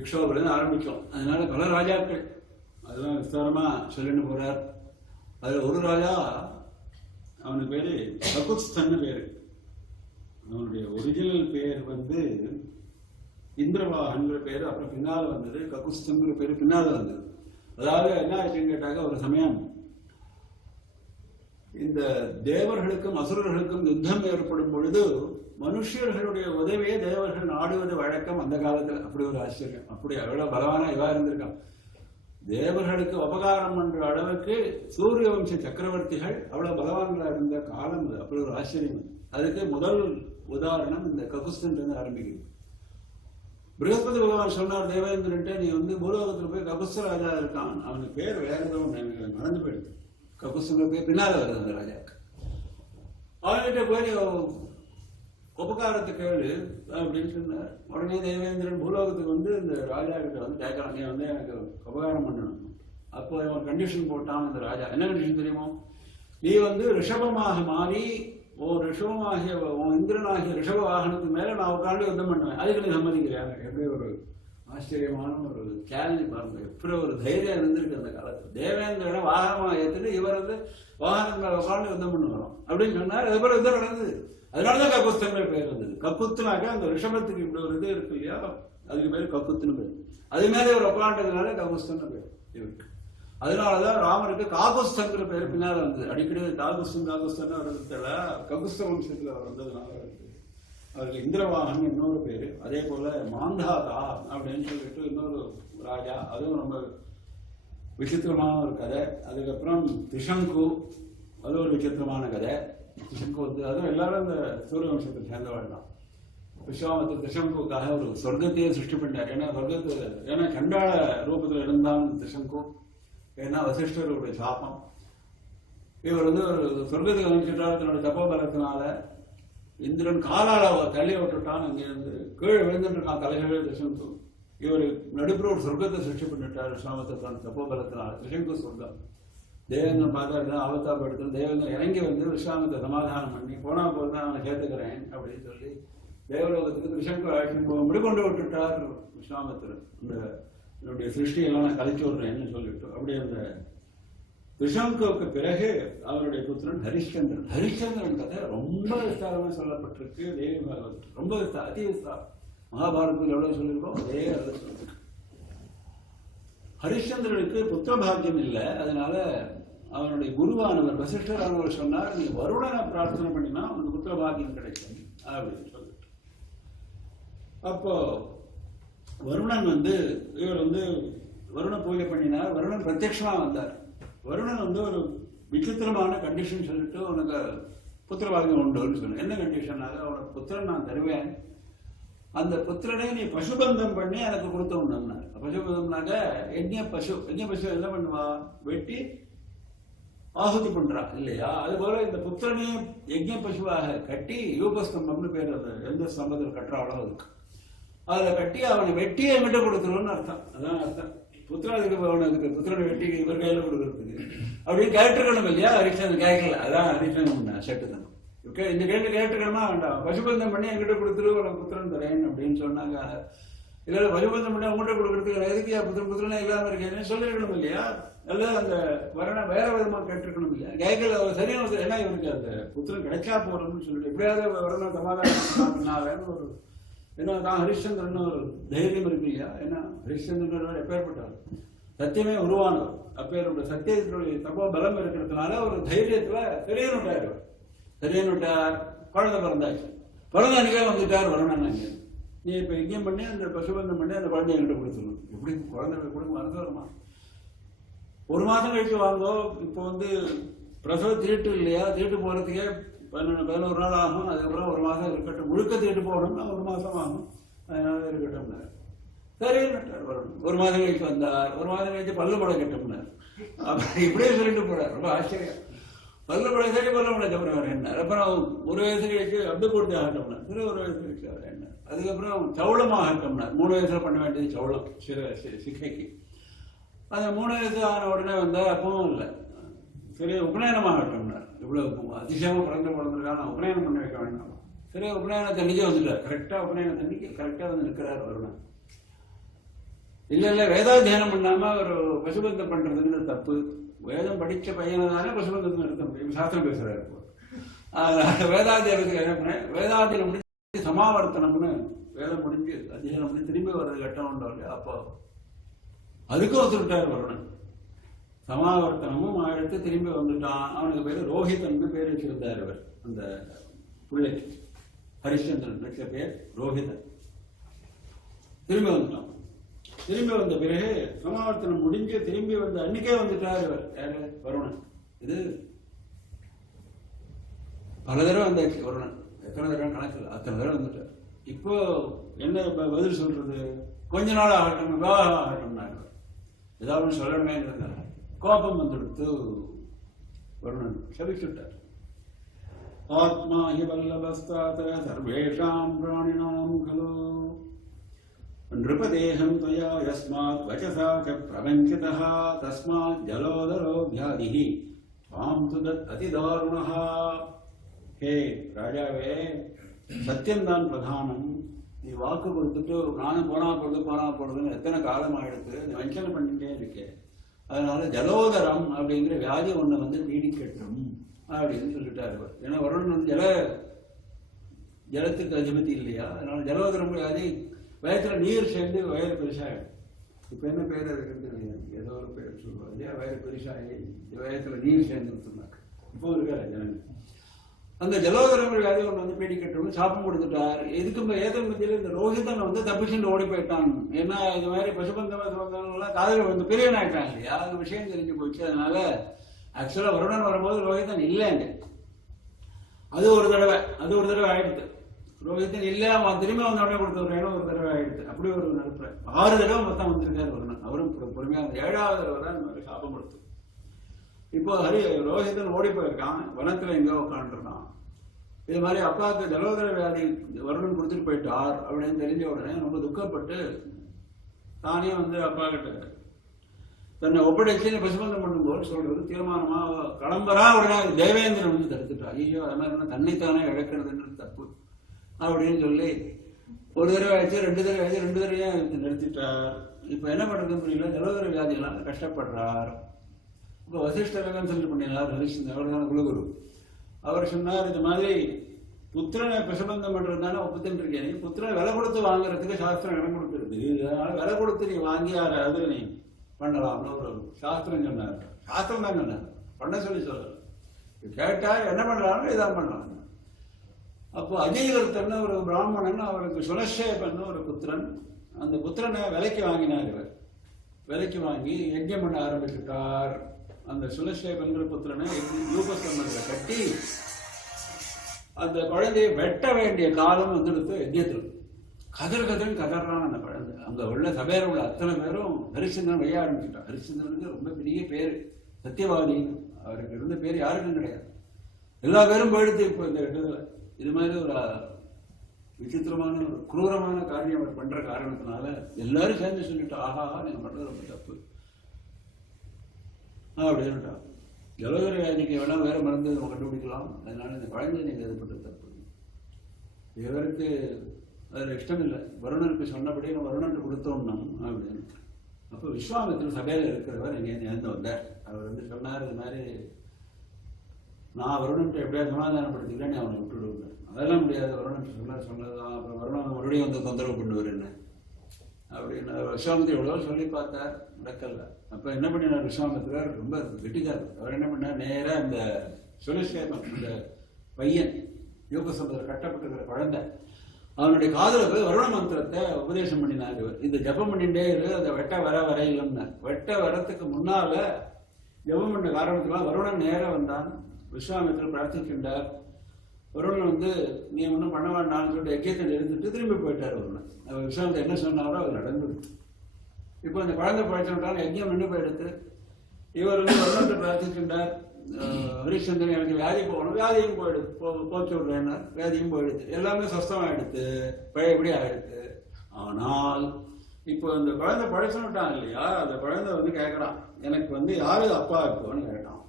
இக்ஷோபுரம் ஆரம்பிக்கும். அதனால பல ராஜாக்கள் அதெல்லாம் விஸ்தாரமா சொல்லிட்டு போறார். அதுல ஒரு ராஜா, அவனுக்கு பேரு ககுஸ்தன்னு பேரு. அவனுடைய ஒரிஜினல் பேர் வந்து இந்திரவாகன்ற பேரு. அப்புறம் பின்னால வந்தது ககுஸ்தங்கிற பேரு பின்னால வந்தது. அதாவது என்ன ஆச்சுன்னு கேட்டாக்க, ஒரு சமயம் இந்த தேவர்களுக்கும் அசுரர்களுக்கும் யுத்தம் ஏற்படும் பொழுது மனுஷர்களுடைய உதவியை தேவர்கள் நாடுவது வழக்கம் அந்த காலத்துல. அப்படி ஒரு ஆச்சரியம். அப்படி அவ்வளவு பலவான இவா இருந்திருக்கான். தேவர்களுக்கு உபகாரம் பண்ற அளவுக்கு சூரிய வம்ச சக்கரவர்த்திகள் அவ்வளவு பலவான்களா இருந்த காலம் அது. அப்படி ஒரு ஆச்சரியம். அதுக்கு முதல் உதாரணம் இந்த ககுஸ்தன் ஆரம்பிக்குது. பிரகஸ்பதி பகவான் சொன்னார் தேவேந்திரன்ட்டு, நீ வந்து பூலோகத்துல போய் ககுஸ்த ராஜா இருக்கான், அவனுக்கு பேர் வேற ஏதோ மறந்து போயிடுது. ககுஸ்தங்க பேர் பின்னால வருது அந்த ராஜாக்கு. அவன்கிட்ட போய் உபகாரத்தை கேளு அப்படின்னு சொன்னார். உடனே தேவேந்திரன் பூலோகத்துக்கு வந்து இந்த ராஜா கிட்ட வந்து கேட்கலாம், நீ வந்து எனக்கு உபகாரம் பண்ணணும். அப்போ அவன் கண்டிஷன் போட்டான் அந்த ராஜா. என்ன கண்டிஷன் தெரியுமோ? நீ வந்து ரிஷபமாக மாறி ரிஷபமாகிய இந்திரனாகிய ரிஷப வாகனத்துக்கு மேல நான் உட்காந்து யுத்தம் பண்ணுவேன், அதுக்கு நீ சம்மதிக்கிறேன். எப்படி ஒரு ஆச்சரியமான ஒரு சேலஞ்சு பாருங்க. எப்படி ஒரு தைரியம் இருந்திருக்கு அந்த காலத்துல. தேவேந்திரனை வாகனமாக ஏற்றுட்டு இவர் வந்து வாகனம் மேல உட்காந்து யுத்தம் பண்ணுவாரோம் அப்படின்னு சொன்னார். அது போல யுத்தம் நடந்தது. அதனாலதான் கக்குஸ்தங்கிற பேர் வந்தது. கக்குத்துனாக்க அந்த ரிஷபத்துக்கு இப்படி ஒரு இது இருக்கு இல்லையா, அதுக்கு பேர் கக்குத்துன்னு பேர். அது மேலே ஒரு உட்காண்டதுனால ககுஸ்தன்னு பேர் இவருக்கு. அதனாலதான் ராமருக்கு காகுஸ்தங்கிற பேர் பின்னால் வந்தது. அடிக்கடி காகுஸ்தன் வருதுல ககுஸ்த வம்சத்துல வந்ததுனால அவருக்கு இந்திரவாகன் இன்னொரு பேரு. அதே போல மாந்தாதா அப்படின்னு சொல்லிட்டு இன்னொரு ராஜா, அதுவும் ரொம்ப விசித்திரமான ஒரு கதை. அதுக்கப்புறம் திஷங்கு, அது ஒரு விசித்திரமான கதை. திஷங்கு வந்து அதுவும் எல்லாரும் இந்த சூரிய வம்சத்தை சேர்ந்தவாள் தான். விஸ்வாமித்திர திஷங்குக்காக ஒரு சொர்க்கத்தையே சிருஷ்டி பண்ணார். ஏன்னா சண்டாள ரூபத்தில் இருந்தான் திஷங்கு. ஏன்னா வசிஷ்டருடைய சாபம். இவர் வந்து ஒரு சொர்க்கத்துக்கு அனுப்பிச்சுட்டார் தன்னுடைய தப்போபலத்தினால. இந்திரன் காலால தள்ளி விட்டுட்டான், அங்கிருந்து கீழே விழுந்துட்டு இருக்கான் தலைகளே திரிசங்கு. இவர் நடுப்புற ஒரு சொர்க்கத்தை சிருஷ்டி பண்ணிட்டார் விஸ்வாமித்திரன் தப்போபலத்தினால. திரிசங்கு சொர்க்கம் தேவங்கள் பார்த்தா ஆபத்தாப எடுத்து தேவங்கள் இறங்கி வந்து விஸ்வாமித்திர சமாதானம் பண்ணி போனா போது தான் அவனை சேர்த்துக்கிறேன் அப்படின்னு சொல்லி தேவலோகத்துக்கு திரிசங்கு அழைச்சிட்டு முடிக்கொண்டு விட்டுட்டார் விஸ்வாமித்திரன். என்னுடைய சிருஷ்டியெல்லாம் நான் கழிச்சு விடுறேன்னு சொல்லிட்டு அப்படி அந்த திரிசங்குவுக்கு பிறகு அவருடைய புத்திரன் ஹரிஷ்சந்திரன். ஹரிஷ்சந்திரன் கதை ரொம்ப விஸ்தாரமா சொல்லப்பட்டிருக்கு தேவி பாகவதத்தில். ரொம்ப அதி விஸ்தாரம். மகாபாரதத்தில் எவ்வளவு சொல்லியிருக்கோம் அதே அளவு சொல்லிருக்கு. ஹரிஷ்சந்திரனுக்கு புத்திர பாக்கியம் இல்லை. அதனால அவனுடைய குருவானவர் வசிஷ்டரானவர் சொன்னார், நீ வருணனை பிரார்த்தனை பண்ணினா உனக்கு புத்திர பாக்கியம் கிடைக்கும் அப்படின்னு சொல்லிட்டு. அப்போ வருணன் வந்து இவர் வந்து வருண பூஜை பண்ணினார். வருணன் பிரத்யட்சமா வந்தார். வருணன் வந்து ஒரு விசித்திரமான கண்டிஷன் சொல்லிட்டு உனக்கு புத்திர பாக்கியம் உண்டுன்னு சொன்னேன். என்ன கண்டிஷனாக உனக்கு புத்திரன் நான் தருவேன், அந்த புத்திரனை நீ பசுபந்தம் பண்ணி எனக்கு கொடுத்தோம்னா. பசுபந்தம்னாக்க யஜ்ஞ பசு என்ன பண்ணுவா, வெட்டி ஆகுதி பண்றா இல்லையா? அது போல இந்த புத்திரனையும் யஜ்ஞ பசுவாக கட்டி யூபஸ்தம்பம்னு பேர் அது எந்த ஸ்தம்பத்தில் கட்டுறாளோ அதுக்கு அதுல கட்டி அவனை வெட்டியை என்கிட்ட கொடுத்துருவோம்னு அர்த்தம். அதான் அர்த்தம். புத்திராதுக்கு அவனுக்கு புத்திரனை வெட்டி இவர் கையில கொடுக்கறதுக்கு அப்படின்னு கேட்டுக்கணும் இல்லையா? ஹரிச்சந்திரன் கேட்கல. அதான் ஹரிச்சந்திரன் செட்டுத்தனம். இந்த கேள்வி கேட்டுக்கணுமா வேண்டாம், பசுபந்தம் பண்ணி என்கிட்ட கொடுத்துரு உனக்கு புத்திரன் தரேன் அப்படின்னு சொன்னாங்க. இல்ல பசுபந்தம் பண்ணி அவங்ககிட்ட கொடுக்கறதுக்கு எதுக்கு புத்திரனே இல்லாம இருக்கேன்னு சொல்லிருக்கணும் இல்லையா? அல்ல அந்த வரண வேற விதமா கேட்டிருக்கணும் இல்லையா? கேட்கல. அவர் சரியான ஏன்னா இவருக்கு அந்த புத்திரன் கிடைச்சா போறோம்னு சொல்லிட்டு எப்படியாவது வரண சமாதானம் ஒரு ஏன்னா தான் ஹரிச்சந்திரன் ஒரு தைரியம் இருக்கு இல்லையா? ஏன்னா ஹரிச்சந்திரன் எப்பேற்பட்டார், சத்தியமே உருவானவர். அப்பேருடைய சத்தியத்தினுடைய தப்போ பலம் இருக்கிறதுனால ஒரு தைரியத்துல தெரியனுட்டார். குழந்தை பிறந்தாச்சு. பிறந்த அன்னைக்கே வந்துட்டார் வருணன். அங்கே நீ இப்ப யஜ்ஞம் பண்ணி அந்த பசுபந்தம் பண்ணி அந்த குழந்தைய என்கிட்ட கொடுத்துருணும். எப்படி குழந்தை கொடுக்க மறந்து வருமா? ஒரு மாசம் கழிச்சு வாங்கோ. இப்போ வந்து பிரசவ தீட்டு இல்லையா? தீட்டு போறதுக்கே 11 நாள் ஆகும். அதுக்கப்புறம் ஒரு மாசம் இருக்கட்டும். முழுக்க தீட்டு போகணும்னா ஒரு மாசம் ஆகும். அதனால இருக்கட்டும். சரின்னுட்டார் வரணும். ஒரு மாதம் கழிச்சு வந்தார். ஒரு மாதம் கழிச்சு பல்லு படம் கட்டம்னார். அப்புறம் இப்படியே சொல்லிட்டு போறார். ரொம்ப ஆச்சரியம். பல்லு படம் சரி பல்லு படம் அப்புறம் அவர் என்ன. அப்புறம் ஒரு வயசு கழிச்சு அப்து பூர்த்தி ஆகட்டம்னார். சரி ஒரு வயசு கழிச்சு அவர் என்ன. அதுக்கப்புறம் சவுளம் ஆகட்டம்னார். 3 வயசுல பண்ண வேண்டியது சவுளம் சிக்கைக்கு. அந்த 3 வயசு ஆன உடனே வந்தார். அப்பவும் இல்லை. சரி உபநயனம் ஆகட்டம்னார். இவ்வளவு அதிசயமா பிறந்திருக்கான உபநயனம் பண்ண வைக்க வேண்டாம். சரி உபநயன தண்ணிக்கே வந்துட்டார். கரெக்டா உபநயன தண்ணிக்கு கரெக்டா வந்து நிற்கிறார் வருணன். இல்ல வேதாத்தியானம் பண்ணாம ஒரு பசுபந்தம் பண்றதுன்னு தப்பு. வேதம் படிச்ச பையனை தானே பசுபந்தத்தை நிறுத்த முடியும். சாஸ்திரம் பேசுறாரு. வேதாத்தியானத்துக்கு என்ன பண்ண, வேதாத்தியம் முடிஞ்சு சமாவர்த்தனம்னு வேதம் முடிஞ்சு அத்தியானம் பண்ணி திரும்பி வர்றது கட்டம் உண்டோ. அப்போ அதுக்கும் ஒத்துக்கிட்டார் வருணன். சமாவர்த்தனமும் எடுத்து திரும்பி வந்துட்டான். அவனுக்கு பேரு ரோஹிதன் பேர் வச்சிருந்தார். அவர் அந்த பிள்ளைக்கு ஹரிச்சந்திரன் வச்ச பேர் ரோஹிதன். திரும்பி வந்துட்டான். திரும்பி வந்த பிறகு சமாவர்த்தனம் முடிஞ்சு திரும்பி வந்து அன்னைக்கே வந்துட்டார் இவர். யாரு? வருணன். இது பல தடவை வந்தாச்சு வருணன். எத்தனை தடவை கணக்கில் அத்தனை தடவை வந்துட்டார். இப்போ என்ன பதில் சொல்றது? கொஞ்ச நாள் ஆகட்டும், விவாகம் ஆகட்டும், ஏதாவது சொல்லணுமே இருந்தார். கோபம் வந்துடுத்து வருணன் சபிச்சுட்டார். ஆத்மா ஹி வல்லபஸ்தாத சர்வேஷாம் பிராணினாம் கலோ நிருபதேகம் தயா யஸ்மாத் வசசா ச பிரபஞ்சிதः தஸ்மாத் ஜலோதரோ வியாதிஹி த்வாம் துதத் அதிதாருணः. ஹே ராஜாவே, சத்தியம்தான் பிரதானம். நீ வாக்கு கொடுத்துட்டு நானும் போனா போடுதுன்னு எத்தனை காலம் ஆயிடுத்து. நீ வஞ்சனை பண்ணிட்டே இருக்கே. அதனால ஜலோதரம் அப்படிங்கிற வியாதி ஒண்ணு வந்து நீடிக்கட்டும் அப்படின்னு சொல்லிட்டாரு. ஏன்னா வருணன் வந்து ஜலத்துக்கு அதிபதி இல்லையா? அதனால ஜலோதரம் வியாதி வயத்துல நீர் சேர்ந்து வயறு பெருசாயிடும். இப்ப என்ன பேர் இருக்குன்னு ஏதோ ஒரு பேர் சொல்லுவாங்க இல்லையா? வயறு பெருசாகி வயத்துல நீர் சேர்ந்து சொன்னாங்க. இப்போ இருக்காரு ஜனங்க. அந்த ஜலோதரம் வியாதி ஒன்று வந்து பீடிக்கட்டும்னு சாப்பம் கொடுத்துட்டார். இதுக்கு ஏதன் மத்தியில இந்த ரோஹிதன் வந்து தப்பிச்சுட்டு ஓடி போயிட்டான். ஏன்னா இது மாதிரி பசுபந்தம் காதல வந்து பிரியன் ஆயிட்டான் இல்லையா? அது விஷயம் தெரிஞ்சு போச்சு. அதனால ஆக்சுவலா வருணன் வரும்போது ரோஹிதன் இல்லைங்க. அது ஒரு தடவை ஆயிடுது. ரோஹிதன் இல்ல அவன் திரும்ப வந்து உடனே கொடுத்து ஒரு தடவை ஆயிடுது. அப்படி ஒரு நடப்புற 6 தடவை மொத்தம் வந்திருக்காரு வருணன். அவரும் பொறுமையா 7வது தடவை தான் இந்த மாதிரி சாப்பம் கொடுத்து. இப்போ ரோஹிதன் ஓடி போயிருக்கான், வனத்துல எங்கோ உட்காந்துருக்கான். இது மாதிரி அப்பாவுக்கு ஜலோதர வியாதி வருணன் கொடுத்துட்டு போயிட்டார் அப்படின்னு தெரிஞ்ச உடனே ரொம்ப துக்கப்பட்டு தானே அப்பா கிட்ட தன்னை ஒப்படைச்சு பசுபந்தம் பண்ணும்போது சொல்றது தீர்மானமா கிளம்புறா. உடனே தேவேந்திரன் தடுத்துட்டா. ஐயோ, அது மாதிரி தன்னைத்தானே இழக்கிறதுன்றது தப்பு அப்படின்னு சொல்லி ஒரு தடவை ஆயிடுச்சு, 2 தடவை ஆயிடுச்சு, 2 தடவையா நிறுத்திட்டார். இப்ப என்ன பண்றதுன்னு புரியல, ஜலோதர வியாதியெல்லாம் கஷ்டப்படுறார். இப்ப வசிஷ்டரகன் சொல்லி பண்ணினார் ஹரிச்சந்திரன், அவர் தான் குலகுரு. அவர் சொன்னார், இந்த மாதிரி புத்திரனை பிரசபந்தம் பண்றது தானே ஒப்புத்துட்டு இருக்கேன், புத்திரனை விலை கொடுத்து வாங்குறதுக்கு சாஸ்திரம் இடம் கொடுத்துருக்கு, அதனால விலை கொடுத்து நீ வாங்கி அது நீ பண்ணலாம்னு ஒரு சாஸ்திரம் சொன்னார். சாஸ்திரம் தான் சொன்னார், பண்ண சொல்லி கேட்டா என்ன பண்ணலாம்னு இதான் பண்ணலாம். அப்போ அஜயவர்த்தன் ஒரு பிராமணன், அவருக்கு சுலஷேபன் ஒரு புத்திரன். அந்த புத்திரனை விலைக்கு வாங்கினார். இவர் விலைக்கு வாங்கி யஜ்யம் பண்ண ஆரம்பிச்சுட்டார். அந்த சுலஷேபன்கிற புத்திரனை யூபஸ்தம்பத்துல கட்டி அந்த குழந்தையை வெட்ட வேண்டிய காலம் வந்துடுத்து. யஜ்யத்தில் கதர்ன்னு கதறான் அந்த குழந்தை. அங்க உள்ள சபையில உள்ள அத்தனை பேரும் ஹரிச்சந்திரன் வைய ஆரம்பிச்சுட்டான். ஹரிச்சந்திரனுக்கு ரொம்ப பெரிய பேர், சத்தியவாதி. அவருக்கு இருந்த பேர் யாருக்கும் கிடையாது. எல்லா பேரும் போயிடுத்து இப்போ இந்த இடத்துல. இது மாதிரி ஒரு விசித்திரமான ஒரு குரூரமான காரியம் அவர் பண்ற காரணத்தினால எல்லாரும் சேர்ந்து சொல்லிட்டா, ஆஹா நீங்க பண்றது ரொம்ப தப்பு அப்படின்னுட்டா. ஜலோதர வியாதிக்கு வேணா வேற மருந்து நம்ம கண்டுபிடிக்கலாம், அதனால இந்த குழந்தை நீங்க இது பண்றது தப்பு. இவருக்கு அதுல இஷ்டம் இல்லை. வருணனுக்கு சொன்னபடி நம்ம வருணனுக்கு கொடுத்தோம்னா அப்படின்னு. அப்ப விஸ்வாமித்திரன் சபையில இருக்கிறவர் இங்க நேர்ந்து வந்தார். அவர் சொன்னார், இது மாதிரி நான் வருணன்ட்டு எப்படியா சமாதானப்படுத்திக்கிறேன், நீ அவனை விட்டுடுவேன். அதெல்லாம் முடியாது, வருணன் சொன்னதான். அப்புறம் வருணன் மறுபடியும் தொந்தரவு பண்ணுவார் என்ன அப்படின்னு விஸ்வாமித்திரர் எவ்வளோ சொல்லி பார்த்தார், நடக்கல. அப்ப என்ன பண்ணினார் விஸ்வாமித்திரர், ரொம்ப கெட்டிக்கார். அவர் என்ன பண்ணார், நேரா அந்த சுலஷேபன் அந்த பையன் யோகசம்பத்தில் கட்டப்பட்டிருக்கிற குழந்தை, அவனுடைய காதல போய் வருண மந்திரத்தை உபதேசம் பண்ணினார். இவர் இந்த ஜபம் பண்ணிட்டே இரு, அந்த வெட்ட வர இல்லைன்னார். வெட்ட வரத்துக்கு முன்னால ஜபம் பண்ண காரணத்துலாம் வருணன் நேரம் வந்தான். விஸ்வாமித்திரர் பிரார்த்திக்கின்றார். வருணன் நீ ஒன்றும் பண்ண வேண்டாம்னு சொல்லிட்டு யஜ்யத்தை எடுத்துட்டு திரும்பி போயிட்டார். வருணன் அவர் விஸ்வாமித்திரர் என்ன சொன்னாரோ அது நடந்துடுச்சு. இப்போ அந்த குழந்தை பழச்சிட்டாலும் யஜ்யம் நின்று போயிடுத்து. இவர் வருணத்தை பிரார்த்திக்கின்றார், ஹரிச்சந்திரன் எனக்கு வியாதி போகணும், வியாதியும் போயிடுது, போச்சு விடுறேன், வியாதியும் போயிடுது, எல்லாமே சொஸ்தமாயிடுத்து, பழையபடி ஆயிடுத்து. ஆனால் இப்போ இந்த குழந்தை பழச்சுட்டான் இல்லையா, அந்த குழந்தை கேட்கறான், எனக்கு யாரு அப்பா இப்போன்னு கேட்டான்.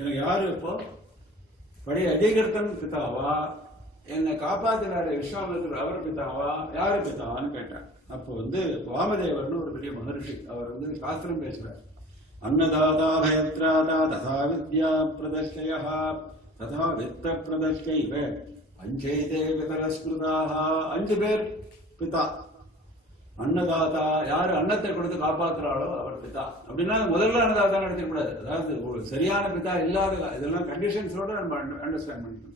எனக்கு யாரு இப்போ பழைய அஜயகர்த்தன் பிதாவா, என்னை காப்பாத்தினாரு விஸ்வாமித்திரர் அவர் பிதாவா, யாரு பிதாவான்னு கேட்டான். அப்போ வாமதேவர்னு ஒரு பெரிய மகர்ஷி, அவர் சாஸ்திரம் பேசுறார். அன்னதாதா பயத்ராதா ததா வித்யா பிரதர்ஷய ததா வித்த பிரதர்ஷைவ பஞ்சைதே பிதரஸ்கிருதாக. 5 பேர் பிதா. அன்னதாதா யாரு அன்னத்தை கொடுத்து காப்பாற்றுறாளோ அவர் பிதா. அப்படின்னா முதல்ல அன்னதாதா நடத்தக்கூடாது. அதாவது ஒரு சரியான பிதா இல்லாத இதெல்லாம் கண்டிஷன்ஸோட நம்ம அண்டர்ஸ்டாண்ட் பண்ணிக்கணும்.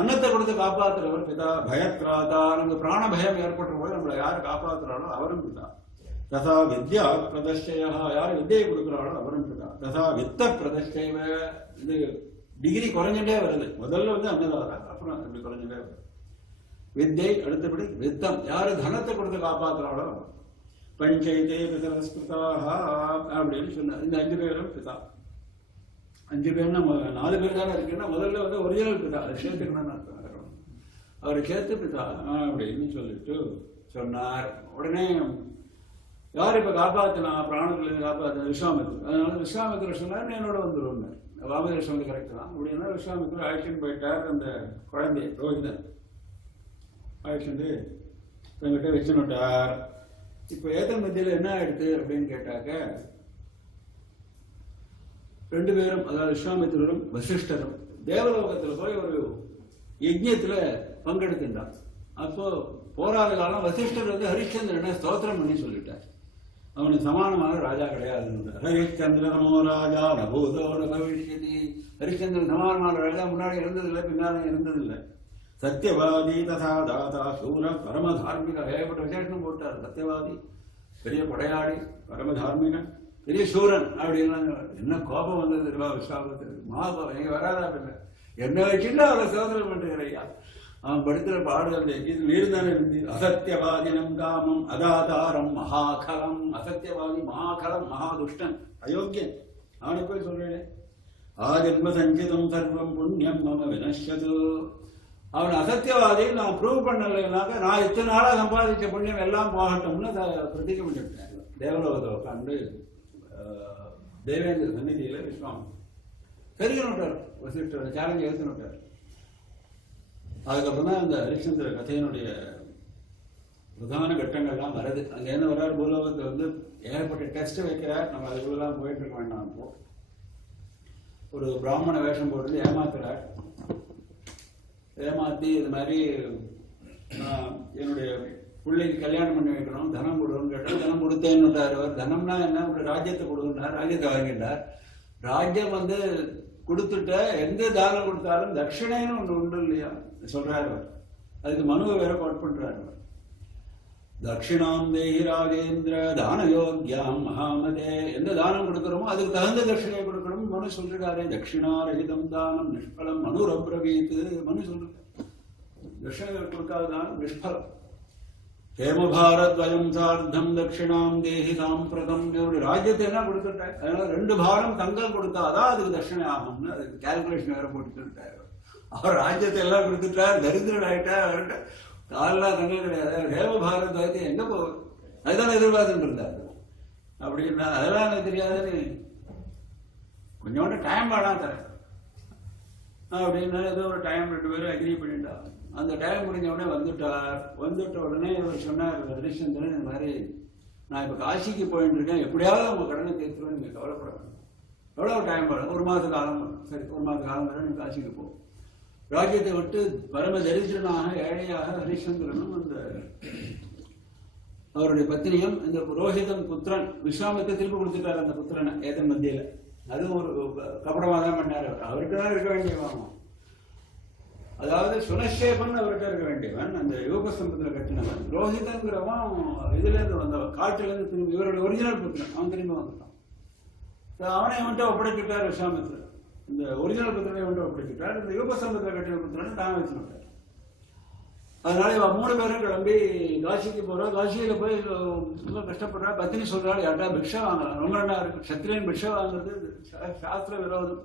அன்னத்தை கொடுத்து காப்பாற்றுறவர் பிதா. பயத்ராதா நமக்கு பிராண பயம் ஏற்பட்ட போது நம்மளை யாரு காப்பாற்றுறாளோ அவரும் பிதா. ததா வித்யா பிரதர்ஷயா யாரு வித்தியை கொடுக்குறாளோ அவரும் பிதா. ததா வித்த பிரதர்ஷைவ இது டிகிரி குறைஞ்சுட்டே வருது. முதல்ல அன்னதாதா, அப்புறம் இப்படி குறைஞ்சுட்டே வருது. வித்தை அடுத்தபடி வித்தம் யாரு தனத்தை கொடுத்து காப்பாற்றுறாளோ. பஞ்சைதே பிதரஸ்கிருதாக அப்படின்னு சொன்னார். இந்த 5 பேரும் பிதா. 5 பேர்னா 4 பேர் தானே இருக்குன்னா முதல்ல ஒரிஜினல் பிதா, அதை சேர்த்துக்கணும்னு அவரை சேர்த்து பிதா அப்படின்னு சொல்லிட்டு சொன்னார். உடனே யார் இப்ப காப்பாத்தினா, பிராணத்துல காப்பாத்தின விஸ்வாமித்திரர். அதனால விஸ்வாமித்திரர் சொன்னார், என்னோட வந்துருவார். வாமதேவர் சொன்னது கரெக்ட் தான். அப்படின்னா விஸ்வாமித்திரர் ஆக்ஷன் போயிட்டார். அந்த குழந்தைய ரோஹிதன் ஆக்ஷன் தங்கிட்ட வச்சுட்டார். இப்ப ஏத்தன் மத்தியில என்ன ஆயிடுது அப்படின்னு கேட்டாக்க, 2 பேரும் அதாவது விஸ்வாமித்திரரும் வசிஷ்டரும் தேவலோகத்துல போய் ஒரு யஜ்யத்துல பங்கெடுத்துட்டார். அப்போ போராத காலம் வசிஷ்டர் ஹரிச்சந்திரனை ஸ்தோத்திரம் பண்ணி சொல்லிட்டார். அவனுக்கு சமானமான ராஜா கிடையாது. ஹரிச்சந்திரனமோ ராஜா நபூதோட பவிஷ்யதி. ஹரிச்சந்திரன் சமானமான ராஜா முன்னாடி இருந்ததில்லை, பின்னாலே இருந்ததில்லை. சத்தியவாதி ததா தாதா சூர பரமதார்மிக ஏகப்பட்ட விசேஷம் போட்டார். சத்தியவாதி, பெரிய கொடையாடி, பரமதார்மிகன், பெரிய சூரன் அப்படின்னா என்ன கோபம் வந்தது விஸ்வாமித்திரருக்கு. மகாபாபம் எங்க வராதா பின்ன என்ன வச்சுட்டு அவரை சோதனை பண்ணுகிறையா. அவன் படுத்துற பாடுதல் நீர் தானே இருந்து. அசத்தியவாதினம் காமம் அதாதாரம் மகாகலம். அசத்தியவாதி மகாகலம், மகாதுஷ்டன், அயோக்கியன். அவனுக்கு போய் சொல்றேன், ஆஜன்ம சஞ்சிதம் சர்வம் புண்ணியம் மம வினஷ்யது. அவன் அசத்தியவாதி, நான் ப்ரூவ் பண்ணலைனாக்க நான் இத்தனை நாளா சம்பாதிச்ச புண்ணியம் எல்லாம் போகட்டும்னு பிரதிஜை பண்ணிவிட்டேன். தேவலோகத்தை உட்காந்து தேவேந்திர சந்நிதியில விஸ்வாமி பெருகின்னு விட்டார், வசிஷ்டர் சேலஞ்சு எடுத்துன்னு விட்டார். அதுக்கப்புறம் தான் அந்த ஹரிச்சந்திர கதையினுடைய பிரதான கட்டங்கள்லாம் வருது. அங்க என்ன வர்றாரு, பூலோகத்தை வந்து ஏகப்பட்ட டெஸ்ட் வைக்கிறார். நம்ம அதுக்குள்ளெல்லாம் போயிட்டு இருக்க வேண்டாம். இப்போ ஒரு பிராமண வேஷம் போட்டு ஏமாத்துறார். ஏமாத்தி இது மாதிரி என்னுடைய பிள்ளைக்கு கல்யாணம் பண்ணி வைக்கணும், தனம் கொடுன்னு கேட்டால் தனம் கொடுத்தேன்னு அவர். தனம்னா என்ன, ஒரு ராஜ்யத்தை கொடுக்குறார். ராஜ்யத்தை வாங்கிட்டார். ராஜ்யம் வந்து கொடுத்துட்ட எந்த தானம் கொடுத்தாலும் தட்சிணைன்னு ஒன்று உண்டு இல்லையா சொல்றாரு அவர். அதுக்கு மனுவை வேற கோட் பண்றாரு. தட்சிணாம் தேஹி ராஜேந்திர தான யோக்யாம் மகாமதே. எந்த தானம் கொடுக்கிறோமோ அதுக்கு தகுந்த தட்சிணையை கொடுக்கணும் மனு சொல்றாரு. தட்சிணா ரகிதம் தானம் நிஷ்பலம் மனுரப்ரவீத்து. மனு சொல்ற தட்சிணை கொடுக்காத தானம் நிஷ்பலம். ஹேமபாரத்வயம் சார்த்தம் தட்சிணாம் தேஹி சாம்பிரதம். இவருடைய ராஜ்யத்தை என்ன கொடுத்துட்டார், அதனால 2 பாரம் தங்கம் கொடுத்தாதான் அதுக்கு தட்சிணை ஆகும்னு அதுக்கு கால்குலேஷன் வேற போட்டுட்டார். அவர் ராஜ்யத்தை எல்லாம் கொடுத்துட்டார், தரித்திரன் ஆயிட்டார். அவர்கிட்ட காலெல்லாம் தங்கம் கிடையாது. ஹேமபாரத்வயத்தை எங்க போவது, அதுதான் எதிர்பார்த்துட்டு இருந்தார். அப்படின்னா அதெல்லாம் எனக்கு தெரியாதுன்னு கொஞ்சோண்டு டைம் வேணாம் தரேன் அப்படின்னா ஏதோ ஒரு டைம் 2 பேரும் அக்ரி பண்ணிட்டார். அந்த டைம் முடிஞ்ச உடனே வந்துட்டார். வந்துட்ட உடனே இவர் சொன்னார், ஹரிச்சந்திரன் இந்த மாதிரி நான் இப்போ காசிக்கு போயிட்டு இருக்கேன், எப்படியாவது உங்க கடனை தீர்த்துருவேன், நீங்க கவலைப்பட வேண்டாம். எவ்வளவு டைம் வரும், 1 மாத காலம் வரும். சரி 1 மாத காலம் வரை நீ காசிக்கு போ. ராஜ்யத்தை விட்டு பரம தரித்திரனாக ஏழையாக ஹரிச்சந்திரனும் அந்த அவருடைய பத்தினியும் இந்த புரோஹிதன் புத்திரன் விஸ்வாமித்திர திருப்பி கொடுத்துட்டார் அந்த புத்திரனை ஏதன் மத்தியில. அதுவும் ஒரு கபடமாக தான் பண்ணார். அவருக்கு தான் இருக்க வேண்டியவன். அதாவது சுனஷேபன் அவர்கிட்ட இருக்க வேண்டியவன், அந்த யோகஸ்தம்பத்தில் கட்டினவன். ரோஹிதங்கிறவன் இதுல இருந்து வந்தவன், காட்டுல இருந்து திரும்பி இவருடைய ஒரிஜினல் புத்திரன். அவன் திரும்பி வந்துட்டான். அவனை வந்துட்டு ஒப்படைக்கிட்டார் விஸ்வாமித்திரர். இந்த ஒரிஜினல் புத்திரனை வந்துட்டு ஒப்படைக்கிட்டார். இந்த யோகஸ்தம்பத்தில் கட்டின புத்திரனை தான் வச்சுட்டார். அதனால இவன் 3 பேரும் கிளம்பி காசிக்கு போறா. காசியில போய் ரொம்ப கஷ்டப்படுறா. பத்தினி சொல்றாள், யார்ட்டா பிக்ஷை வாங்கலாம். ரொம்ப நல்லா இருக்கு. சத்திரியன் பிக்ஷை வாங்குறது சாஸ்திர விரோதம்.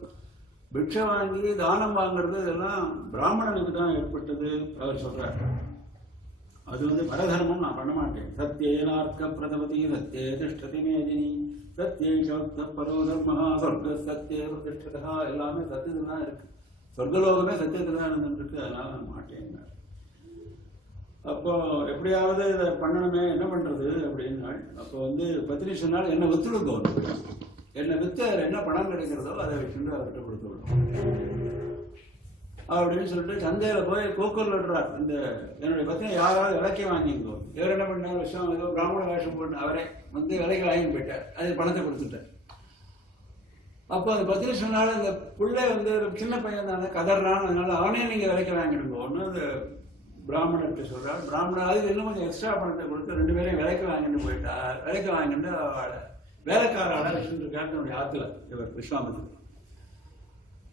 பிக்ஷை வாங்கி தானம் வாங்குறது இதெல்லாம் பிராமணனுக்கு தான் ஏற்பட்டது அவர் சொல்றார். அது வந்து பரதர்மம், நான் பண்ண மாட்டேன். சத்தியேனார்க்க பிரதமதி சத்தியே திஷ்டதி மேதினி சத்தியே சோக்த பரோ தர்மஹா சொர்க்க சத்தியே பிரதிஷ்டதா. எல்லாமே சத்தியத்துல தான் இருக்கு. சொர்க்கலோகமே சத்தியத்துல தான் இருந்துருக்கு. அதனால நான் மாட்டேன். அப்போ எப்படியாவது இதை பண்ணணுமே, என்ன பண்றது அப்படின்னா அப்போ வந்து பத்தினி சொன்னால் என்ன வித்துடுங்க, என்னை வித்து அதில் என்ன பணம் கிடைக்கிறதோ அதை வச்சுட்டு அவர்கிட்ட கொடுத்து விடும் அப்படின்னு சொல்லிட்டு சந்தையில போய் கோக்கல் விடுறார். இந்த என்னுடைய பத்தினி யாராவது விலைக்கு வாங்கிங்கோ. இவர் என்ன பண்ணார், விஷயம் ஏதோ பிராமண வேஷம் போட்டு அவரே வந்து விலைக்கு வாங்கி போயிட்டார். அது பணத்தை கொடுத்துட்டார். அப்போ அந்த பத்தினி சொன்னாலும் அந்த பிள்ளை வந்து சின்ன பையன் தானே கதறான்னு, அதனால அவனே நீங்க விலைக்கு வாங்கிடுங்கன்னு அந்த பிராமணர்கிட்ட சொல்றார். பிராமணர் அதுக்கு இன்னும் கொஞ்சம் எக்ஸ்ட்ரா பணத்தை கொடுத்து 2 பேரையும் விலைக்கு வாங்கிட்டு போயிட்டார். விலைக்கு வாங்கிட்டு அவளை வேலைக்கார வச்சுட்டு இருக்காரு தன்னுடைய ஆத்துல இவர் விஸ்வாமித்திரர்.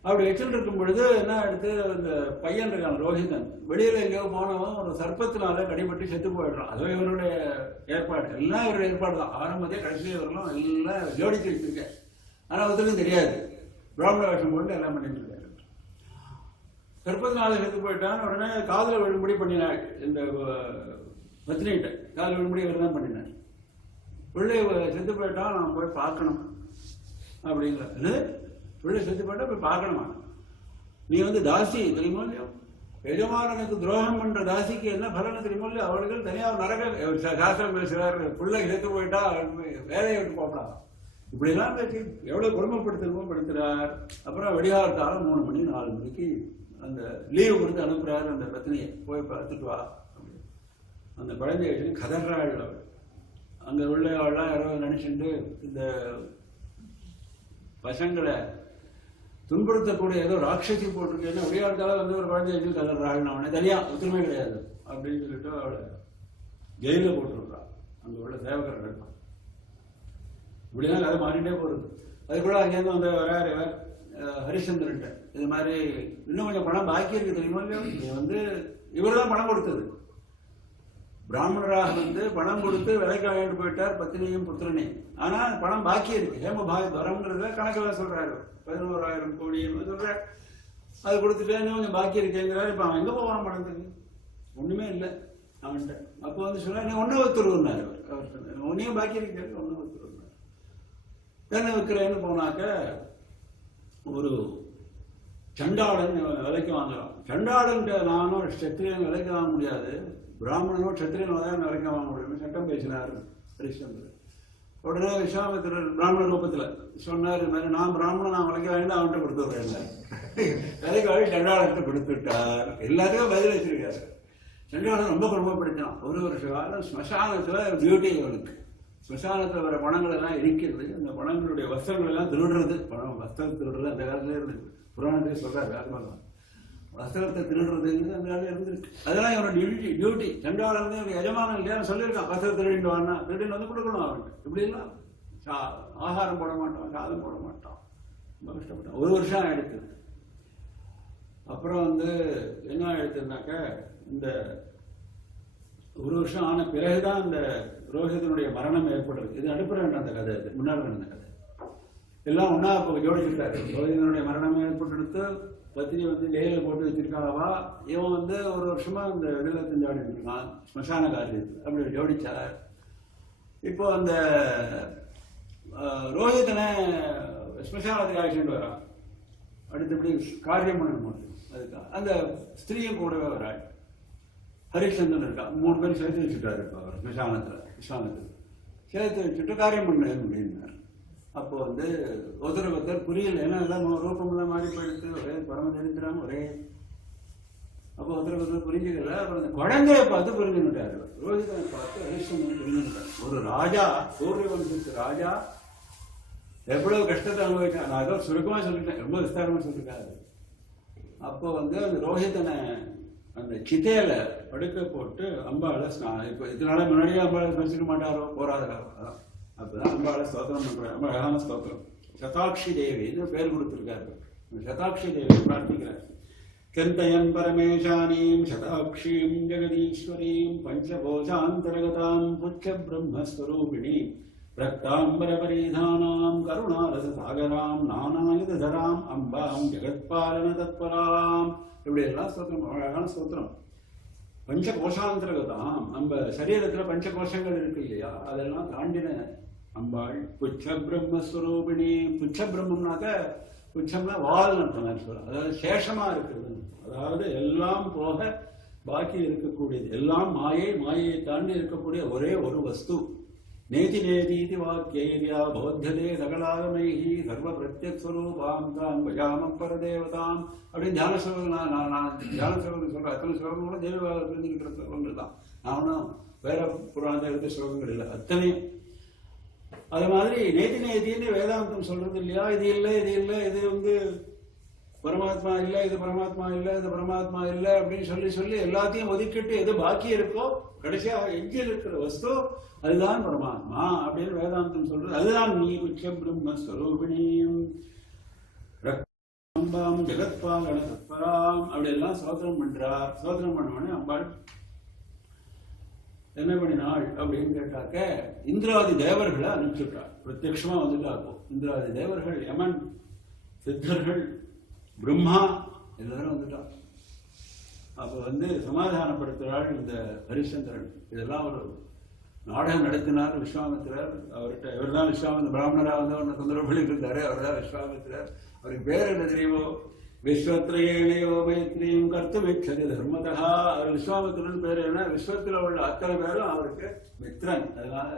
அப்படி வச்சுட்டு இருக்கும் பொழுது என்ன எடுத்து அந்த பையன் இருக்கான் ரோஹிதன், வெளியில எங்கேயோ போனவன் ஒரு சர்ப்பத்தினால கடிபட்டு செத்து போயிடுறான். அதுவும் இவருடைய ஏற்பாடு, எல்லாம் இவருடைய ஏற்பாடு தான். ஆரம்பத்தே கடைசி வரலாம் எல்லாம் ஜோடிச்சு வச்சிருக்கேன். ஆனா ஒருத்தருக்கும் தெரியாது. பிராமண வேஷம் போட்டு எல்லாம் பண்ணிட்டு இருக்காரு. சர்ப்பத்தினால செத்து போயிட்டான். உடனே காதல விழும்படி பண்ணினாள். இந்த பத்னிகிட்ட காதல விழும்படி இவர் தான் பண்ணினார். பிள்ளை செத்து போயிட்டான், நான் போய் பார்க்கணும் அப்படிங்கிற. பிள்ளை செத்து போயிட்டா போய் பார்க்கணுமா? நீ வந்து தாசி தெரியுமோ இல்லையோ, எஜமானனுக்கு துரோகம் பண்ற தாசிக்கு என்ன பலன்னு தெரியுமோ இல்லையோ, அவர்கள் தனியாக நரக சாஸ்திரம் பேசுறாரு. பிள்ளை செத்து போயிட்டா வேலையை விட்டு போகலாம். இப்படி எல்லாம் பேசி எவ்வளவு கொடுமைப்படுத்தணுமோ படுத்துறார். அப்புறம் வெடிகாலத்தாலும் 3 மணி 4 மணிக்கு அந்த லீவு கொடுத்து அனுப்புறாரு அந்த பத்தினியை, போய் பார்த்துட்டு வா. அந்த குழந்தைய கதறாள். அங்க உள்ளவாள்லாம் யாரோ நினைச்சுட்டு இந்த பசங்களை துன்புறுத்தக்கூடிய ஏதோ ராட்சசி போட்டிருக்கேன்னு அப்படியே இருந்தாலும் வந்து ஒரு குழந்தைய வச்சு கதறாள். அவனை தனியா ஒத்துமை கிடையாது அப்படின்னு சொல்லிட்டு அவளை ஜெயில போட்டுருக்கான். அங்க உள்ள சேவகர்கள் இப்படிதான் கதை மாறிட்டே போறது. அது கூட அங்கேருந்து வந்து வராரு ஹரிச்சந்திரன், இது மாதிரி இன்னும் கொஞ்சம் பணம் பாக்கி இருக்கு தெரியுமா இல்லையா, இது வந்து இவர் தான் பணம் கொடுத்தது. பிராமணராக வந்து பணம் கொடுத்து விலைக்கு வாங்கிட்டு போயிட்டார் பத்தினியும் புத்திரனையும். ஆனா பணம் பாக்கி இருக்கு. ஹேமபாக துரம்ங்கிறத கணக்கில் சொல்றாரு. 11,000 கோடி சொல்றாரு. அது கொடுத்துட்டேன்னு கொஞ்சம் பாக்கி இருக்கேங்கிறாரு. இப்ப அவன் எங்க போவான் பணத்துக்கு? ஒண்ணுமே இல்லை அவன்கிட்ட. அப்போ வந்து சொல்ற நீ ஒன்னும் ஒத்துருவாரு. அவர் சொன்னார் ஒன்னையும் பாக்கி இருக்காரு, ஒன்னும் ஒத்துருவாரு. என்ன வைக்கிறேன்னு போனாக்க ஒரு சண்டாளன் விலைக்கு வாங்கலாம். சண்டாளன் நானும் சத்திரியன் விலைக்கு வாங்க முடியாது, பிராமணனோ சத்திரியனோ தான் விலைக்கு வாங்க முடியும் சட்டம் பேசினார் ஹரிச்சந்திரன். உடனே விஸ்வாமித்திரர் பிராமண ரூபத்துல சொன்னார், இது மாதிரி நான் பிராமணன், நான் விலைக்கு வாங்கி அவன்கிட்ட கொடுத்து விடுறேன். விலைக்கு வாங்கி சண்டாளன்கிட்ட கொடுத்து விட்டார். எல்லாத்தையும் பதில் வச்சிருக்காரு. சண்டாளன் ரொம்ப குடும்பப்படுத்தினான். ஒரு வருஷ காலம் ஸ்மசானத்துல டியூட்டி அவனுக்கு. ஸ்மசானத்துல வர பணங்கள் எல்லாம் இருக்கிறது. அந்த பணங்களுடைய வஸ்திரங்கள் எல்லாம் திருடுறது, பணம் வஸ்திரம் திருடுறது அந்த காலத்துல இருந்து புராணத்தை சொல்றாரு. வேதமாக வஸ்திரத்தை திருடுறதுங்கிறது அந்த காலத்துல இருந்துருக்கு. அதெல்லாம் இவனோட டியூட்டி. சண்டாளன் வந்து இவனுக்கு எஜமானம் இல்லையா சொல்லியிருக்கான், வஸ்திரம் திருடிட்டு வானா, திருடின்னு வந்து கொடுக்கணும் அவன்கிட்ட. இப்படி எல்லாம் ஆகாரம் போட மாட்டான், சாதம் போட மாட்டான். ரொம்ப கஷ்டப்பட்டான். ஒரு வருஷம் ஆயிடுச்சு. அப்புறம் வந்து என்ன ஆயிடுச்சுனாக்க இந்த ஒரு வருஷம் ஆன பிறகுதான் இந்த ரோஹிதனுடைய மரணம் ஏற்படுறது. இது அனுப்புற அந்த கதை, முன்னாடி நடந்த கதை எல்லாம் ஒன்னா ஜோடிச்சிருக்காரு. ரோஹிதனுடைய மரணம் ஏற்பட்டு பத்தினி வந்து லேயில போட்டு வச்சிருக்காவா. இவன் வந்து ஒரு வருஷமா இந்த விடுதலை திண்டாடி இருக்கான் ஸ்மசான காரியத்தில். அப்படி ஜோடிச்சார். இப்போ அந்த ரோஹிதனை ஸ்மசானத்துக்கு அழைச்சிட்டு வரான். அடுத்தபடி காரியம் பண்ணணும். அதுக்காக அந்த ஸ்திரீயும் கூடவே வராள். ஹரிச்சந்திரன் இருக்கா. 3 பேர் சேர்த்து வச்சுட்டாரு. இப்போ அவர் விஸ்வாமித்திரர் சேர்த்து வச்சுட்டு காரியம் பண்ண அப்படின்னார். அப்போ வந்து ஒருத்தர் புரியல. ஏன்னா எல்லாம் ரூபம்லாம் மாறி போயிடுத்து, ஒரே பரம தெரிஞ்சுறாங்க ஒரே. அப்போ ஒருத்தர் புரிஞ்சுக்கல. அப்புறம் அந்த குழந்தைய பார்த்து புரிஞ்சுட்டாரு. ரோஹிதனை பார்த்து ஹரிச்சந்திரன் புரிஞ்சுட்டார். ஒரு ராஜா, சூரிய வம்சத்து ராஜா எவ்வளவு கஷ்டத்தை அனுபவிச்சான். நான் அதோ சுருக்கமா சொல்லிட்டேன், ரொம்ப விஸ்தாரமா சொல்லிருக்காரு. அப்போ வந்து அந்த ரோஹிதனை அந்த சித்தையில படுக்க போட்டு அம்பாளை இப்போ இதனால முன்னாடியே அம்பாளை ஸ்மரிச்சிக்க மாட்டாரோ, போராத காலம். அப்பதான் அம்பாளை ஸ்தோத்திரம் பண்றாரு. ரொம்ப அழகான ஸ்தோத்திரம். சதாட்சி தேவின்னு பேர் கொடுத்திருக்காரு. சதாட்சி தேவி பிரார்த்திக்கிறார். கந்தயன் பரமேஷானீம் சதாட்சீம் ஜெகதீஸ்வரீம் பஞ்சகோஷாந்தரகதாம் புச்ச பிரம்மஸ்வரூபிணீம் ரக்தாம்பர பரிதானாம் கருணாரச சாகராம் நானாயுதராம் அம்பாம் ஜெகத்பாலன தத்பராம். இப்படி எல்லாம் ஸ்தோத்திரம், அழகான ஸ்தோத்திரம். பஞ்ச கோஷாந்தரகதாம், நம்ம சரீரத்துல பஞ்ச கோஷங்கள் இருக்கு இல்லையா, அதெல்லாம் தாண்டின அம்பாள். புச்ச பிரம்மஸ்வரூபிணி. புச்ச பிரம்மம்னாக்க புச்சம்னா வால் அர்த்தம் சொல்ல, அதாவது சேஷமா இருக்கிறது. அதாவது எல்லாம் போக பாக்கி இருக்கக்கூடியது எல்லாம் மாயை, மாயை தாண்டி இருக்கக்கூடிய ஒரே ஒரு வஸ்து. நேதி நேதீதி வாக்கியா போத்தியதே சகலாகமைஹி சர்வ பிரத்யக்ஸ்வரூபாம் தாம் பஜாமம் பரதேவதாம் அப்படின்னு தியான ஸ்லோகம். நான் தியான ஸ்லோகம் சொல்றேன். அத்தனை ஸ்லோகம் கூட தேவ தெரிஞ்சுக்கிற ஸ்லோகங்கள் தான். நானும் வேற புராணத்தை எடுத்த ஸ்லோகங்கள் இல்லை, அத்தனையும். அது மாதிரி நேதி நேதின்னு வேதாந்தம் சொல்றது இல்லையா, இது இல்லை இது இல்லை, இது வந்து பரமாத்மா இல்லை, இது பரமாத்மா இல்லை, இது பரமாத்மா இல்லை அப்படின்னு சொல்லி சொல்லி எல்லாத்தையும் ஒதுக்கிட்டு எது பாக்கி இருக்கோ கடைசியாக எஞ்சில் இருக்கிற வஸ்து அதுதான் பரமாத்மா அப்படின்னு வேதாந்தம் சொல்றது. அதுதான் நீ புச்ச பிரம்மஸ்வரூபிணியும் ரக்தாம் ஜெகத்பாலன தத்பராம் அப்படி எல்லாம் சோதனம் பண்றார். சோதனம் பண்ணவனே அம்பாள் என்ன பண்ணினாள் அப்படின்னு கேட்டாக்க இந்திராதி தேவர்களை அனுப்பிச்சுட்டார். பிரத்யட்சமா வந்துட்டா. அப்போ இந்திராதி தேவர்கள், யமன், சித்தர்கள், பிரம்மா எல்லாரும் வந்துட்டார். அப்போ வந்து சமாதானப்படுத்துகிறாள் இந்த ஹரிச்சந்திரன். இதெல்லாம் ஒரு நாடகம் நடத்தினார் விஸ்வாமித்திரர். அவர்கிட்ட இவர் தான் விஸ்வாமித்திர பிராமணராக வந்து அவனை தொந்தரவு பண்ணிட்டு இருந்தாரு. அவர் தான் விஸ்வாமித்திரர். அவருக்கு பேர் என்ன தெரியுமோ, விஸ்வத்ரேணையோ மைத்ரியும் கர்த்துமிச்சதி தர்மதா. அவர் விஸ்வாமித்திரன் பேர் என்ன, விஸ்வத்தில் உள்ள அத்தனை பேரும் அவருக்கு மித்ரன். அதனால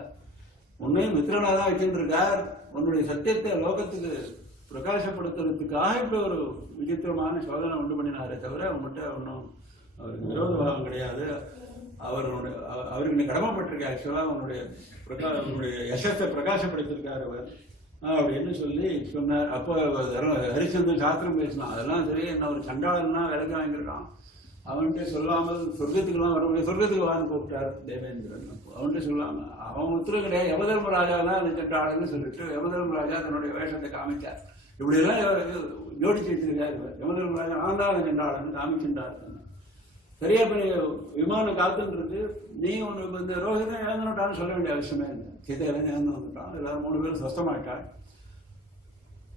உன்னையும் மித்ரனா தான் வச்சுட்டு இருக்கார். உன்னுடைய சத்தியத்தை லோகத்துக்கு பிரகாசப்படுத்துறதுக்காக இப்ப ஒரு விசித்திரமான சோதனை உண்டு பண்ணினாரே தவிர அவங்ககிட்ட ஒன்றும் அவருக்கு விரோத பாவம் கிடையாது. அவருக்கு நீ கடமைப்பட்டிருக்காரு. ஆக்சுவலா உன்னுடைய யசத்தை பிரகாசப்படுத்திருக்காரு அவர் அப்படின்னு சொல்லி சொன்னார். அப்போ ஹரிச்சந்திரன் சாஸ்திரம் பேசினான். அதெல்லாம் சரி, என்ன ஒரு சண்டாளன்னா விலைக்கு வாங்கியிருக்கான். அவன்கிட்ட சொல்லாமல் சொர்க்கத்துக்குலாம் வர முடியாது. சொர்க்கத்துக்கு வான்னு கூப்பிட்டார் தேவேந்திரன். அவன்கிட்ட சொல்லாம அவன் உத்தரவு கிடையாது. யமதர்மராஜா தான் அந்த சண்டாளன்னு சொல்லிட்டு யமதர்மராஜா தன்னுடைய வேஷத்தை காமிச்சார். இப்படி எல்லாம் ஜோடிச்சு வச்சிருக்காரு. யமதர்மராஜா நான் தான் அந்த சண்டாளன்னு காமிச்சுட்டார். சரியா போய் விமானம் காத்துன்னு இருக்கு, நீ உனக்கு இந்த ரோஹிதன் இழந்துட்டான்னு சொல்ல வேண்டிய அவசியமே இல்லை. சீதையிலேருந்து இழந்து வந்துட்டான், எல்லாரும் 3 பேரும் சொஸ்தமாயிட்டாள்.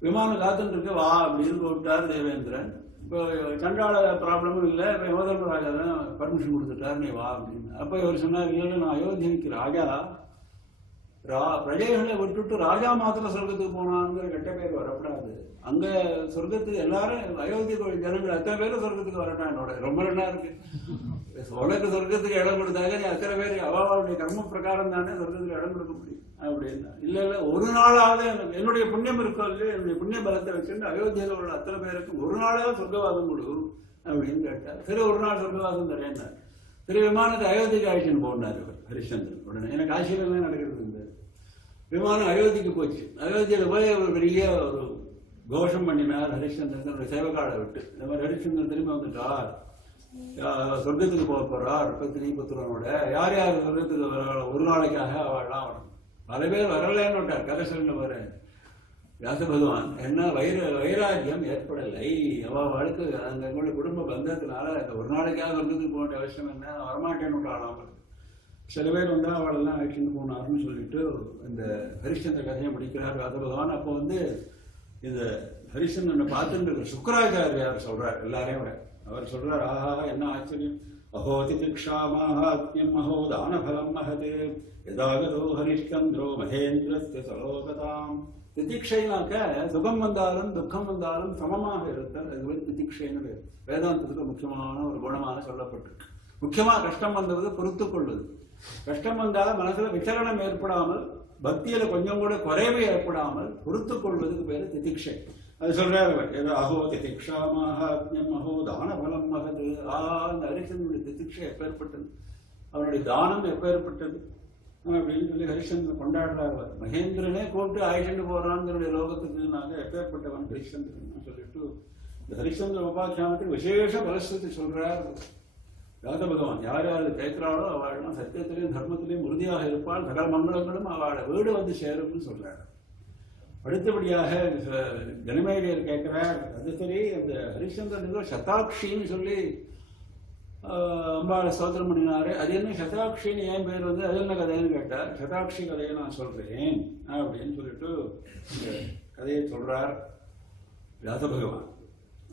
விமானம் காத்துன்னு இருக்கு, வா அப்படின்னு கூப்பிட்டார் தேவேந்திரன். இப்போ சண்டாள ப்ராப்ளமும் இல்லை, இப்போ யோதர்மராஜா தான் பர்மிஷன் கொடுத்துட்டார், நீ வா அப்படின்னு. அப்போ இவர் சொன்னார், இல்லை நான் அயோத்திக்கு ராஜா, பிரஜைகளை விட்டுட்டு ராஜா மாத்திரம் சொர்க்கத்துக்கு போனாங்கிற கெட்ட பேர் வரக்கூடாது. அங்க சொர்க்கத்துக்கு எல்லாரும் அயோத்தி ஜனங்கள் அத்தனை பேரும் சொர்க்கத்துக்கு வரட்டும். என்னோட ரொம்ப நல்லா இருக்கு, உனக்கு சொர்க்கத்துக்கு இடம் கொடுத்தாங்க, நீ அத்தனை பேர் அவளுடைய கர்ம பிரகாரம் தானே சொர்க்கத்துக்கு இடம் கொடுக்க முடியும் அப்படின்னா. இல்ல இல்ல, ஒரு நாளாவது என்னுடைய புண்ணியம் இருக்கோ இல்லையோ, என்னுடைய புண்ணிய பலத்தை வச்சுட்டு அயோத்தியில உள்ள அத்தனை பேருக்கு ஒரு நாளாவது சொர்க்கவாதம் கொடு அப்படின்னு கேட்டார். சரி, ஒரு நாள் சொர்க்கவாதம் தரேன்னார். சரி, விமானத்தை அயோத்திக்கு அழைச்சின்னு போனார் ஹரிச்சந்திரன். உடனே ஏன்னா காசியில தான் நடக்கிறது. இந்த விமானம் அயோத்திக்கு போச்சு. அயோத்தியில போய் ஒரு பெரிய ஒரு கோஷம் பண்ணினார் ஹரிச்சந்திரன் சேவகாடை விட்டு. இந்த மாதிரி ஹரிச்சந்திரன் திரும்பி வந்துட்டார், சொர்க்கத்துக்கு போக போறார் பத்தினி புத்திரனோட. யார் யார் சொர்க்கத்துக்கு ஒரு நாளைக்காக அவள்லாம் வரணும். பல பேர் வரலன்னு விட்டார். கதை சொல்ல வர வியாச பகவான் என்ன வைராக்கியம் ஏற்படலை அவளுக்கு அந்த எங்களுடைய குடும்ப பந்தத்தினால ஒரு நாளைக்காக சொர்க்கத்துக்கு போக வேண்டிய அவசியம் என்ன, வரமாட்டேன்னு விட்டாளாம். சில பேர் வந்து அவளெல்லாம் அழைச்சிட்டு போனார்னு சொல்லிட்டு இந்த ஹரிச்சந்திர கதையை முடிக்கிறார் வியாச பகவான். அப்போ வந்து இந்த ஹரிச்சந்திரனை பார்த்துட்டு சுக்கராச்சாரியார் சொல்றார் எல்லாரையும் விட. அவர் சொல்றார், ஆஹா என்ன ஆச்சரியம், அஹோ திதிக்ஷா மாஹாத்மியம் அஹோ தானபலம் மஹதே யதாகதோ ஹரிச்சந்திரோ மகேந்திரஸ்ய சலோகதாம். திதிக்ஷைனாக்க சுகம் வந்தாலும் துக்கம் வந்தாலும் சமமாக இருத்தல், அது திதிக்ஷைன்னு வேதாந்தத்துக்கு முக்கியமான ஒரு குணமான சொல்லப்பட்டிருக்கு. முக்கியமா கஷ்டம் வந்தது பொறுத்து கொள்வது. கஷ்டம் வந்தாலும் மனசுல விசரணம் ஏற்படாமல், பக்தியில கொஞ்சம் கூட குறைவு ஏற்படாமல் பொறுத்து கொள்வதுக்கு பேரு திதிக்ஷை. அது சொல்றாரு, அஹோ திதிக்ஷா மாஹாத்மியம் அஹோ தானபலம் மகது. அந்த ஹரிச்சந்திரனுடைய திதிக்ஷை எப்பேற்பட்டது, அவனுடைய தானம் எப்பேற்பட்டது அப்படின்னு சொல்லி ஹரிச்சந்திரன் கொண்டாடுறாரு. மகேந்திரனே கூப்பிட்டு ஆயிஷண்டு போறான்னு லோகத்துக்கு எப்பேற்பட்டவன் ஹரிச்சந்திரன் சொல்லிட்டு இந்த ஹரிச்சந்திர உபாக்கியானத்துக்கு விசேஷ பலஸ்ருதி சொல்றார் வியாச பகவான். யார் யார் கேட்கிறாளோ அவள்லாம் சத்தியத்திலையும் தர்மத்திலையும் உறுதியாக இருப்பாள், சகல மங்களங்களும் அவளை வீடு வந்து சேரும்னு சொல்றார். அடுத்தபடியாக ஜனமேஜர் கேட்கிறார், அது சரி அந்த ஹரிச்சந்திரன் சதாட்சின்னு சொல்லி அம்பாளை ஸ்தோத்திரம் பண்ணினாரு, அது என்ன சதாட்சின்னு ஏன் பேர் வந்து, அது என்ன கதைன்னு கேட்டார். சதாட்சி கதையை நான் சொல்றேன் அப்படின்னு சொல்லிட்டு கதையை சொல்றார் வியாச பகவான்.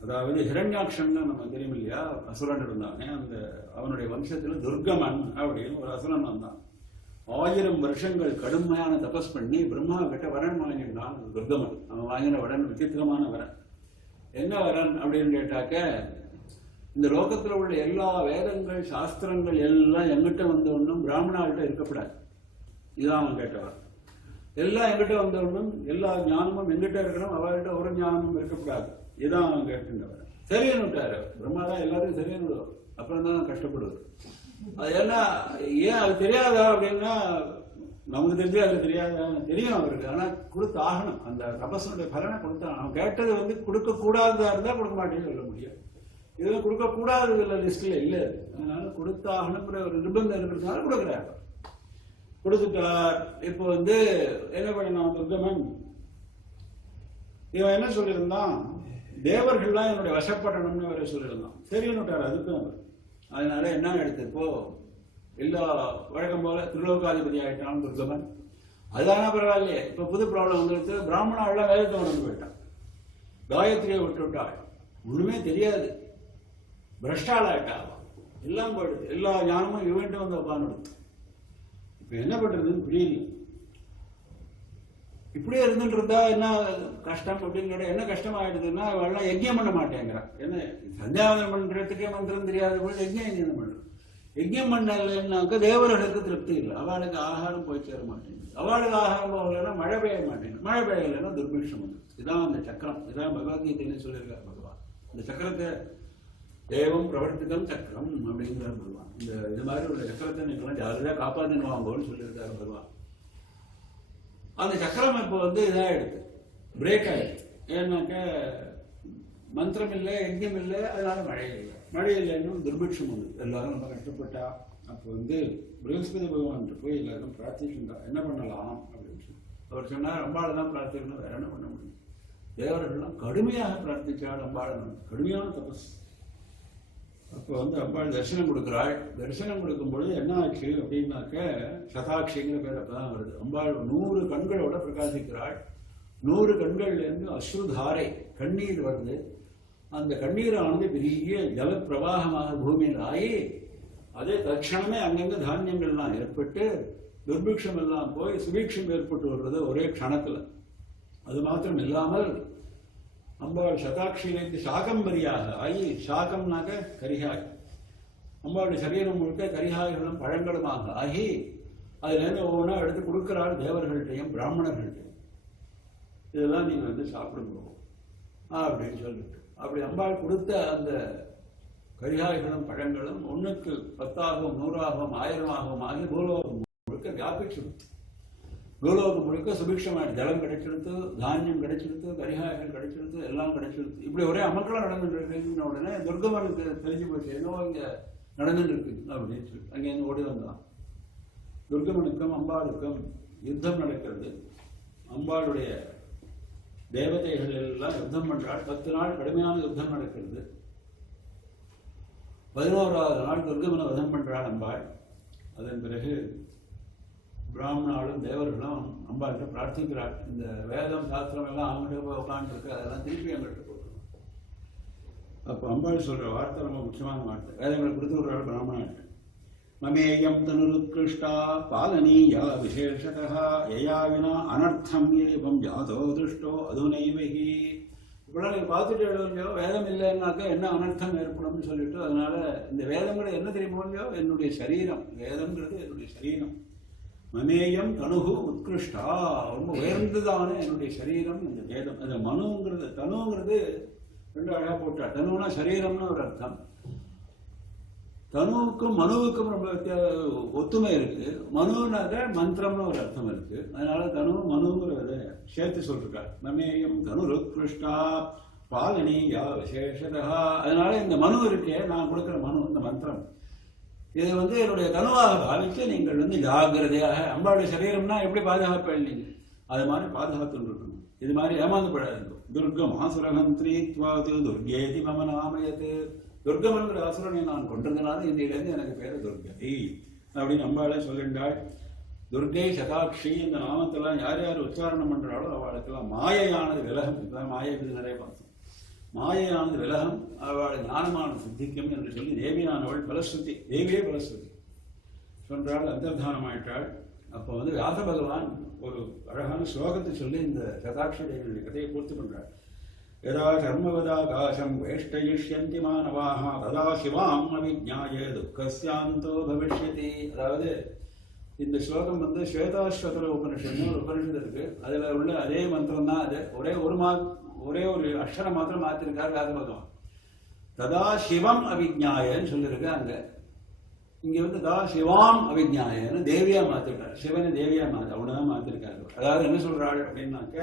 அதாவது ஹிரண்யாக்ஷன் நம்ம தெரியும் இல்லையா, அசுரன் இருந்தானே, அந்த அவனுடைய வம்சத்துல துர்கமன் அப்படின்னு ஒரு அசுரன் வந்தான். 1000 வருஷங்கள் கடுமையான தபஸ் பண்ணி பிரம்மா கிட்ட வரன் வாங்கினான் துர்கமன். அவன் வாங்கின வரன் விசித்திரமான வரன். என்ன வரன் அப்படின்னு கேட்டாக்க, இந்த லோகத்துல உள்ள எல்லா வேதங்கள் சாஸ்திரங்கள் எல்லாம் எங்கிட்ட வந்தவனும் பிராமணாள்கிட்ட இருக்கப்படாது. இதுதான் அவன் கேட்டவன். எல்லாம் எங்கிட்ட வந்தவனும் எல்லா ஞானமும் எங்கிட்ட இருக்கணும், அவர்கிட்ட ஒரு ஞானமும் இருக்கக்கூடாது. இதுதான் அவன் கேட்டுன்றவர். சரின்னு விட்டாரு. பிரம்மா தான் எல்லாரும் சரின்னு விடுவார், அப்புறம் தான் கஷ்டப்படுவார். அது என்ன ஏன் அது தெரியாதா அப்படின்னா, நமக்கு தெரிஞ்சு அது தெரியாதா, தெரியும் அவருக்கு. ஆனா கொடுத்து ஆகணும், அந்த தபஸுடைய பலனை கொடுத்தான். அவன் கேட்டது வந்து கொடுக்க கூடாததா இருந்தா கொடுக்க மாட்டேன்னு சொல்ல முடியும். இதெல்லாம் கொடுக்க கூடாது இல்லை, லிஸ்ட்ல இல்லை. அதனால கொடுத்தாகணுங்கிற ஒரு நிர்பந்தம் இருக்கிறதுனால கொடுக்குறாரு. கொடுத்துட்டார். இப்போ வந்து என்ன பண்ணான் துர்கமன், இவன் என்ன சொல்லியிருந்தான், தேவர்கள்லாம் என்னுடைய வசப்படணும்னு அவரை சொல்லியிருந்தான். சரின்னு விட்டார் அதுக்கும் அவர். அதனால என்ன எடுத்து இப்போ எல்லா வழக்கம் போல திருலோகாதிபதி ஆயிட்டான் துர்கமன். அதுதானே பரவாயில்லையே. இப்ப புது ப்ராப்ளம் வந்துருச்சு. பிராமணாலாம் வேதத்தை உணர்ந்து போயிட்டான், காயத்ரியை விட்டு விட்டாள், ஒண்ணுமே தெரியாது, பிரஷ்டாள் ஆயிட்டா, எல்லாம் போயிடுது, எல்லா ஞானமும் இவன்ட்டு வந்து உட்காந்துடுது. இப்ப என்ன பண்றதுன்னு புரியல. இப்படியே இருந்துட்டு இருந்தா என்ன கஷ்டம் அப்படின்னு என்ன கஷ்டம் ஆயிடுதுன்னா, அவெல்லாம் யஜ்யம் பண்ண மாட்டேங்கிறான். என்ன சந்தியாவதனம் பண்றதுக்கே மந்திரம் தெரியாத போது யஜ்யம் பண்றது. யஜ்யம் பண்ணலன்னாக்க தேவர்களுக்கு திருப்தி இல்லை, அவளுக்கு ஆகாரம் போய் சேர மாட்டேங்குது. அவளுக்கு ஆகாரம் போகலைன்னா மழை பெய்ய மாட்டேங்குது, மழை பெய்யலைன்னா துர்பிக்ஷம் வந்து. இதான் அந்த சக்கரம். இதான் பகவத்கீதைன்னு சொல்லியிருக்காரு பகவான். இந்த சக்கரத்தை தேவம் பிரவர்த்திதம் சக்கரம் அப்படிங்கிறார் பகவான். இது மாதிரி ஒரு சக்கரத்தை நீங்களாம் ஜாலியாக காப்பாத்தின்னு வாங்கன்னு சொல்லியிருக்காரு பகவான். அந்த சக்கரம் இப்போ வந்து இதாகிடுது, பிரேக் ஆயிடுது. ஏன்னாக்க மந்திரம் இல்லை, யஜ்யம் இல்லை, அதனால மழை இல்லை. மழை இல்லைன்னு துர்பிக்ஷம் வந்து எல்லாரும் ரொம்ப கஷ்டப்பட்டா. அப்போ வந்து பிரகஸ்பதி பகவான் போய் எல்லாரும் பிரார்த்திச்சுட்டா, என்ன பண்ணலாம் அப்படின்னு சொல்லி அவர் சொன்னார், அம்பாளை தான் பிரார்த்திக்கணும், வேற என்ன பண்ண முடியும். தேவர்கள்லாம் கடுமையாக பிரார்த்திச்சால் அம்பாளை, கடுமையான தபஸ். அப்போ வந்து அம்பாள் தரிசனம் கொடுக்குறாள். தரிசனம் கொடுக்கும் பொழுது என்ன ஆச்சு அப்படின்னாக்க சதாட்சிங்கிற பேர் அப்பதான் வருது. அம்பாள் 100 கண்களோட பிரகாசிக்கிறாள். 100 கண்கள்லேருந்து அஸ்ருதாரை கண்ணீர் வருது. அந்த கண்ணீரானது பெரிய ஜல பிரவாகமாக பூமியில் ஆகி அதே தட்சணமே அங்கங்க தானியங்கள்லாம் ஏற்பட்டு துர்பிக்ஷம் எல்லாம் போய் சுபீட்சம் ஏற்பட்டு வர்றது ஒரே க்ஷணத்துல. அது மாத்திரம் இல்லாமல் அம்பாள் சதாட்சியிலிருந்து சாகம்பரியாக ஆகி, சாகம்னாக்க கரிகாய், அம்பாளுடைய சரீரம் முழுக்க கரிகாய்களும் பழங்களுமாக ஆகி அதுலேருந்து ஒவ்வொன்றா எடுத்து கொடுக்குறாள் தேவர்கள்ட்டையும் பிராமணர்கள்ட்டையும். இதெல்லாம் நீங்க வந்து சாப்பிடுங்க அப்படின்னு சொல்லிட்டு அப்படி அம்பாள் கொடுத்த அந்த கரிகாய்களும் பழங்களும் 1க்கு 10ஆகவும் 100ஆகவும் 1000ஆகவும் ஆகி பூலோகம் முழுக்க வியாபிச்சு, பூலோகம் முழுக்க சுபிக்ஷமான ஜலம் கிடைச்சிருத்து, தானியம் கிடைச்சிருத்து, கரிகாய்கள் கிடைச்சிருத்து, எல்லாம் கிடைச்சிருத்து. இப்படி ஒரே அமக்கலம் நடந்துட்டு இருக்குன்னு உடனே துர்கமனுக்கு தெரிஞ்சு போச்சு, ஏதோ இங்க நடந்துட்டு இருக்கு அப்படின்னு சொல்லிட்டு அங்கேருந்து ஓடி வந்தான். துர்கமனுக்கும் அம்பாளுக்கும் யுத்தம் நடக்கிறது. அம்பாளுடைய தேவதைகள் எல்லாம் யுத்தம் பண்றாள். 10 நாள் கடுமையான யுத்தம் நடக்கிறது. 11வது நாள் துர்கமனை வதம் பண்றாள் அம்பாள். அதன் பிறகு பிராமணாலும் தேவர்களும் அம்பாள்கிட்ட பிரார்த்திக்கிறாள். இந்த வேதம் சாஸ்திரம் எல்லாம் அவங்ககிட்ட போய் உட்காந்துருக்கு, அதெல்லாம் திருப்பி அவங்கள்ட்ட போட்டுருவோம். அப்போ அம்பாள் சொல்ற வார்த்தை ரொம்ப முக்கியமான வார்த்தை. வேதங்களை கொடுத்து விடுறாள் பிராமணாட்ட. மமேயம் தனுருத்கிருஷ்டா பாலனீயா விசேஷதா யயா வினா அனர்த்தம் ஏவம் யாதோ திருஷ்டோ அதுனைவகி. இப்பெல்லாம் நீங்க பார்த்துட்டு எழுதுலையோ வேதம் இல்லைன்னாக்கா என்ன அனர்த்தம் ஏற்படும்னு சொல்லிட்டு, அதனால இந்த வேதங்களை என்ன தெரியுமோ இல்லையோ என்னுடைய சரீரம், வேதம்ங்கிறது என்னுடைய சரீரம். மமேயம் தனுகு உத்கிருஷ்டா, ரொம்ப உயர்ந்ததான என்னுடைய சரீரம் இந்த வேதம். அந்த மனுங்கிறது தனுங்கிறது 2 அழகா போட்டா. தனுனா சரீரம்னு ஒரு அர்த்தம். தனுவுக்கும் மனுவுக்கும் ரொம்ப ஒத்துமை இருக்கு. மனுனாக மந்திரம்னு ஒரு அர்த்தம் இருக்கு. அதனால தனு மனுங்கிறத சேர்த்து சொல்றார். மமேயம் தனுருத்கிருஷ்டா பாலனீயா விசேஷதா. அதனால இந்த மனு இருக்கே, நான் கொடுக்குற மனு, இந்த மந்திரம், இது வந்து என்னுடைய தனுவாக பாவிச்சு நீங்கள் வந்து ஜாகிரதையாக, அம்பாளுடைய சரீரம்னா எப்படி பாதுகாப்பேன் நீங்க, அது மாதிரி பாதுகாத்து இருக்கணும். இது மாதிரி ஏமாந்து படாது. துர்கம் ஆசுரகந்திரி துர்கேதி மம நாமயத்து. துர்கமன்கிற அசுரனை நான் கொண்டதுனால இந்தியிலேருந்து எனக்கு பேரு துர்கை அப்படின்னு அம்பாளே சொல்லிண்டாள். துர்கை சதாட்சி இந்த நாமத்தெல்லாம் யார் யார் உச்சாரணம் பண்றாளோ அவளுக்கெல்லாம் மாயையானது விலகம். இப்பதான் மாயை பற்றி நிறைய பார்த்தோம். மாயையானது விலகம், அவள் ஞானமான சித்திக்கும் என்று சொல்லி தேவியானவள் பலஸ்ருதி, தேவியே பலஸ்ருதி சொன்றாள், அந்தர்தானமாயிட்டாள். அப்போ வந்து வியாச பகவான் ஒரு அழகான ஸ்லோகத்தை சொல்லி இந்த சதாட்சி தேவியுடைய கதையை பூர்த்தி பண்றாள். யதா கர்மவதாகாசம் வேஷ்டயிஷ்யந்தி மானவாஹ ததா சிவாம் அவிஜ்ஞாய துக்கஸ்யாந்தோ பவிஷ்யதி. அதாவது இந்த ஸ்லோகம் வந்து ஸ்வேதாஸ்வதர உபனிஷன்னு ஒரு உபனிஷத்து இருக்கு. அதுல உள்ள அதே மந்திரம் தான். அது ஒரே ஒரு அக்ஷரம் மாத்திரம் மாத்திருக்காரு வியாச பகவான். ததா சிவம் அவிஜ்ஞாயன்னு சொல்லியிருக்கு அங்க. இங்க வந்து ததா சிவாம் அவிஜ்ஞாயன்னு தேவியா மாத்திருக்காரு. சிவனை தேவியா அவனதான் மாத்திருக்காரு. அதாவது என்ன சொல்றாள் அப்படின்னாக்க,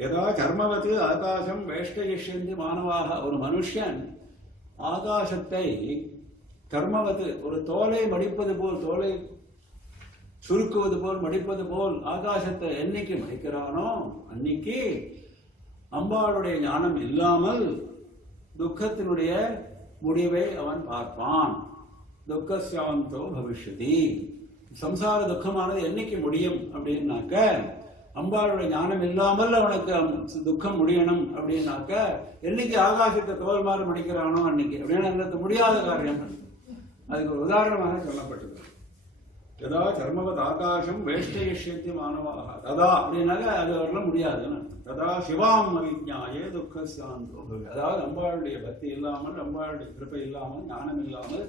யதா கர்மவத்து ஆகாசம் வேஷ்டயிஷ்யந்தி மானவாக. ஒரு மனுஷன் ஆகாசத்தை கர்மவத்து, ஒரு தோலை மடிப்பது போல், தோலை சுருக்குவது போல் மடிப்பது போல் ஆகாசத்தை என்னைக்கு மடிக்கிறானோ அன்னைக்கு அம்பாளுடைய ஞானம் இல்லாமல் துக்கத்தினுடைய முடிவை அவன் பார்ப்பான். துக்கஸ்யாந்தோ பவிஷ்யதி. சம்சார துக்கமானது என்னைக்கு முடியும் அப்படின்னாக்க, அம்பாளுடைய ஞானம் இல்லாமல் அவனுக்கு துக்கம் முடியணும் அப்படின்னாக்க என்னைக்கு ஆகாசத்தை தோல் மாறு மடிக்கிறானோ அன்னைக்கு. அப்படின்னா அந்த முடியாத காரியம். அதுக்கு ஒரு உதாரணமாக சொல்லப்பட்டது. யதா கர்மவத் ஆகாசம் வேஷ்டயிஷ்யந்தி மானவாக. ததா அப்படின்னாக்க அது வரலாம் முடியாதுன்னு. ததா சிவாம் அவிஜ்ஞாயே துக்கஸ்யாந்தோ பவிஷ்யதி. அதாவது அம்பாளுடைய பக்தி இல்லாமல், அம்பாளுடைய கிருபை இல்லாமல், ஞானம் இல்லாமல்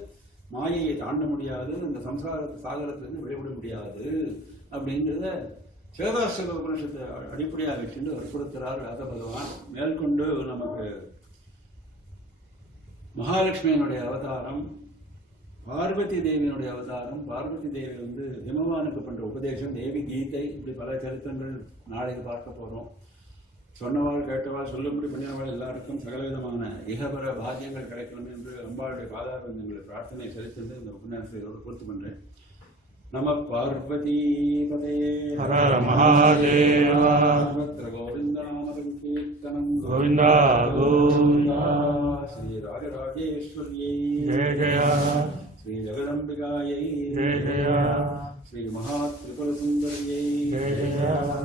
மாயையை தாண்ட முடியாது, இந்த சம்சார சாகரத்திலிருந்து வெளிவிட முடியாது அப்படிங்கிறத ஸ்வேதாஸ்வத உபனிஷத்தை அடிப்படையாக வச்சுட்டு வற்புறுத்துறார் வியாச பகவான். மேற்கொண்டு நமக்கு மகாலட்சுமியினுடைய அவதாரம், பார்வதி தேவியினுடைய அவதாரம், பார்வதி தேவி வந்து ஹிமவானுக்கு பண்ற உபதேசம், தேவி கீதை, இப்படி பல சரித்திரங்கள் நாளைக்கு பார்க்க போறோம். சொன்னவாள் கேட்டவாள் சொல்லும்படி பண்ணினவாள் எல்லாருக்கும் சகலவிதமான இகபர பாக்கியங்கள் கிடைக்கணும் என்று அம்பாளுடைய பாதாரங்களை பிரார்த்தனை செலுத்திட்டு இந்த உபன்யாசத்தோடு பூர்த்தி பண்றேன். நம பார்வதி பதயே ஹர மகாதேவ. கோவிந்த நாம கீர்த்தனம் கோவிந்தா கோவிந்தா. ஸ்ரீ ராஜராஜேஸ்வரியே जय जय श्री जगदम्बिकायै जय जय श्री महात्रिपुरसुन्दर्यै जय जय